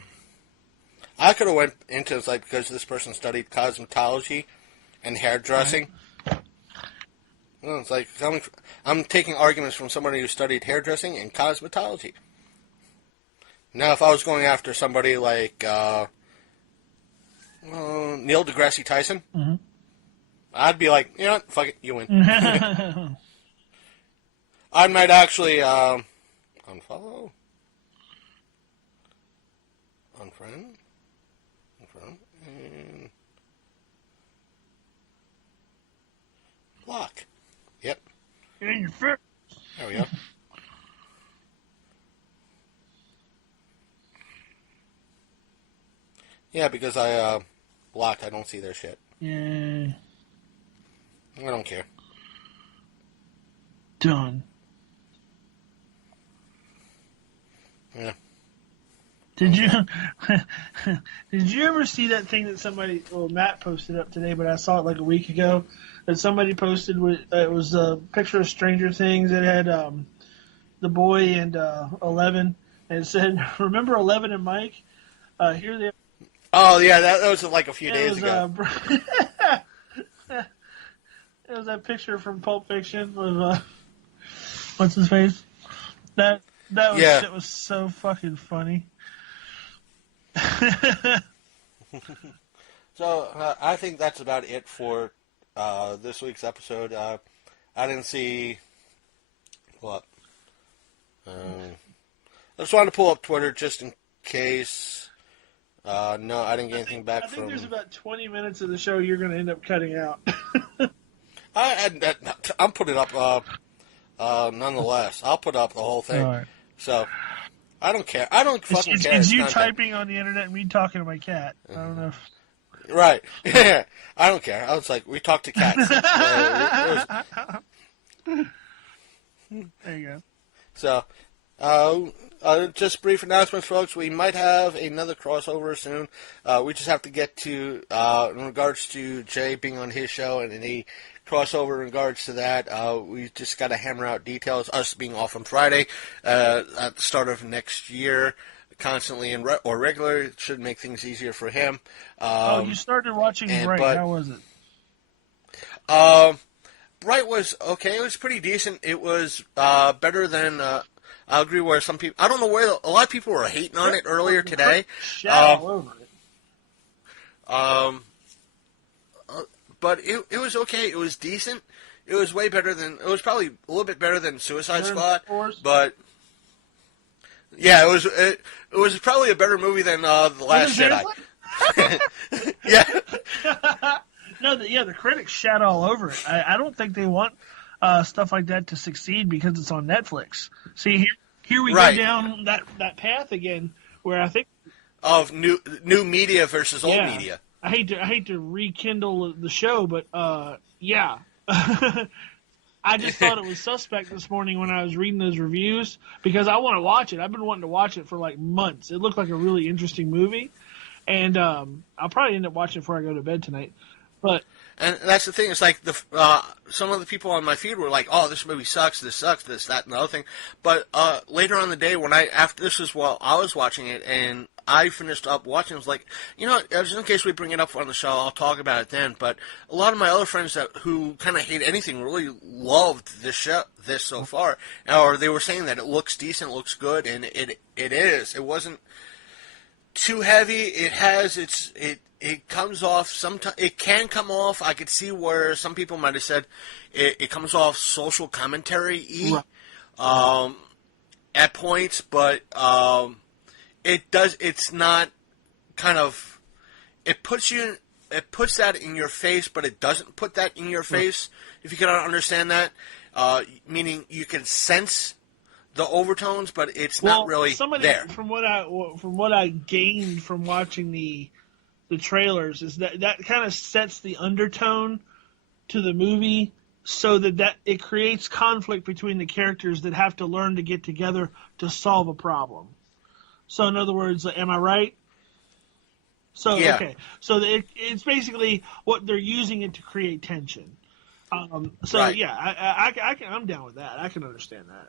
could have went into it's like because this person studied cosmetology and hairdressing. Right. Well, it's like I'm taking arguments from somebody who studied hairdressing and cosmetology. Now, if I was going after somebody like Neil deGrasse Tyson, I'd be like, you know what, fuck it, you win. I might actually unfollow. Unfriend, and block. Yep. You're in your first. There we go. Yeah, because I blocked. I don't see their shit. Yeah. I don't care. Done. Yeah. Did you ever see that thing that Matt posted up today, but I saw it like a week ago, that somebody posted it was a picture of Stranger Things. It had the boy and 11, and it said, remember 11 and Mike? Here they are. Oh, yeah, that was like a few days ago. It was that picture from Pulp Fiction with, what's his face? That shit was so fucking funny. So, I think that's about it for this week's episode. I didn't see... What? I just wanted to pull up Twitter just in case. No, I didn't get anything back I think from... there's about 20 minutes of the show you're going to end up cutting out. I'm putting up, nonetheless. I'll put up the whole thing. All right. So, I don't care. I don't fucking care. It's you typing on the internet and me talking to my cat. I don't know. Right. Yeah. I don't care. I was like, we talked to cats. There you go. So, just brief announcements, folks. We might have another crossover soon. We just have to get to, in regards to Jay being on his show and any crossover in regards to that, we just got to hammer out details. Us being off on Friday at the start of next year, constantly or regular, should make things easier for him. You started watching Bright. How was it? Bright was okay. It was pretty decent. It was better than... I agree where some people... I don't know where... A lot of people were hating on it earlier today. All over it. But it was okay. It was decent. It was way better than... It was probably a little bit better than Suicide Squad. But... Yeah, it was probably a better movie than The Last Jedi. Yeah. The critics shat all over it. I don't think they want stuff like that to succeed because it's on Netflix. See, here we go down that path again, where I think of new media versus old media. I hate to rekindle the show, but yeah. I just thought it was suspect this morning when I was reading those reviews because I want to watch it. I've been wanting to watch it for like months. It looked like a really interesting movie, and I'll probably end up watching it before I go to bed tonight. And that's the thing. It's like some of the people on my feed were like, "Oh, this movie sucks. This sucks. This, that, and the other thing." But later on in the day, after this is while I was watching it, and I finished up watching, I was like, just in case we bring it up on the show, I'll talk about it then. But a lot of my other friends who kind of hate anything really loved this so far, or they were saying that it looks decent, looks good, and it is. It wasn't too heavy. It has It comes off sometimes. It can come off. I could see where some people might have said it comes off social commentary-y at points, but it does. It's not kind of. It puts that in your face, but it doesn't put that in your face. If you can understand that, meaning you can sense the overtones, but it's not really there. From what I gained from watching the trailers is that kind of sets the undertone to the movie so that it creates conflict between the characters that have to learn to get together to solve a problem. So in other words, am I right? So, yeah. Okay. So it's basically what they're using it to create tension. Right. Yeah, I'm down with that. I can understand that.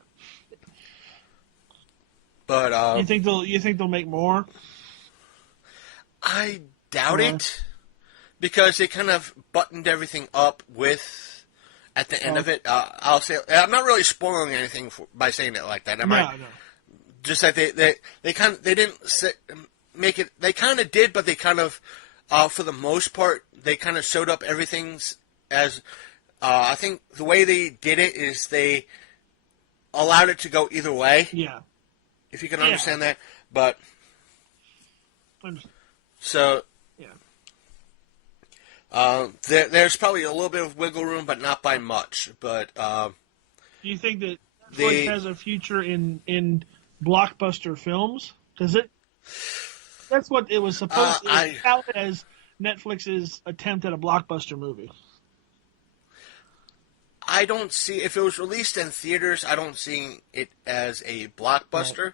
But you think they'll make more? I doubt it, because they kind of buttoned everything up at the end of it. I'll say I'm not really spoiling anything by saying it like that. Am I? No. Just that they didn't make it. They kind of did, but they kind of, for the most part, they kind of showed up everything as. I think the way they did it is they allowed it to go either way. Yeah. If you can understand that, but so. There's probably a little bit of wiggle room, but not by much. But do you think that Netflix has a future in blockbuster films? That's what it was supposed to be touted as, Netflix's attempt at a blockbuster movie. I don't see, if it was released in theaters, I don't see it as a blockbuster.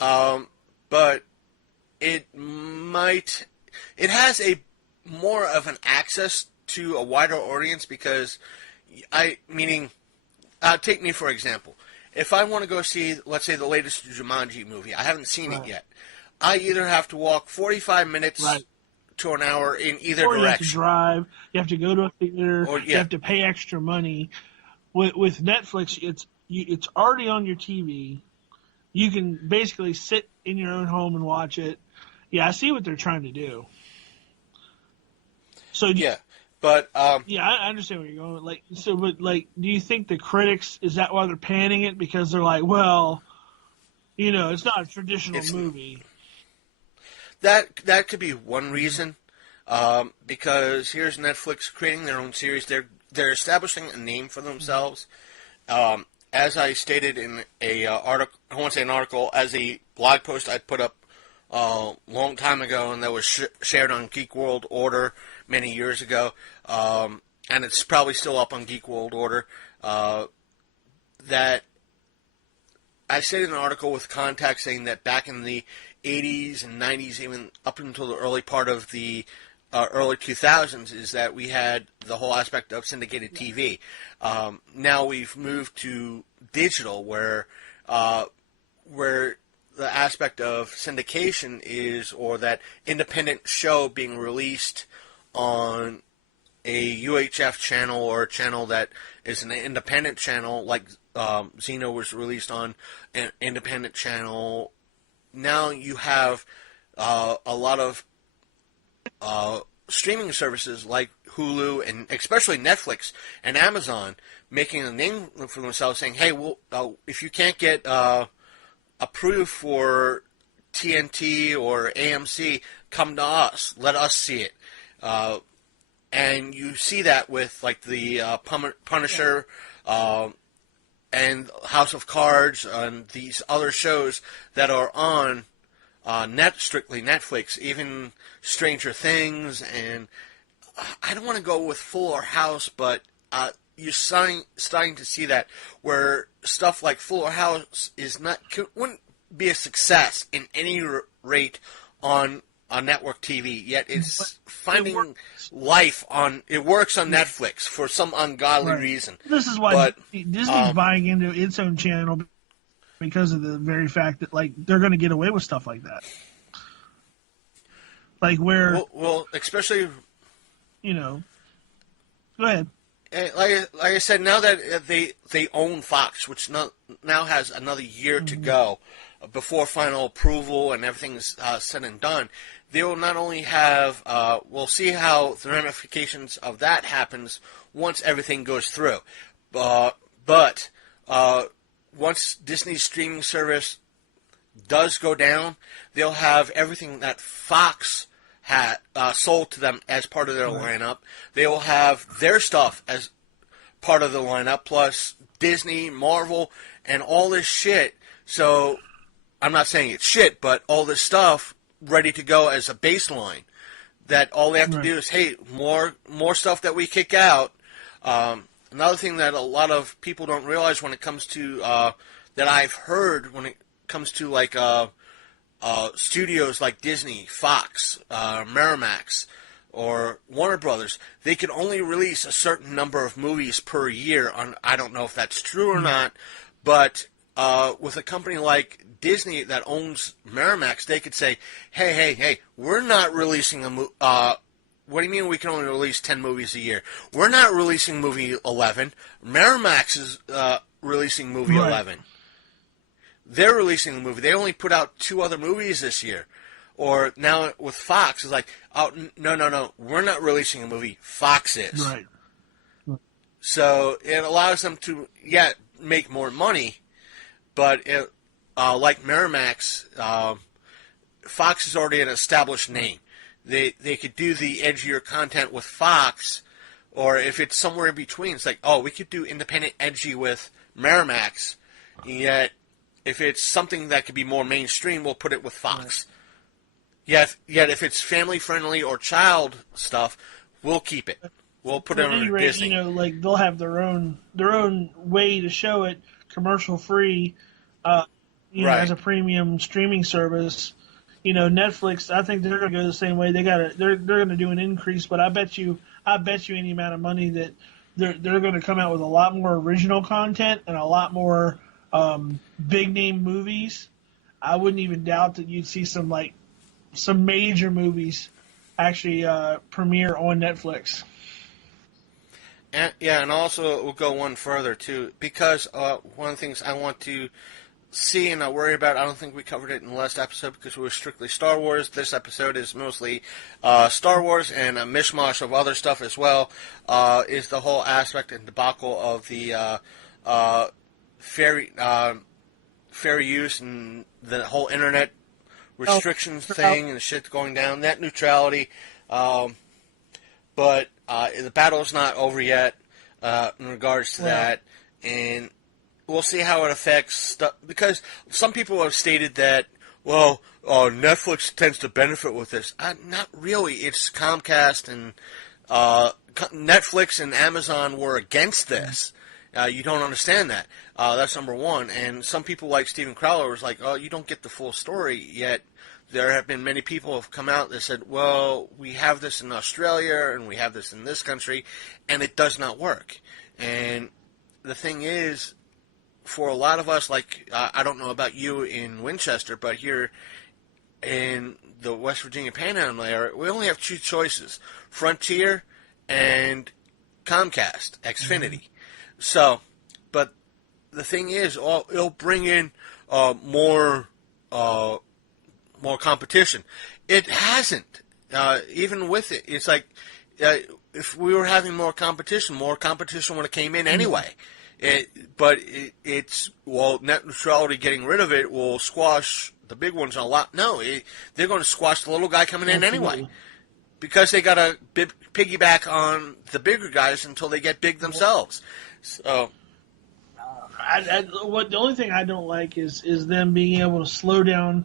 Right. But it has a more of an access to a wider audience because take me for example. If I want to go see, let's say, the latest Jumanji movie, I haven't seen it yet. I either have to walk 45 minutes to an hour in either direction. You have to drive. You have to go to a theater. You have to pay extra money. With Netflix, it's already on your TV. You can basically sit in your own home and watch it. Yeah, I see what they're trying to do. So but I understand where you're going. Do you think the critics, is that why they're panning it? Because they're like, well, It's not a traditional movie. That could be one reason, because here's Netflix creating their own series. They're establishing a name for themselves. As I stated in a article, I won't say an article, as a blog post I put up a long time ago, and that was shared on Geek World Order many years ago, and it's probably still up on Geek World Order. That I stated in an article with contact saying that back in the 80s and 90s, even up until the early part of the early 2000s, is that we had the whole aspect of syndicated TV. Now we've moved to digital, where the aspect of syndication is, or that independent show being released on a UHF channel or a channel that is an independent channel, like Xeno was released on an independent channel. Now you have a lot of streaming services like Hulu and especially Netflix and Amazon making a name for themselves, saying, hey, if you can't get approved for TNT or AMC, come to us. Let us see it. And you see that with like the Punisher and House of Cards and these other shows that are on strictly Netflix, even Stranger Things, and I don't want to go with Fuller House, but you're starting to see that where stuff like Fuller House wouldn't be a success in any rate on network TV, yet it's finding life on. It works on Netflix for some ungodly reason. This is why Disney's buying into its own channel, because of the very fact that they're going to get away with stuff like that. Like where, especially, go ahead. Like I said, now that they own Fox, which now has another year to go before final approval and everything's said and done, they will not only have. We'll see how the ramifications of that happens once everything goes through, but once Disney's streaming service does go down, they'll have everything that Fox had sold to them as part of their lineup. They will have their stuff as part of the lineup, plus Disney, Marvel, and all this shit. So, I'm not saying it's shit, but all this stuff ready to go as a baseline. That all they have to do is, hey, more stuff that we kick out. Another thing that a lot of people don't realize when it comes to that I've heard when it comes to like studios like Disney, Fox, Miramax, or Warner Brothers, they can only release a certain number of movies per year. I don't know if that's true or not, but with a company like Disney that owns Miramax, they could say, hey, we're not releasing a movie. What do you mean we can only release 10 movies a year? We're not releasing movie 11. Miramax is releasing movie 11. They're releasing the movie. They only put out 2 other movies this year. Or now with Fox, it's like, oh, no, we're not releasing a movie. Fox is. Right. So it allows them to, make more money, but like Miramax, Fox is already an established name. They could do the edgier content with Fox, or if it's somewhere in between, it's like, oh, we could do independent edgy with Miramax, yet if it's something that could be more mainstream, we'll put it with Fox. Yet if it's family-friendly or child stuff, we'll keep it. We'll put it on Disney. They'll have their own way to show it, commercial-free, as a premium streaming service. Netflix, I think they're going to go the same way. They're going to do an increase, but I bet you any amount of money that they're going to come out with a lot more original content and a lot more big name movies. I wouldn't even doubt that you'd see some major movies actually premiere on Netflix. And also we'll go one further too, because one of the things I want to see and not worry about, I don't think we covered it in the last episode because we were strictly Star Wars. This episode is mostly Star Wars and a mishmash of other stuff as well, is the whole aspect and debacle of the fairy fair use and the whole internet restrictions thing and the shit going down, net neutrality. But the battle's not over yet in regards to that, and we'll see how it affects stuff. Because some people have stated that, well, Netflix tends to benefit with this. Not really. It's Comcast and Netflix and Amazon were against this. You don't understand that. That's number one. And some people like Steven Crowder was like, oh, you don't get the full story yet. There have been many people who have come out that said, well, we have this in Australia and we have this in this country, and it does not work. And the thing is, for a lot of us, like, I don't know about you in Winchester, but here in the West Virginia Panhandle area, we only have two choices, Frontier and Comcast, Xfinity. So, but the thing is, it'll bring in more competition. It hasn't. Even with it, it's like if we were having more competition would have came in anyway. It's net neutrality getting rid of it will squash the big ones a lot. No, they're going to squash the little guy coming in anyway. Because they got to piggyback on the bigger guys until they get big themselves. So, the only thing I don't like is them being able to slow down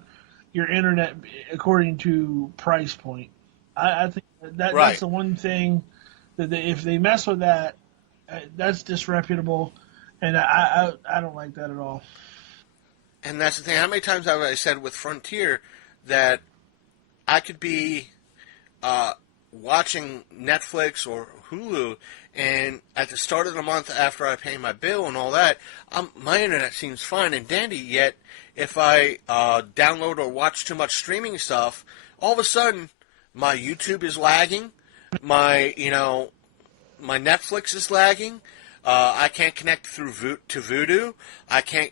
your internet according to price point. I think that's the one thing that if they mess with that, that's disreputable, and I don't like that at all. And that's the thing. How many times have I said with Frontier that I could be watching Netflix or Hulu, and at the start of the month after I pay my bill and all that, my internet seems fine and dandy, yet if I download or watch too much streaming stuff, all of a sudden my YouTube is lagging, my Netflix is lagging, I can't connect to Vudu, I can't,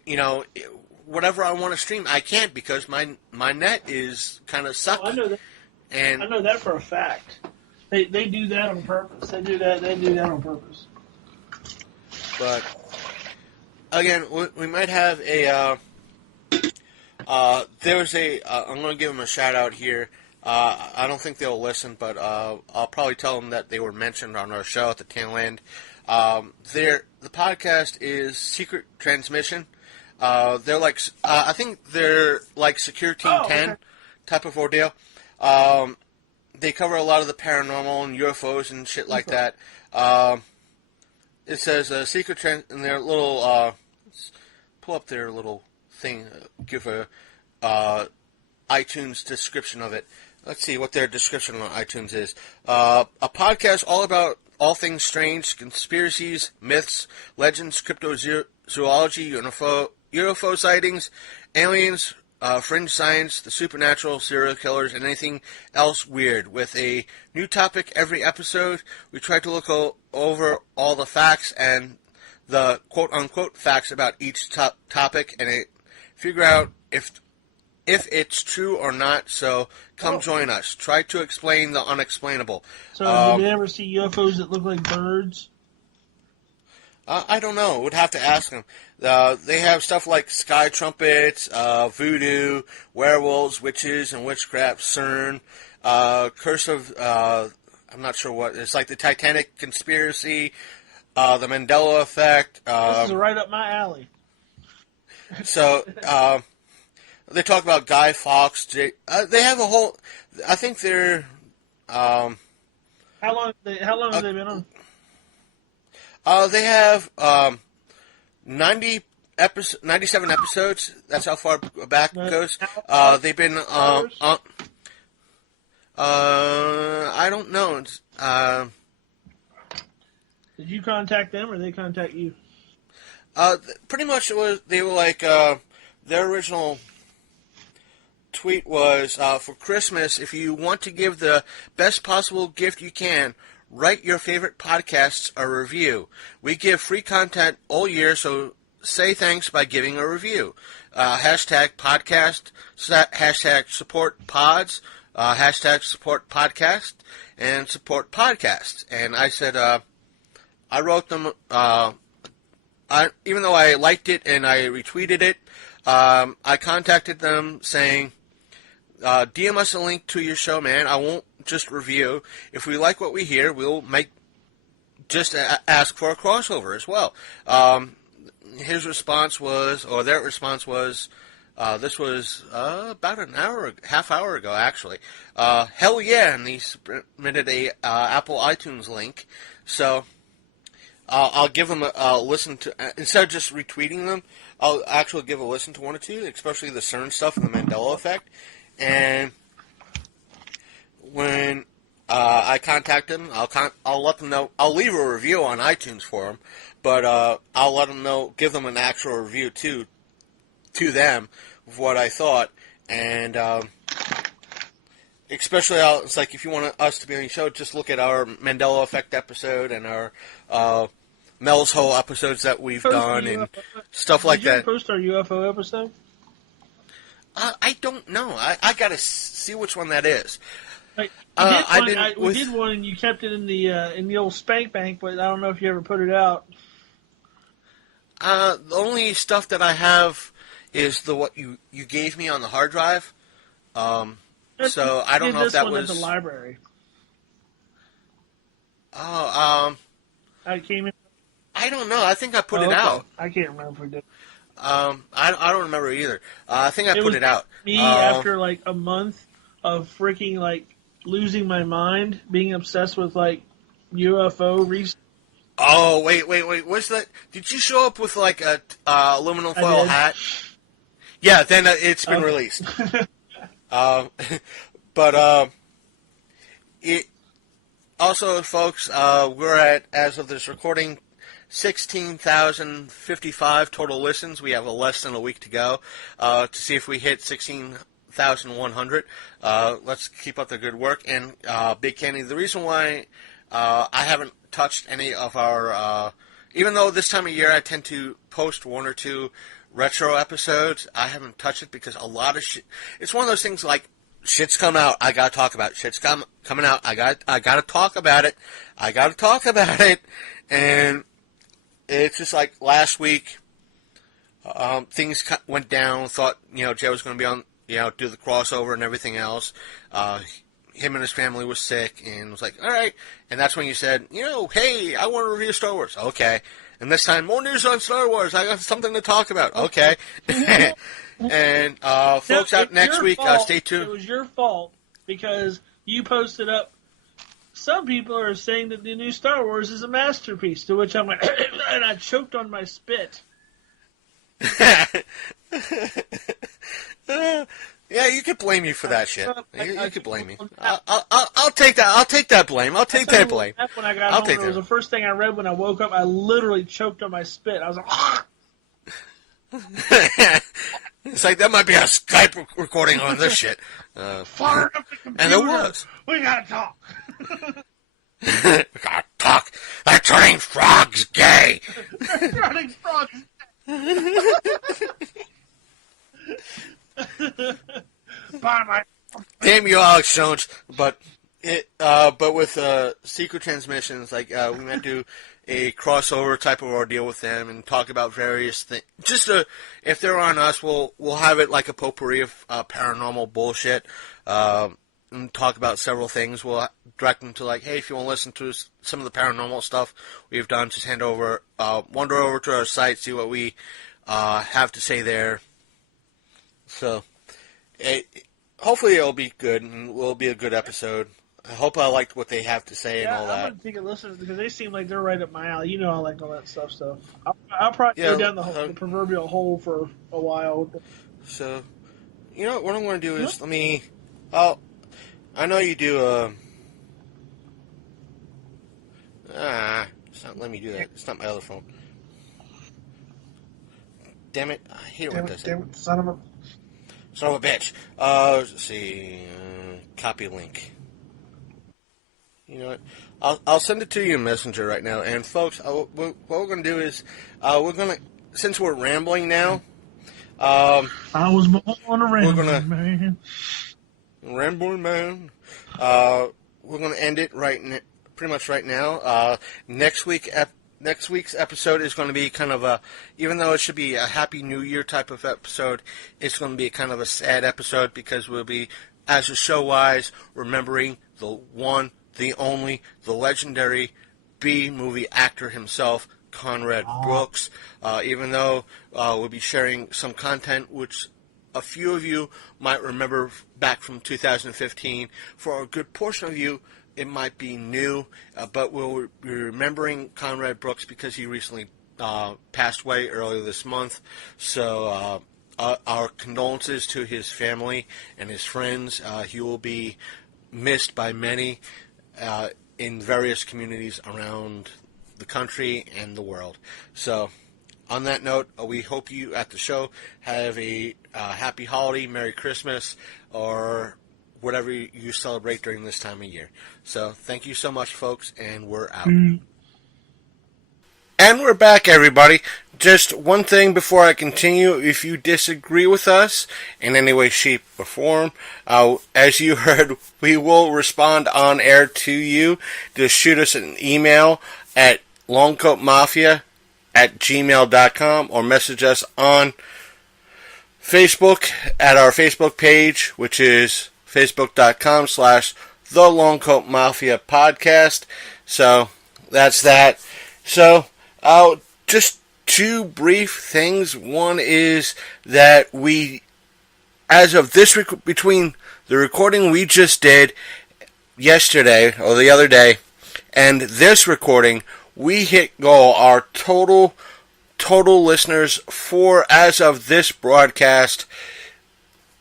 whatever I want to stream, I can't because my net is kind of sucky. I know that. And I know that for a fact. They do that on purpose. They do that on purpose. But again, we might have a. There was a. I'm going to give them a shout out here. I don't think they'll listen, but I'll probably tell them that they were mentioned on our show at the tail end. The podcast is Secret Transmission. They're like I think they're like Secure Team 10 type of ordeal. They cover a lot of the paranormal and UFOs and shit like that. It says Secret in their little. Let's pull up their little thing. Give a iTunes description of it. Let's see what their description on iTunes is. A podcast all about all things strange, conspiracies, myths, legends, cryptozoology, UFO sightings, aliens, fringe science, the supernatural, serial killers, and anything else weird. With a new topic every episode, we try to look over all the facts and the quote-unquote facts about each topic and figure out if it's true or not. So come join us. Try to explain the unexplainable. So did you ever see UFOs that look like birds? I don't know. Would have to ask them. They have stuff like sky trumpets, voodoo, werewolves, witches, and witchcraft, CERN, curse of, I'm not sure what, it's like the Titanic conspiracy, the Mandela effect. This is right up my alley. So, they talk about Guy Fawkes. They have a whole, I think they're, How long have they been on? They have 97 episodes. That's how far back it goes. They've been I don't know. Did you contact them or they contact you? Pretty much it was. They were like their original tweet was for Christmas. If you want to give the best possible gift you can, write your favorite podcasts a review. We give free content all year, so say thanks by giving a review. Hashtag podcast, hashtag support pods, hashtag support podcast, and support podcast. And I said, I wrote them, even though I liked it and I retweeted it, I contacted them saying, DM us a link to your show, man. I won't just review. If we like what we hear, we'll just ask for a crossover as well. His response was, or their response was, this was about half hour ago, actually. Hell yeah, and he submitted a Apple iTunes link. So I'll give them a listen to, instead of just retweeting them, I'll actually give a listen to one or two, especially the CERN stuff and the Mandela effect. And when I contact them, I'll let them know. I'll leave a review on iTunes for them, but I'll let them know, give them an actual review to them of what I thought, and especially it's like if you want us to be on your show, just look at our Mandela Effect episode and our Mel's Hole episodes that we've done and stuff like that. Did you post our UFO episode? I don't know. I gotta see which one that is. Like, we did one, and you kept it in the old spank bank, but I don't know if you ever put it out. The only stuff that I have is what you gave me on the hard drive. So I don't know if that was at the library. Oh, I came in. I don't know. I think I put it out. I can't remember if we did. I don't remember either. I think I put it out. Me after like a month of freaking like losing my mind, being obsessed with like UFO research. Oh wait! What's that? Did you show up with like a aluminum foil hat? Yeah, then it's been released. But it also, folks, we're at, as of this recording, 16,055 total listens. We have less than a week to go to see if we hit 16,100. Let's keep up the good work. And Big Candy, the reason why I haven't touched any of our, even though this time of year I tend to post one or two retro episodes, I haven't touched it because a lot of shit. It's one of those things like, shit's come out, I gotta talk about it. Shit's coming out, I gotta talk about it. I gotta talk about it. And it's just like last week, things went down. Thought, Jay was going to be on, do the crossover and everything else. Him and his family was sick, and was like, all right. And that's when you said, hey, I want to review Star Wars. Okay. And this time, more news on Star Wars. I got something to talk about. Okay. And folks, out next week, stay tuned. It was your fault because you posted up. Some people are saying that the new Star Wars is a masterpiece, to which I'm like, and I choked on my spit. Yeah, you could blame me for that shit. You could blame me. I'll take that. I'll take that blame. I'll take that blame. That's when I got home. It was the first thing I read when I woke up. I literally choked on my spit. I was like, it's like that might be a Skype recording on this shit. Fire up the computer. And it was. We gotta talk. We gotta talk. That turning frog's gay. Turning frog's Damn you, Alex Jones. But with Secret Transmissions, like we might do a crossover type of ordeal with them and talk about various things. Just if they're on us, we'll have it like a potpourri of paranormal bullshit. And talk about several things. We'll direct them to like, hey, if you want to listen to some of the paranormal stuff we've done, just wander over to our site, see what we have to say there. So, hopefully it'll be good and will be a good episode. I hope I liked what they have to say and all that. I'm going to take a listen because they seem like they're right up my alley. I like all that stuff. So I'll probably go down the proverbial hole for a while. So, what I'm going to do is I know you do it's not letting me do that. It's not my other phone. Damn it. I hate when it does that. Damn it, son of a bitch. Let's see. Copy link. You know what? I'll send it to you in Messenger right now. And folks, what we're going to do is since we're rambling now. I was born on a rambling man. Rambling man. We're going to end it pretty much right now. Next week Next week's episode is going to be kind of even though it should be a Happy New Year type of episode, it's going to be kind of a sad episode because we'll be, as a show-wise, remembering the one, the only, the legendary B-movie actor himself, Conrad Brooks. Even though we'll be sharing some content which a few of you might remember back from 2015. For a good portion of you, it might be new, but we'll be remembering Conrad Brooks because he recently passed away earlier this month. So our condolences to his family and his friends. He will be missed by many in various communities around the country and the world. So on that note, we hope you at the show have a happy holiday, Merry Christmas, or whatever you celebrate during this time of year. So thank you so much, folks, and we're out. And we're back, everybody. Just one thing before I continue. If you disagree with us in any way, shape, or form, as you heard, we will respond on air to you. Just shoot us an email at longcoatmafia@gmail.com or message us on Facebook at our Facebook page, which is facebook.com/The Longcoat Mafia Podcast. So that's that. So just two brief things. One is that we, as of this between the recording we just did yesterday or the other day and this recording, we hit goal. Our total listeners for as of this broadcast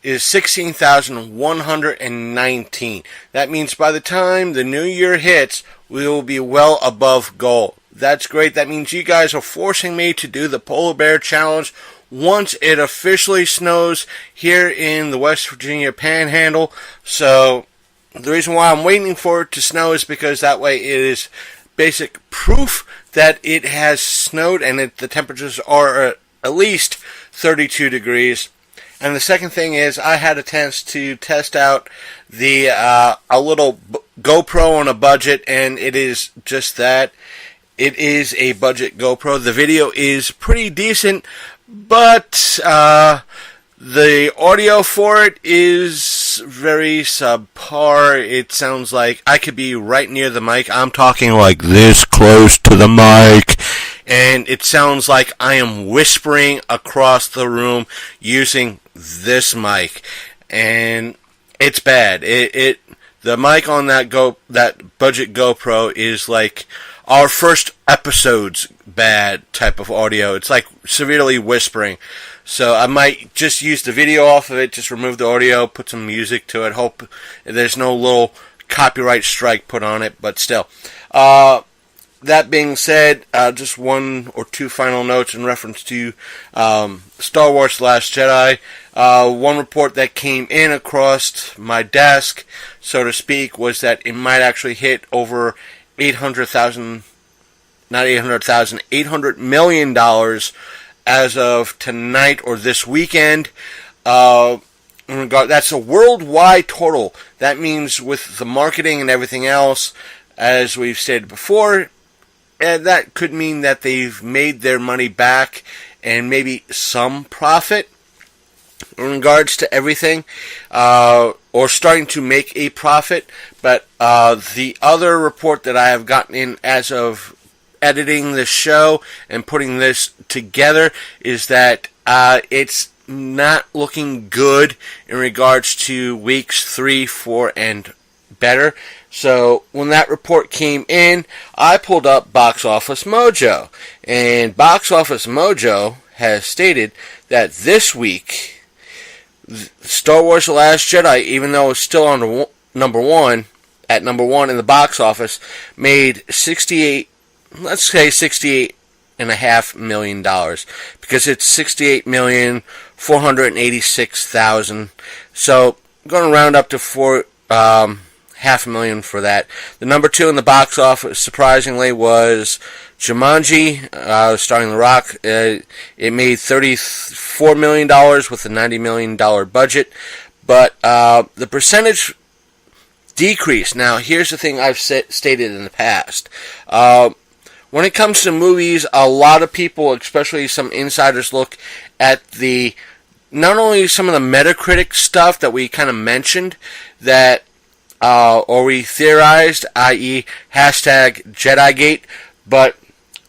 is 16,119. That means by the time the new year hits, we will be well above goal. That's great. That means you guys are forcing me to do the Polar Bear Challenge once it officially snows here in the West Virginia Panhandle. So the reason why I'm waiting for it to snow is because that way it is basic proof that it has snowed and the temperatures are at least 32 degrees. And the second thing is I had a chance to test out the a little GoPro on a budget, and it is just that. It is a budget GoPro. The video is pretty decent, but the audio for it is very subpar. It sounds like I could be right near the mic. I'm talking like this close to the mic, and it sounds like I am whispering across the room using this mic, and it's bad. The mic on that budget GoPro is like our first episode's bad type of audio. It's like severely whispering. So I might just use the video off of it, just remove the audio, put some music to it, hope there's no little copyright strike put on it, but still. That being said, just one or two final notes in reference to Star Wars Last Jedi. One report that came in across my desk, so to speak, was that it might actually hit over $800 million as of tonight or this weekend. That's a worldwide total. That means with the marketing and everything else, as we've stated before, and that could mean that they've made their money back and maybe some profit in regards to everything, or starting to make a profit. But the other report that I have gotten in as of editing this show and putting this together is that it's not looking good in regards to weeks 3, 4, and better. So when that report came in, I pulled up Box Office Mojo, and Box Office Mojo has stated that this week, Star Wars The Last Jedi, even though it's still on number one in the box office, made $68.5 million, because it's $68,486,000. So I'm going to round up to $500,000 for that. The number 2 in the box office, surprisingly, was Jumanji, starring The Rock. It made $34 million with a $90 million budget, but the percentage decreased. Now, here's the thing I've stated in the past. when it comes to movies, a lot of people, especially some insiders, look at the not only some of the Metacritic stuff that we kind of mentioned that or we theorized, i.e. hashtag JediGate, but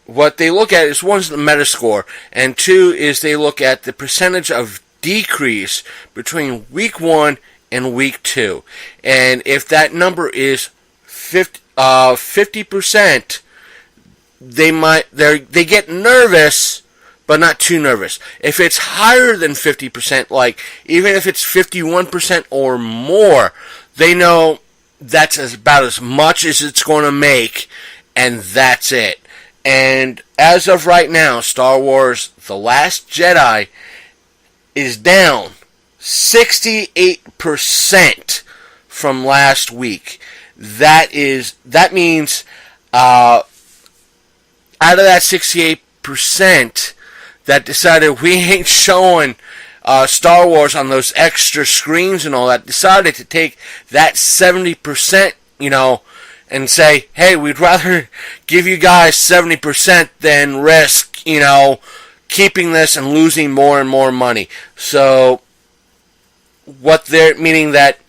what they look at is one's the Metascore, and two is they look at the percentage of decrease between week 1 and week 2. And if that number is 50%, they get nervous, but not too nervous. If it's higher than 50%, like even if it's 51% or more, they know that's about as much as it's going to make, and that's it. And as of right now, Star Wars The Last Jedi is down 68% from last week. That means out of that 68% that decided we ain't showing Star Wars on those extra screens and all that, decided to take that 70%, and say, hey, we'd rather give you guys 70% than risk, keeping this and losing more and more money. So, what they're meaning that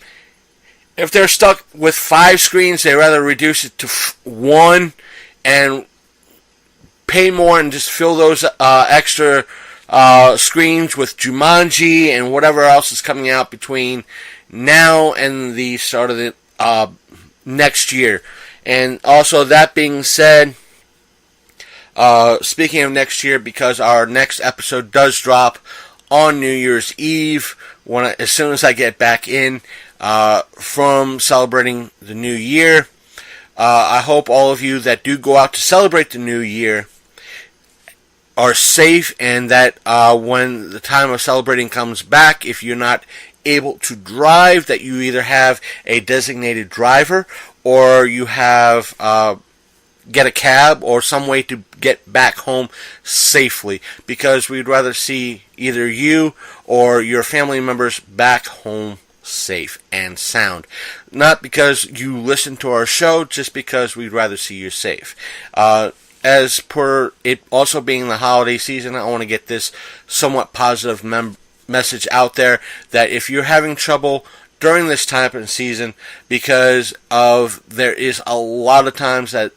if they're stuck with 5 screens, they'd rather reduce it to 1 and pay more and just fill those extra screens with Jumanji and whatever else is coming out between now and the start of the next year. And also, that being said, speaking of next year, because our next episode does drop on New Year's Eve, as soon as I get back in from celebrating the new year, I hope all of you that do go out to celebrate the new year are safe, and that when the time of celebrating comes back, if you're not able to drive, that you either have a designated driver or you have get a cab or some way to get back home safely, because we'd rather see either you or your family members back home safe and sound. Not because you listen to our show, just because we'd rather see you safe. As per it also being the holiday season, I want to get this somewhat positive message out there, that if you're having trouble during this time of season, because there is a lot of times that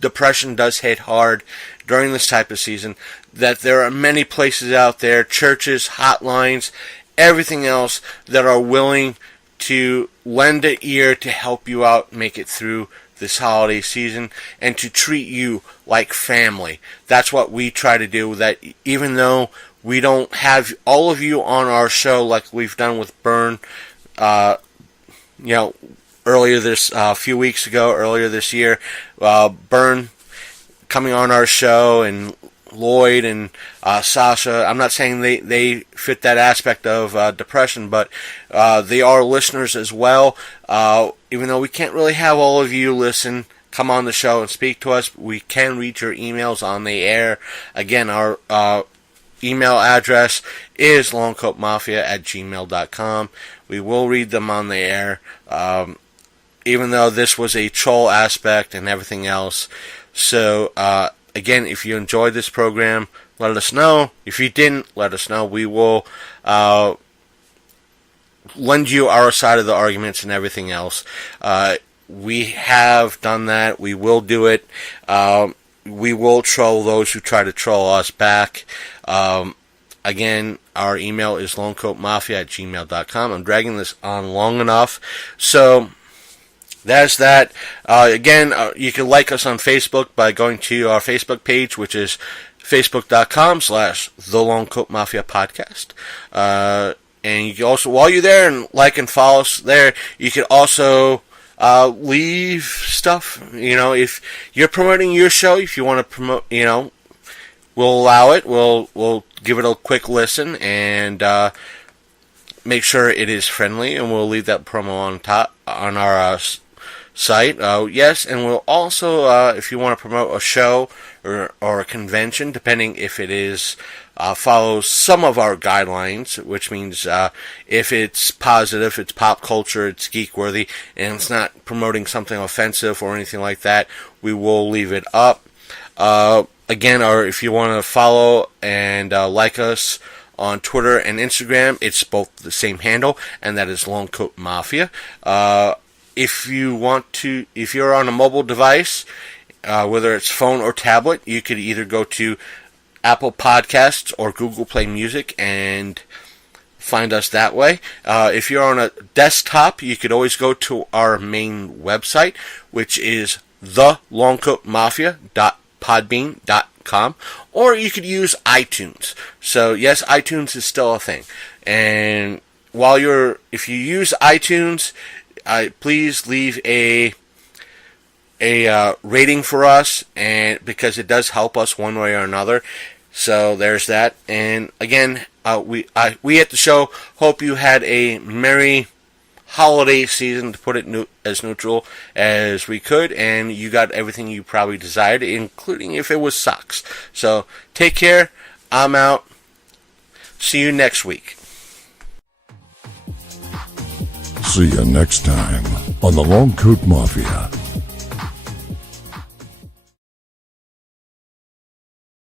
depression does hit hard during this type of season, that there are many places out there, churches, hotlines, everything else, that are willing to lend an ear to help you out, make it through this holiday season, and to treat you like family. That's what we try to do, that even though we don't have all of you on our show like we've done with Byrne, earlier this year, Byrne coming on our show, and Lloyd and Sasha. I'm not saying they fit that aspect of depression, but they are listeners as well. Even though we can't really have all of you come on the show and speak to us, we can read your emails on the air. Again, our email address is longcoatmafia@gmail.com. We will read them on the air, even though this was a troll aspect and everything else. So, again, if you enjoyed this program, let us know. If you didn't, let us know. We will lend you our side of the arguments and everything else. We have done that. We will do it. We will troll those who try to troll us back. Again, our email is longcoatmafia@gmail.com. I'm dragging this on long enough. So, that's that. Again, you can like us on Facebook by going to our Facebook page, which is facebook.com/The Long Coat Mafia Podcast. And you can also, while you're there and like and follow us there, you can also leave stuff. If you're promoting your show, if you want to promote, we'll allow it. We'll give it a quick listen and make sure it is friendly, and we'll leave that promo on top on our site. Yes, and we'll also, if you want to promote a show or a convention, depending if it is follows some of our guidelines, which means if it's positive, it's pop culture, it's geek worthy, and it's not promoting something offensive or anything like that, we will leave it up. Again, or if you want to follow and like us on Twitter and Instagram, it's both the same handle, and that is Long Coat Mafia. If you're on a mobile device, whether it's phone or tablet, you could either go to Apple Podcasts or Google Play Music and find us that way. If you're on a desktop, you could always go to our main website, which is thelongcoatmafia.podbean.com, or you could use iTunes. So yes, iTunes is still a thing. And if you use iTunes, please leave a rating for us, and because it does help us one way or another. So there's that. And again, we at the show hope you had a merry holiday season, to put it as neutral as we could, and you got everything you probably desired, including if it was socks. So take care. I'm out. See you next week. See you next time on the Long Coat Mafia.